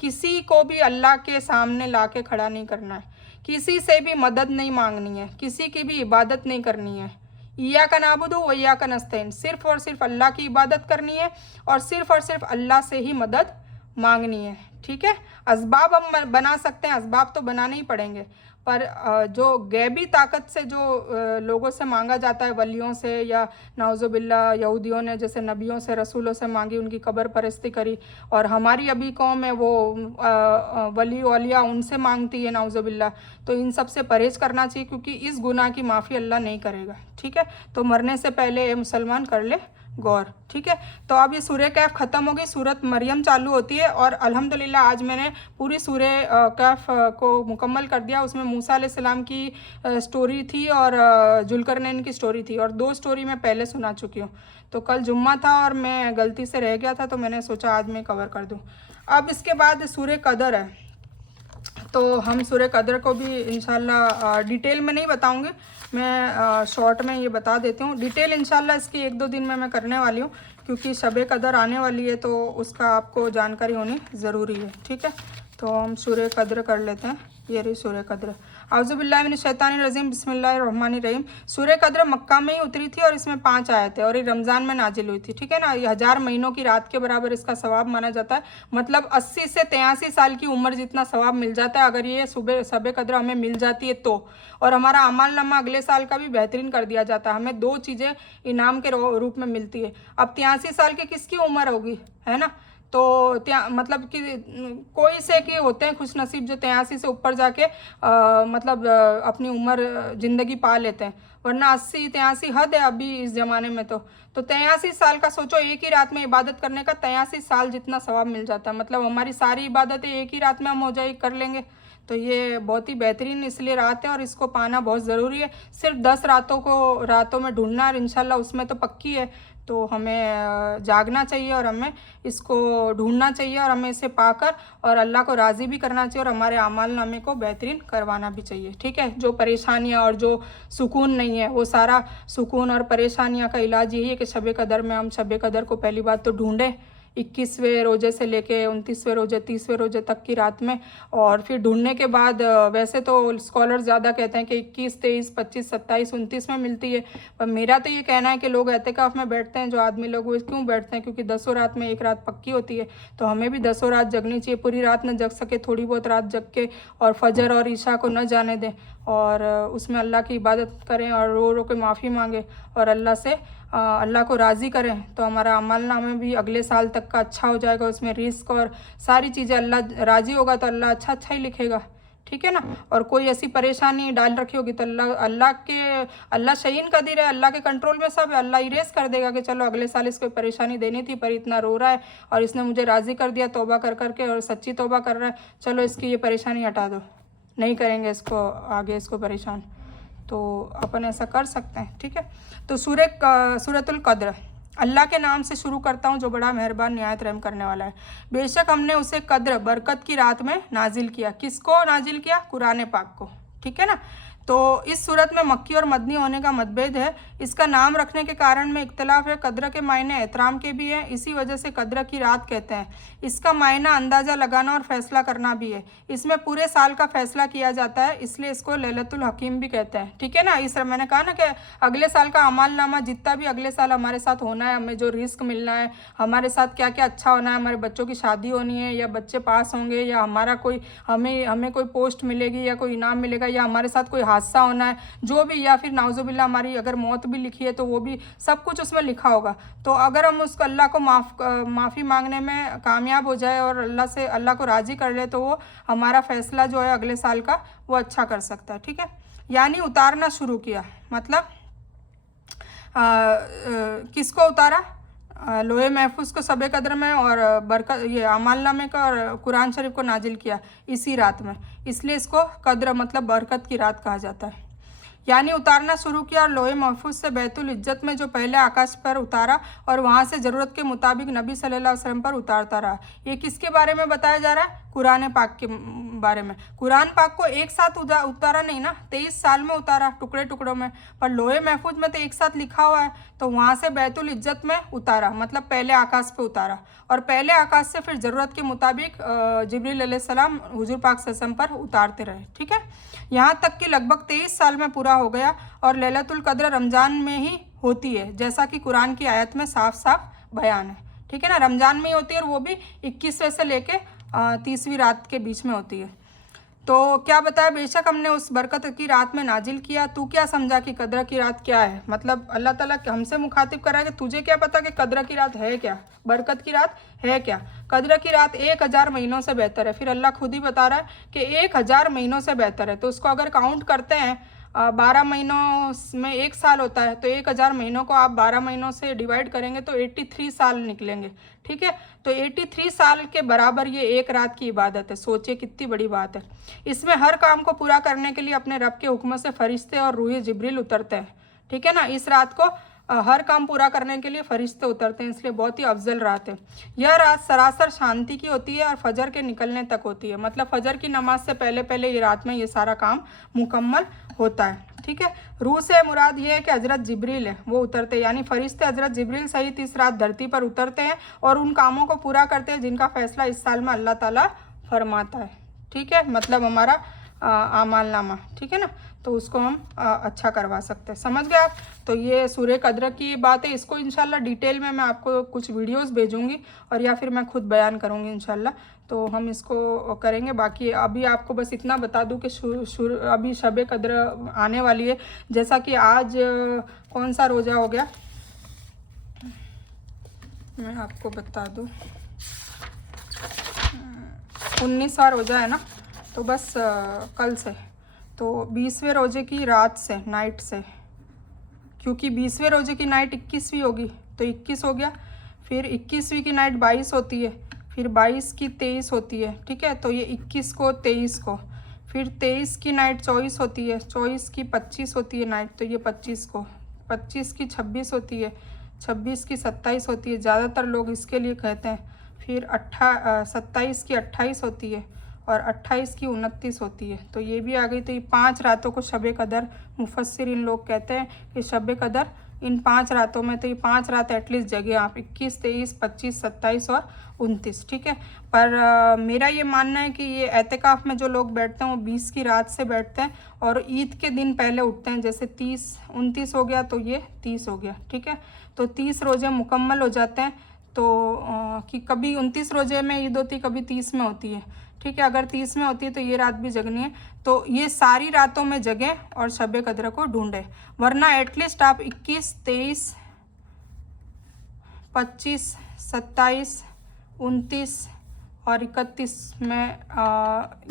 किसी को भी अल्लाह के सामने ला के खड़ा नहीं करना है, किसी से भी मदद नहीं मांगनी है, किसी की भी इबादत नहीं करनी है। इय्याका नाबुदु व इय्याका नस्तईन, सिर्फ़ और सिर्फ अल्लाह की इबादत करनी है और सिर्फ अल्लाह से ही मदद मांगनी है, ठीक है। असबाब हम बना सकते हैं, असबाब तो बनाने ही पड़ेंगे, पर जो गैबी ताकत से जो लोगों से मांगा जाता है, वलियों से, या नाउज़ुबिल्ला यहूदियों ने जैसे नबियों से, रसूलों से मांगी, उनकी कब्र परस्ती करी, और हमारी अभी कौम है वो वली औलिया उनसे मांगती है नाउज़ुबिल्ला। तो इन सब से परहेज करना चाहिए, क्योंकि इस गुनाह की माफ़ी अल्लाह नहीं करेगा, ठीक है। तो मरने से पहले ये मुसलमान कर ले गौर। ठीक है, तो अब ये सूर्य कैफ ख़त्म हो गई, सूरत मरियम चालू होती है। और अल्हम्दुलिल्लाह आज मैंने पूरी सूर्य कैफ को मुकम्मल कर दिया। उसमें मूसा अलैहिस्सलाम की स्टोरी थी और जुल्करनैन की स्टोरी थी, और 2 स्टोरी मैं पहले सुना चुकी हूँ। तो कल जुम्मा था और मैं गलती से रह गया था, तो मैंने सोचा आज मैं कवर कर दूँ। अब इसके बाद सूर्य कदर है, तो हम सूर्य कदर को भी इंशाल्लाह डिटेल में नहीं बताऊंगी, मैं शॉर्ट में ये बता देती हूँ। डिटेल इंशाल्लाह इसकी 1-2 दिन में मैं करने वाली हूँ, क्योंकि शब कदर आने वाली है तो उसका आपको जानकारी होनी ज़रूरी है। ठीक है, तो हम सूर्य कद्र कर लेते हैं। ये रही सूर्य कद्र। आउज़ुबिल्लाहि मिनश शैतानिर रजीम, बिस्मिल्लाहिर रहमानिर रहीम। सूर्य कद्र मक्का में ही उतरी थी और इसमें 5 आयत है और ये रमज़ान में नाजिल हुई थी। ठीक है ना, ये 1000 महीनों की रात के बराबर इसका सवाब माना जाता है। मतलब 80 से 83 साल की उम्र जितना सवाब मिल जाता है अगर ये सुबह शब कद्र हमें मिल जाती है तो। और हमारा अमाल नामा अगले साल का भी बेहतरीन कर दिया जाता है। हमें 2 चीज़ें इनाम के रूप में मिलती है। अब 83 साल की किसकी उम्र होगी, है ना, तो मतलब कि कोई से कि होते हैं खुश नसीब जो 83 से ऊपर जाके मतलब अपनी उम्र ज़िंदगी पा लेते हैं, वरना 80-83 हद है अभी इस ज़माने में। तो 83 साल का सोचो, एक ही रात में इबादत करने का 83 साल जितना सवाब मिल जाता है। मतलब हमारी सारी इबादतें एक ही रात में हम हो जाए कर लेंगे। तो ये बहुत ही बेहतरीन इसलिए रात है और इसको पाना बहुत ज़रूरी है। सिर्फ 10 रातों में ढूंढना है, इंशाल्लाह उसमें तो पक्की है। तो हमें जागना चाहिए और हमें इसको ढूंढना चाहिए और हमें इसे पाकर और अल्लाह को राज़ी भी करना चाहिए और हमारे आमाल नामे को बेहतरीन करवाना भी चाहिए। ठीक है, जो परेशानियां और जो सुकून नहीं है वो सारा सुकून और परेशानियां का इलाज यही है कि शब कदर में हम शब कदर को पहली बात तो ढूंढें, 21वें रोजे से लेके 29वें रोजे 30वें रोजे तक की रात में। और फिर ढूंढने के बाद वैसे तो स्कॉलर ज़्यादा कहते हैं कि 21, 23, 25, 27, 29 में मिलती है, पर मेरा तो ये कहना है कि लोग एहतिकाफ में बैठते हैं जो आदमी लोग, वो क्यों बैठते हैं, क्योंकि 10 रात में एक रात पक्की होती है। तो हमें भी 10 रात जगनी चाहिए। पूरी रात न जग सके, थोड़ी बहुत रात जग के और फजर और ईशा को न जाने दें और उसमें अल्लाह की इबादत करें और रो रो के माफ़ी मांगे और अल्लाह को राज़ी करें। तो हमारा अमल नामे भी अगले साल तक का अच्छा हो जाएगा, उसमें रिस्क और सारी चीज़ें अल्लाह राज़ी होगा तो अल्लाह अच्छा ही लिखेगा। ठीक है ना, और कोई ऐसी परेशानी डाल रखी होगी तो अल्लाह शहीन कदीर है, अल्लाह के कंट्रोल में सब है। अल्लाह इरेज कर देगा कि चलो अगले साल इसको परेशानी देनी थी पर इतना रो रहा है और इसने मुझे राज़ी कर दिया तौबा कर करके और सच्ची तौबा कर रहा है, चलो इसकी ये परेशानी हटा दो, नहीं करेंगे इसको आगे इसको परेशान। तो अपन ऐसा कर सकते हैं। ठीक है, तो सूरतुल कद्र, अल्लाह के नाम से शुरू करता हूँ जो बड़ा मेहरबान निहायत रहम करने वाला है। बेशक हमने उसे कद्र बरकत की रात में नाजिल किया। किसको नाजिल किया? कुरान पाक को। ठीक है ना, तो इस सूरत में मक्की और मदनी होने का मतभेद है। इसका नाम रखने के कारण में इख्तलाफ है। कद्र के मायने एहतराम के भी हैं, इसी वजह से कद्र की रात कहते हैं। इसका मायना अंदाज़ा लगाना और फैसला करना भी है। इसमें पूरे साल का फैसला किया जाता है, इसलिए इसको लैलतुल हकीम भी कहते हैं। ठीक है ना, इस मैंने कहा ना कि अगले साल का अमाल नामा जितना भी अगले साल हमारे साथ होना है, हमें जो रिस्क मिलना है, हमारे साथ क्या क्या अच्छा होना है, हमारे बच्चों की शादी होनी है या बच्चे पास होंगे या हमारा कोई हमें कोई पोस्ट मिलेगी या कोई इनाम मिलेगा या हमारे साथ कोई हादसा होना है जो भी, या फिर नाउजुबिल्ला हमारी अगर मौत भी लिखी है तो वो भी सब कुछ उसमें लिखा होगा। तो अगर हम उसको अल्लाह को माफ़ी मांगने में कामयाब हो जाए और अल्लाह को राज़ी कर ले तो वो हमारा फ़ैसला जो है अगले साल का वो अच्छा कर सकता है। ठीक है, यानी उतारना शुरू किया, मतलब किसको उतारा? लोहे महफूज को शब कद्र में और बरकत ये अमाल नामे का और कुरान शरीफ को नाजिल किया इसी रात में, इसलिए इसको कद्र मतलब बरकत की रात कहा जाता है। यानी उतारना शुरू किया और लोहे महफूज से बैतुल इज्जत में जो पहले आकाश पर उतारा और वहाँ से ज़रूरत के मुताबिक नबी सल्लल्लाहु अलैहि वसल्लम पर उतारता रहा। ये किसके बारे में बताया जा रहा है? कुरान पाक के बारे में। कुरान पाक को एक साथ उतारा नहीं ना, 23 साल में उतारा टुकड़े टुकड़ों में, पर लोहे महफूज में तो एक साथ लिखा हुआ है। तो वहाँ से बैतुल इज्जत में उतारा मतलब पहले आकाश पे उतारा और पहले आकाश से फिर ज़रूरत के मुताबिक जिब्रील अलैहिस्सलाम हुजूर पाक सल्लल्लाहु अलैहि वसल्लम पर उतारते रहे। ठीक है, यहाँ तक कि लगभग 23 साल में पूरा हो गया और लैलतुल कद्र रमज़ान में ही होती है, जैसा कि कुरान की आयत में साफ साफ बयान है। ठीक है ना, रमज़ान में ही होती है और वो भी 21वें से लेके 30वीं रात के बीच में होती है। तो क्या बताया? बेशक हमने उस बरकत की रात में नाजिल किया। तू क्या समझा कि कद्र की रात क्या है? मतलब अल्लाह ताला हमसे मुखातिब कर रहा है कि तुझे क्या पता कि कद्र की रात है क्या, बरकत की रात है क्या? कद्र की रात 1000 महीनों से बेहतर है। फिर अल्लाह खुद ही बता रहा है कि 1000 महीनों से बेहतर है। तो उसको अगर काउंट करते हैं 12 महीनों में 1 साल होता है, तो 1000 महीनों को आप 12 महीनों से डिवाइड करेंगे तो 83 साल निकलेंगे। ठीक है, तो 83 साल के बराबर ये एक रात की इबादत है। सोचिए कितनी बड़ी बात है। इसमें हर काम को पूरा करने के लिए अपने रब के हुक्म से फरिश्ते और रूह जिब्रील उतरते हैं। ठीक है ना, इस रात को हर काम पूरा करने के लिए फरिश्ते उतरते हैं, इसलिए बहुत ही अफजल रात है। यह रात सरासर शांति की होती है और फजर के निकलने तक होती है। मतलब फजर की नमाज से पहले पहले ये रात में ये सारा काम मुकम्मल होता है। ठीक है, रूह से मुराद ये है कि हज़रत जिब्रील है वो उतरते हैं, यानी फरिश्ते हज़रत जिब्रील सहित इस रात धरती पर उतरते हैं और उन कामों को पूरा करते हैं जिनका फैसला इस साल में अल्लाह ताला फरमाता है। ठीक है, मतलब हमारा आमालनामा, ठीक है ना, तो उसको हम अच्छा करवा सकते हैं। समझ गए आप? तो ये सूर्य कद्र की बात है। इसको इंशाल्लाह डिटेल में मैं आपको कुछ वीडियोस भेजूंगी और या फिर मैं खुद बयान करूंगी इंशाल्लाह, तो हम इसको करेंगे। बाकी अभी आपको बस इतना बता दूं कि अभी शब कद्र आने वाली है। जैसा कि आज कौन सा रोज़ा हो गया मैं आपको बता दूं, 19वां रोज़ा है ना, तो बस कल से तो 20वें रोज़े की रात से, नाइट से, क्योंकि 20वें रोज़े की नाइट 21वीं होगी तो 21 हो गया। फिर 21वीं की नाइट 22 होती है, फिर 22 की 23 होती है। ठीक है, तो ये 21 को 23 को, फिर 23 की नाइट 24 होती है, 24 की 25 होती है नाइट, तो ये 25 को, 25 की 26 होती है, 26 की 27 होती है, ज़्यादातर लोग इसके लिए कहते हैं। फिर 27 की 28 होती है और 28 की 29 होती है, तो ये भी आ गई। तो ये 5 रातों को शब कदर मुफस्सिर इन लोग कहते हैं कि शब कदर इन 5 रातों में, तो ये 5 रात एटलीस्ट जगह आप 21, 23, 25, 27 और 29। ठीक है, पर मेरा ये मानना है कि ये एहतिकाफ में जो लोग बैठते हैं वो 20 की रात से बैठते हैं और ईद के दिन पहले उठते हैं। जैसे 30, 29 हो गया तो ये 30 हो गया। ठीक है, तो 30 रोज़े मुकम्मल हो जाते हैं। तो कि कभी 29 रोज़े में ईद होती, कभी 30 में होती है। ठीक है, अगर 30 में होती है तो ये रात भी जगनी है, तो ये सारी रातों में जगें और शब कद्र को ढूंढें, वरना एटलीस्ट आप 21, 23, 25, 27, 29 और 31 में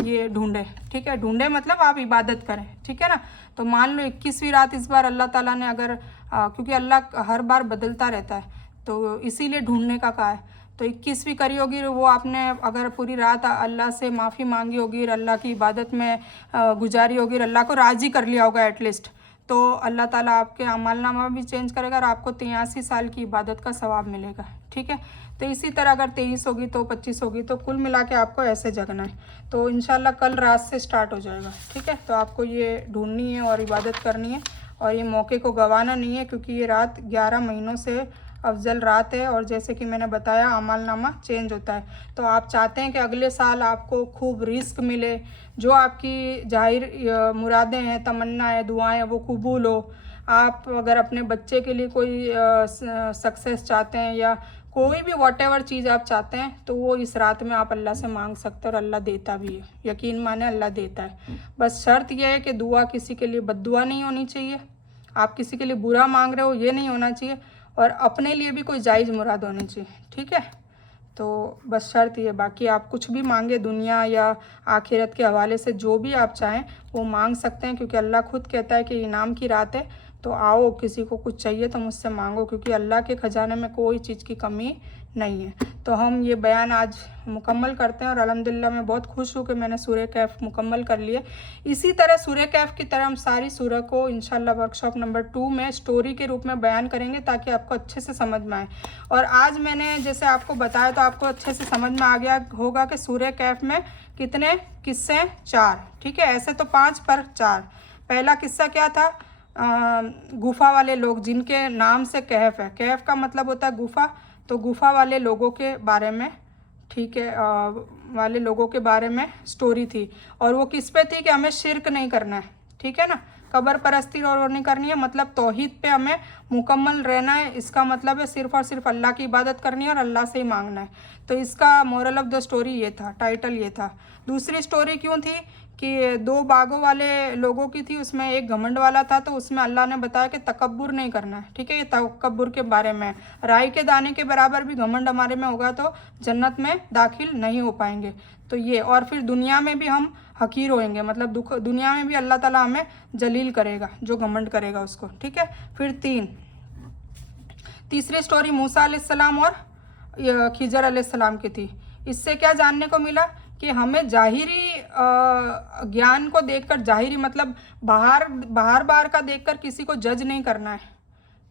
ये ढूंढें। ठीक है, ढूंढें मतलब आप इबादत करें। ठीक है ना, तो मान लो 21वीं रात इस बार अल्लाह ताला ने अगर क्योंकि अल्लाह हर बार बदलता रहता है तो इसीलिए ढूंढने का कहा है। तो 21वीं करी होगी, वो आपने अगर पूरी रात अल्लाह से माफ़ी मांगी होगी और अल्लाह की इबादत में गुजारी होगी और अल्लाह को राज़ी कर लिया होगा एटलीस्ट, तो अल्लाह ताला आपके अमालनामा भी चेंज करेगा और आपको 83 साल की इबादत का सवाब मिलेगा। ठीक है, तो इसी तरह अगर 23 होगी तो 25 होगी, तो कुल मिला के आपको ऐसे जगना है। तो इंशाल्लाह कल रात से स्टार्ट हो जाएगा। ठीक है, तो आपको ये ढूंढनी है और इबादत करनी है और ये मौके को गंवाना नहीं है, क्योंकि ये रात 11 महीनों से अफजल रात है और जैसे कि मैंने बताया अमालनामा चेंज होता है। तो आप चाहते हैं कि अगले साल आपको खूब रिस्क मिले, जो आपकी जाहिर मुरादें हैं, तमन्ना है, दुआएं वो कबूल हो। आप अगर अपने बच्चे के लिए कोई सक्सेस चाहते हैं या कोई भी वॉटेवर चीज़ आप चाहते हैं, तो वो इस रात में आप अल्लाह से मांग सकते हैं और अल्लाह देता भी है। यकीन माने अल्लाह देता है। बस शर्त यह है कि दुआ किसी के लिए बद्दुआ नहीं होनी चाहिए, आप किसी के लिए बुरा मांग रहे हो ये नहीं होना चाहिए, और अपने लिए भी कोई जायज़ मुराद होनी चाहिए। ठीक है, तो बस शर्त ये, बाकी आप कुछ भी मांगे दुनिया या आखिरत के हवाले से, जो भी आप चाहें वो मांग सकते हैं, क्योंकि अल्लाह खुद कहता है कि इनाम की रात है, तो आओ किसी को कुछ चाहिए तो मुझसे मांगो, क्योंकि अल्लाह के ख़जाने में कोई चीज़ की कमी नहीं है। तो हम ये बयान आज मुकम्मल करते हैं और अल्हम्दुलिल्लाह मैं बहुत खुश हूँ कि मैंने सूरह कैफ मुकम्मल कर लिए। इसी तरह सूरह कैफ की तरह हम सारी सूरह को इंशाल्लाह वर्कशॉप नंबर 2 में स्टोरी के रूप में बयान करेंगे, ताकि आपको अच्छे से समझ में आए। और आज मैंने जैसे आपको बताया तो आपको अच्छे से समझ में आ गया होगा कि सूरह कैफ में कितने किस्से, 4। ठीक है, ऐसे तो 5 पर 4। पहला किस्सा क्या था? गुफा वाले लोग जिनके नाम से कहफ है, कहफ का मतलब होता है गुफा, तो गुफा वाले लोगों के बारे में, ठीक है, वाले लोगों के बारे में स्टोरी थी। और वो किस पे थी कि हमें शिरक नहीं करना है। ठीक है ना, कब्र परस्ती और नहीं करनी है, मतलब तौहीद पे हमें मुकम्मल रहना है। इसका मतलब है सिर्फ़ और सिर्फ अल्लाह की इबादत करनी है और अल्लाह से ही मांगना है। तो इसका मोरल ऑफ द स्टोरी ये था, टाइटल ये था। दूसरी स्टोरी क्यों थी कि 2 बागों वाले लोगों की थी, उसमें एक घमंड वाला था, तो उसमें अल्लाह ने बताया कि तकब्बुर नहीं करना है, ठीक है। ये तकब्बुर के बारे में, राई के दाने के बराबर भी घमंड हमारे में होगा तो जन्नत में दाखिल नहीं हो पाएंगे। तो ये, और फिर दुनिया में भी हम हकीर होएंगे, मतलब दुनिया में भी अल्लाह ताला हमें जलील करेगा जो घमंड करेगा उसको, ठीक है। फिर तीसरी स्टोरी मूसा अलैहिस्सलाम और खिजर अलैहिस्सलाम की थी। इससे क्या जानने को मिला कि हमें जाहिरी ज्ञान को देखकर, जाहिरी मतलब बाहर का देखकर किसी को जज नहीं करना है,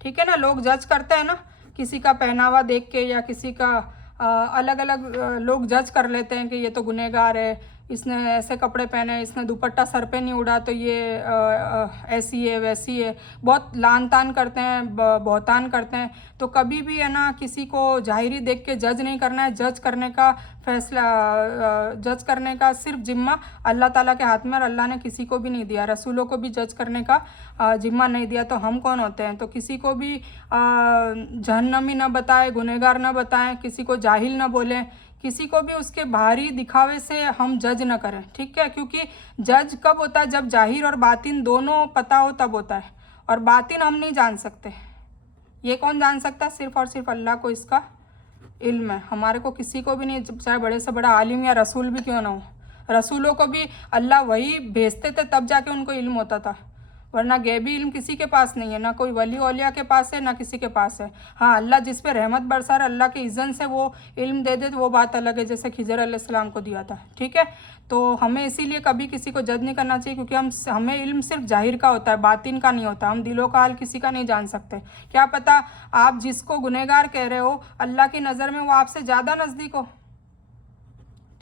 ठीक है ना। लोग जज करते हैं ना, किसी का पहनावा देख के या किसी का अलग अलग लोग जज कर लेते हैं कि ये तो गुनहगार है, इसने ऐसे कपड़े पहने, इसने दुपट्टा सर पे नहीं उड़ा तो ये ऐसी है वैसी है, बहुत लान तान करते हैं, बहतान करते हैं। तो कभी भी है ना किसी को जाहिरी देख के जज नहीं करना है। जज करने का फैसला, जज करने का सिर्फ जिम्मा अल्लाह ताला के हाथ में, और अल्लाह ने किसी को भी नहीं दिया, रसूलों को भी जज करने का जिम्मा नहीं दिया। तो हम कौन होते हैं? तो किसी को भी जहन्नमी न बताएं, गुनहगार न बताएं, किसी को जाहिल न बोलें, किसी को भी उसके बाहरी दिखावे से हम जज न करें, ठीक है। क्योंकि जज कब होता है? जब जाहिर और बातिन दोनों पता हो तब होता है, और बातिन हम नहीं जान सकते। ये कौन जान सकता है? सिर्फ और सिर्फ अल्लाह को इसका इल्म है। हमारे को किसी को भी नहीं, चाहे बड़े से बड़ा आलिम या रसूल भी क्यों ना हो। रसूलों को भी अल्लाह वही भेजते थे तब जाके उनको इल्म होता था, वरना गैबी इल्म किसी के पास नहीं है, ना कोई वली औलिया के पास है, ना किसी के पास है। हाँ, अल्लाह जिस पे रहमत बरसा रहा, अल्लाह के इज़्ज़त से वो इल्म दे दे तो वो बात अलग है, जैसे खिजर अलैहिस्सलाम को दिया था, ठीक है। तो हमें इसीलिए कभी किसी को जज नहीं करना चाहिए, क्योंकि हमें इल्म सिर्फ जाहिर का होता है, बातिन का नहीं होता। हम दिलों का हाल किसी का नहीं जान सकते। क्या पता आप जिसको गुनहगार कह रहे हो, अल्लाह की नज़र में वो आपसे ज़्यादा नज़दीक हो,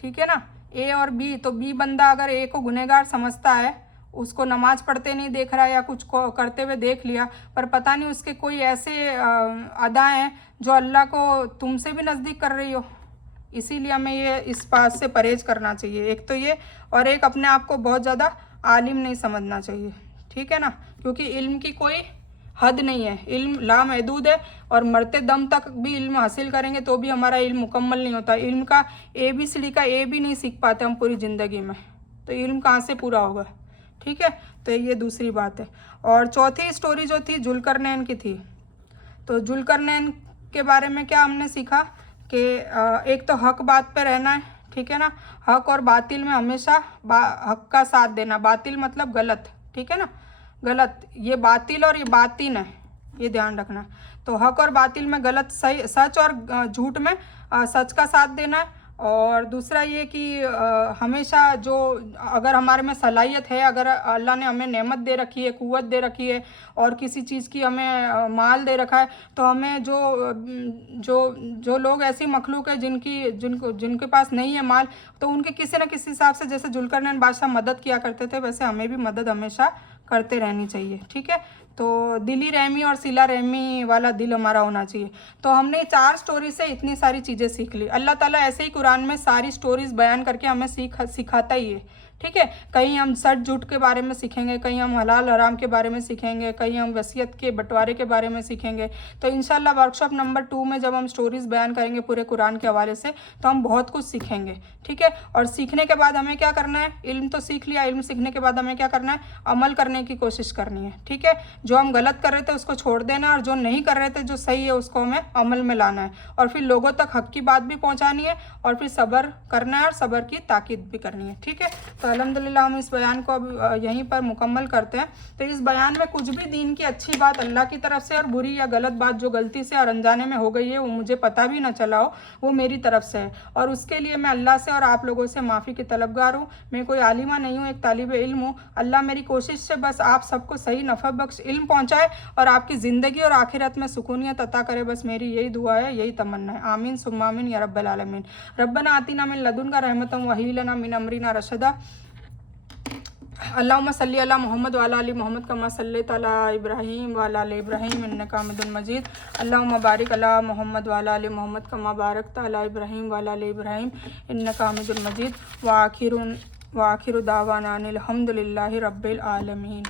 ठीक है ना। ए और बी, तो बी बंदा अगर ए को गुनहगार समझता है, उसको नमाज पढ़ते नहीं देख रहा या कुछ को करते हुए देख लिया, पर पता नहीं उसके कोई ऐसे अदाएँ हैं जो अल्लाह को तुमसे भी नज़दीक कर रही हो। इसीलिए हमें ये इस बात से परहेज करना चाहिए, एक तो ये, और एक अपने आप को बहुत ज़्यादा आलिम नहीं समझना चाहिए, ठीक है ना। क्योंकि इल्म की कोई हद नहीं है, इल्म लामहदूद है, और मरते दम तक भी इल्म हासिल करेंगे तो भी हमारा इल्म मुकम्मल नहीं होता। इल्म का ABCD का ए भी नहीं सीख पाते हम पूरी ज़िंदगी में, तो इल्म कहाँ से पूरा होगा, ठीक है। तो ये दूसरी बात है। और चौथी स्टोरी जो थी जुल्करनैन की थी। तो जुल्करनैन के बारे में क्या हमने सीखा कि एक तो हक बात पे रहना है, ठीक है ना। हक और बातिल में हमेशा हक का साथ देना, बातिल मतलब गलत, ठीक है ना, गलत। ये बातिल और ये बातिन है, ये ध्यान रखना। तो हक और बातिल में गलत, सही, सच और झूठ में सच का साथ देना है। और दूसरा ये कि हमेशा जो, अगर हमारे में सलाहियत है, अगर अल्लाह ने हमें नेमत दे रखी है, कुव्वत दे रखी है, और किसी चीज़ की हमें माल दे रखा है, तो हमें जो लोग ऐसी मखलूक है जिनके पास नहीं है माल, तो उनके किसी न किसी हिसाब से, जैसे जुल्करनैन बादशाह मदद किया करते थे, वैसे हमें भी मदद हमेशा करते रहनी चाहिए, ठीक है। तो दिली रहमी और सिला रहमी वाला दिल हमारा होना चाहिए। तो हमने 4 स्टोरी से इतनी सारी चीज़ें सीख ली। अल्लाह ताला ऐसे ही कुरान में सारी स्टोरीज़ बयान करके हमें सिखाता ही है, ठीक है। कहीं हम सच झूठ के बारे में सीखेंगे, कहीं हम हलाल हराम के बारे में सीखेंगे, कहीं हम वसीयत के बंटवारे के बारे में सीखेंगे। तो इंशाल्लाह वर्कशॉप नंबर 2 में जब हम स्टोरीज़ बयान करेंगे पूरे कुरान के हवाले से, तो हम बहुत कुछ सीखेंगे, ठीक है। और सीखने के बाद हमें क्या करना है? इल्म तो सीख लिया, इल्म सीखने के बाद हमें क्या करना है? अमल करने की कोशिश करनी है, ठीक है। जो हम गलत कर रहे थे उसको छोड़ देना, और जो नहीं कर रहे थे, जो सही है, उसको हमें अमल में लाना है। और फिर लोगों तक हक की बात भी पहुँचानी है, और फिर सब्र करना है, और सब्र की ताकीद भी करनी है, ठीक है। तो अल्हम्दुलिल्लाह हम इस बयान को अब यहीं पर मुकम्मल करते हैं। तो इस बयान में कुछ भी दीन की अच्छी बात अल्लाह की तरफ से, और बुरी या गलत बात जो गलती से और अनजाने में हो गई है, वो मुझे पता भी ना चला हो, वो मेरी तरफ से है, और उसके लिए मैं अल्लाह से और आप लोगों से माफ़ी की तलबगार हूँ। मैं कोई आलिमा नहीं हूँ, एक तालिब इल्म हूँ। अल्लाह मेरी कोशिश से बस आप सबको सही नफ़ा बख्श इल्म पहुँचाए, और आपकी ज़िंदगी और आखिरत में सुकूनियत अता करे। बस मेरी यही दुआ है, यही तमन्ना है। आमीन सुम्मा आमीन या रब्बल आलमीन। रब्बना आतिना मिन लदुनका रहमतन व हय्यि लना मिन अमरिना रशदा। अल्लाहुम्मा सल्ली अला मोहम्मद वाला अली मोहम्मद कमा सल्लैता अला इब्राहीम वाला अली इब्राहीम इन्नका हमीदुम मजीद। अल्लाहुम्मा बारिक अला मोहम्मद वाला अली मोहम्मद कमा बारकता अला इब्राहीम वाला अली इब्राहीम इन्नका हमीदुम मजीद। व आखिरु दावाना अनिल हम्दुलिल्लाहि रब्बिल आलमीन।